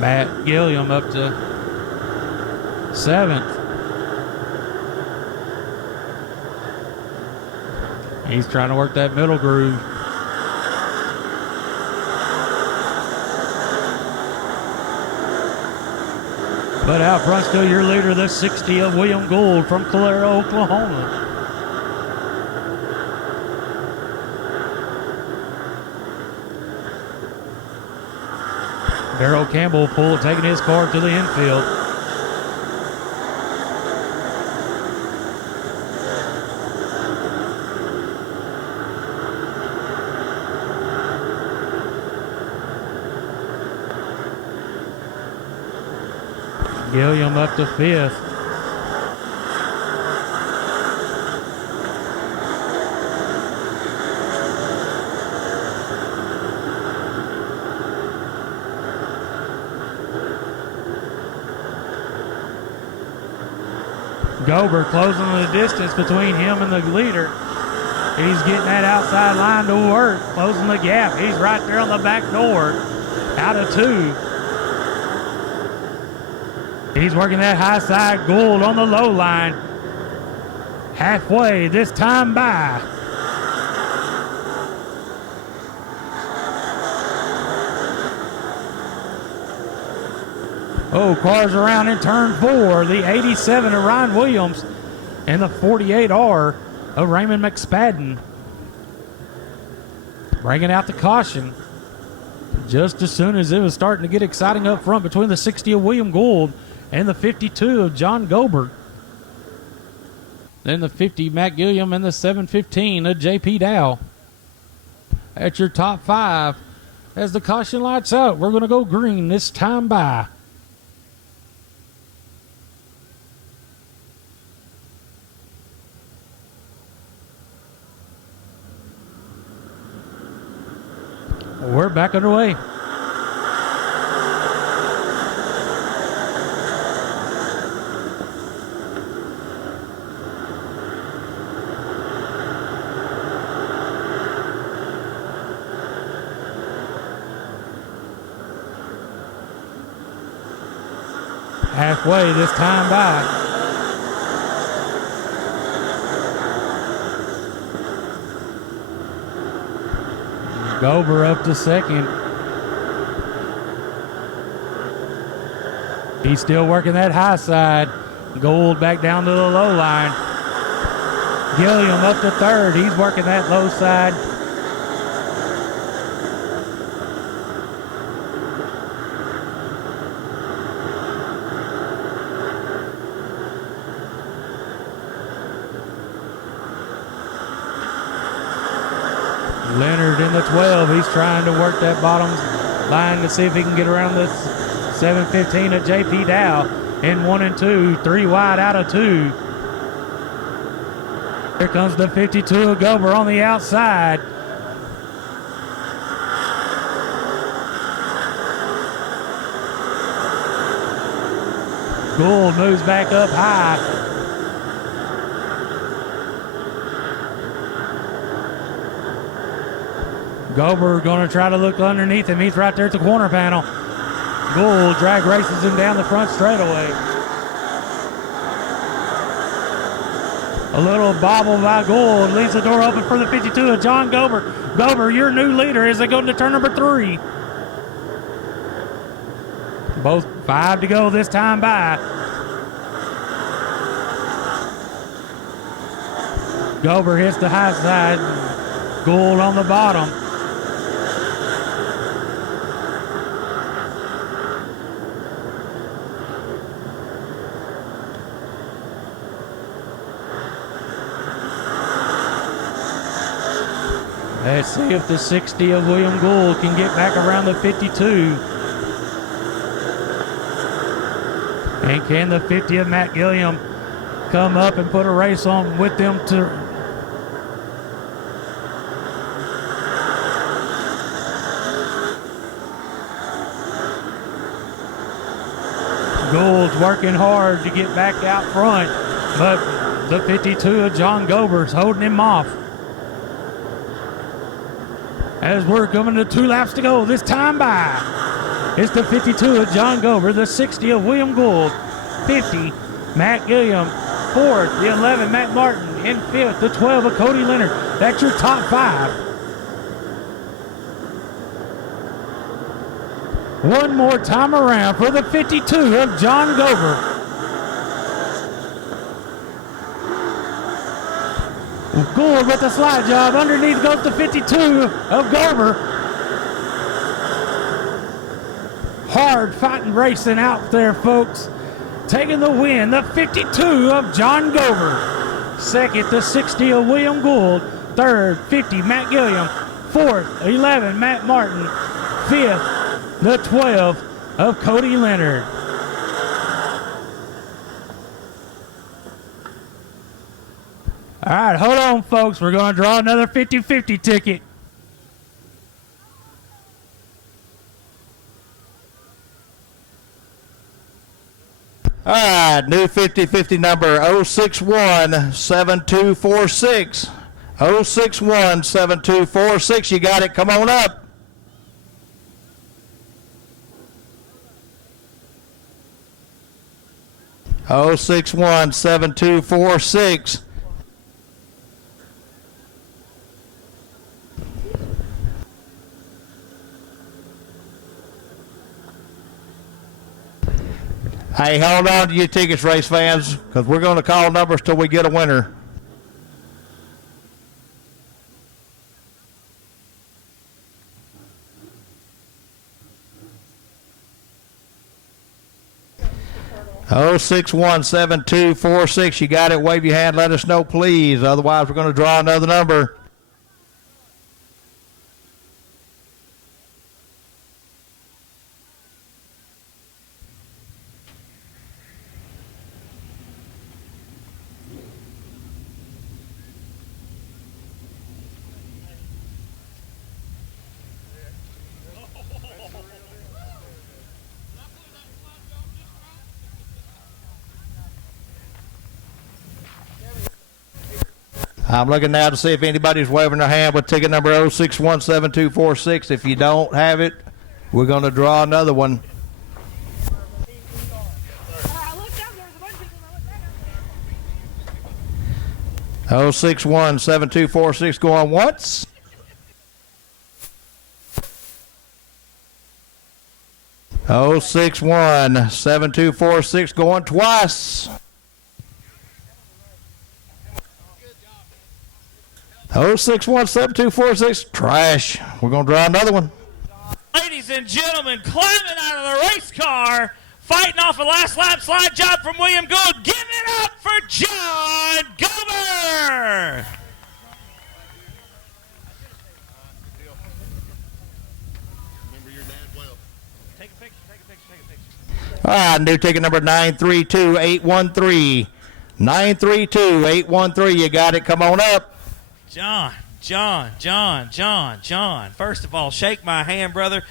Matt Gilliam up to 7th. He's trying to work that middle groove. But out front still your leader, the 60 of William Gould from Calera, Oklahoma. Darrell Campbell taking his car to the infield. Gilliam up to 5th. Gober closing the distance between him and the leader. He's getting that outside line to work, closing the gap. He's right there on the back door, out of 2. He's working that high side. Gould on the low line. Halfway this time by. Oh, cars around in turn 4. The 87 of Ryan Williams and the 48R of Raymond McSpadden. Bringing out the caution just as soon as it was starting to get exciting up front between the 60 of William Gould and the 52 of John Gober. Then the 50 Matt Gilliam and the 715 of J.P. Dow. That's your top 5. As the caution lights out, we're going to go green this time by. We're back underway. Halfway this time by. Gober up to 2nd. He's still working that high side. Gould back down to the low line. Gilliam up to 3rd. He's working that low side. Leonard in the 12. He's trying to work that bottom line to see if he can get around this 715 of J.P. Dow. In 1 and 2, 3 wide out of 2. Here comes the 52 of Gober on the outside. Gould moves back up high. Gober going to try to look underneath him. He's right there at the corner panel. Gould drag races him down the front straightaway. A little bobble by Gould leaves the door open for the 52 of John Gober. Gober, your new leader as they go into turn number 3. Both 5 to go this time by. Gober hits the high side. Gould on the bottom. Let's see if the 60 of William Gould can get back around the 52. And can the 50 of Matt Gilliam come up and put a race on with them to... Gould's working hard to get back out front, but the 52 of John Gober's holding him off. As we're coming to 2 laps to go this time by. It's the 52 of John Gober, the 60 of William Gould, 50 Matt Gilliam, 4th the 11 Matt Martin, and 5th the 12 of Cody Leonard. That's your top 5. One more time around for the 52 of John Gober. Gould with the slide job. Underneath goes the 52 of Gober. hard fighting racing out there, folks. Taking the win, the 52 of John Gover. Second, the 60 of William Gould. Third, 50, Matt Gilliam. Fourth, 11, Matt Martin. Fifth, the 12 of Cody Leonard. All right, hold on, folks. We're going to draw another 50-50 ticket. All right, new 50-50 number 061-7246. 061-7246. You got it. Come on up. Oh 61-7246. Hey, hold on to your tickets, race fans, because we're going to call numbers till we get a winner. Oh 61-7246. You got it. Wave your hand. Let us know, please. Otherwise, we're going to draw another number. I'm looking now to see if anybody's waving their hand with ticket number 061-7246. If you don't have it, we're going to draw another one. Oh 61-7246 going once. Oh 61-7246 going twice. 061-7246, trash. We're going to draw another one. Ladies and gentlemen, climbing out of the race car, fighting off a last lap slide job from William Gould. Give it up for John Gover. Take a picture. All right, new ticket number 932-813. 932-813, you got it. Come on up. John. First of all, shake my hand, brother.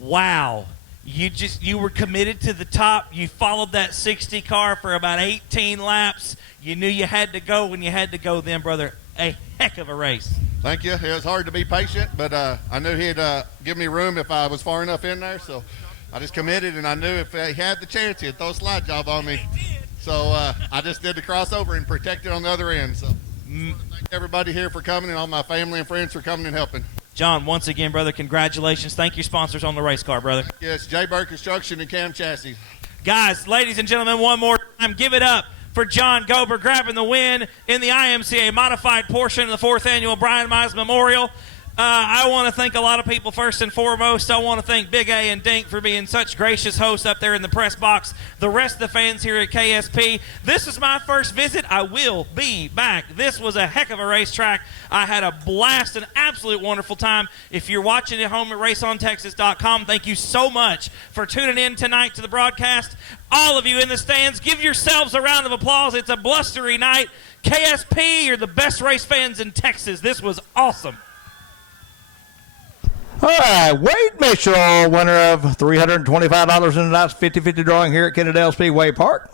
Wow. You were committed to the top. You followed that 60 car for about 18 laps. You knew you had to go when you had to go then, brother. A heck of a race. Thank you. It was hard to be patient, but I knew he'd give me room if I was far enough in there. So I just committed, and I knew if he had the chance, he'd throw a slide job on me. So I just did the crossover and protected on the other end. So thank everybody here for coming, and all my family and friends for coming and helping. John, once again, brother, congratulations. Thank your sponsors on the race car, brother. Yes, J. Burke Construction and Cam Chassis. Guys, ladies and gentlemen, one more time, give it up for John Gober grabbing the win in the IMCA modified portion of the 4th Annual Annual Mize Memorial. I want to thank a lot of people. First and foremost, I want to thank Big A and Dink for being such gracious hosts up there in the press box. The rest of the fans here at KSP. This is my first visit. I will be back. This was a heck of a racetrack. I had a blast, an absolute wonderful time. If you're watching at home at raceontexas.com, thank you so much for tuning in tonight to the broadcast. All of you in the stands, give yourselves a round of applause. It's a blustery night. KSP, you're the best race fans in Texas. This was awesome. All right, Wade Mitchell, winner of $325 in tonight's 50-50 drawing here at Kennedale Speedway Park.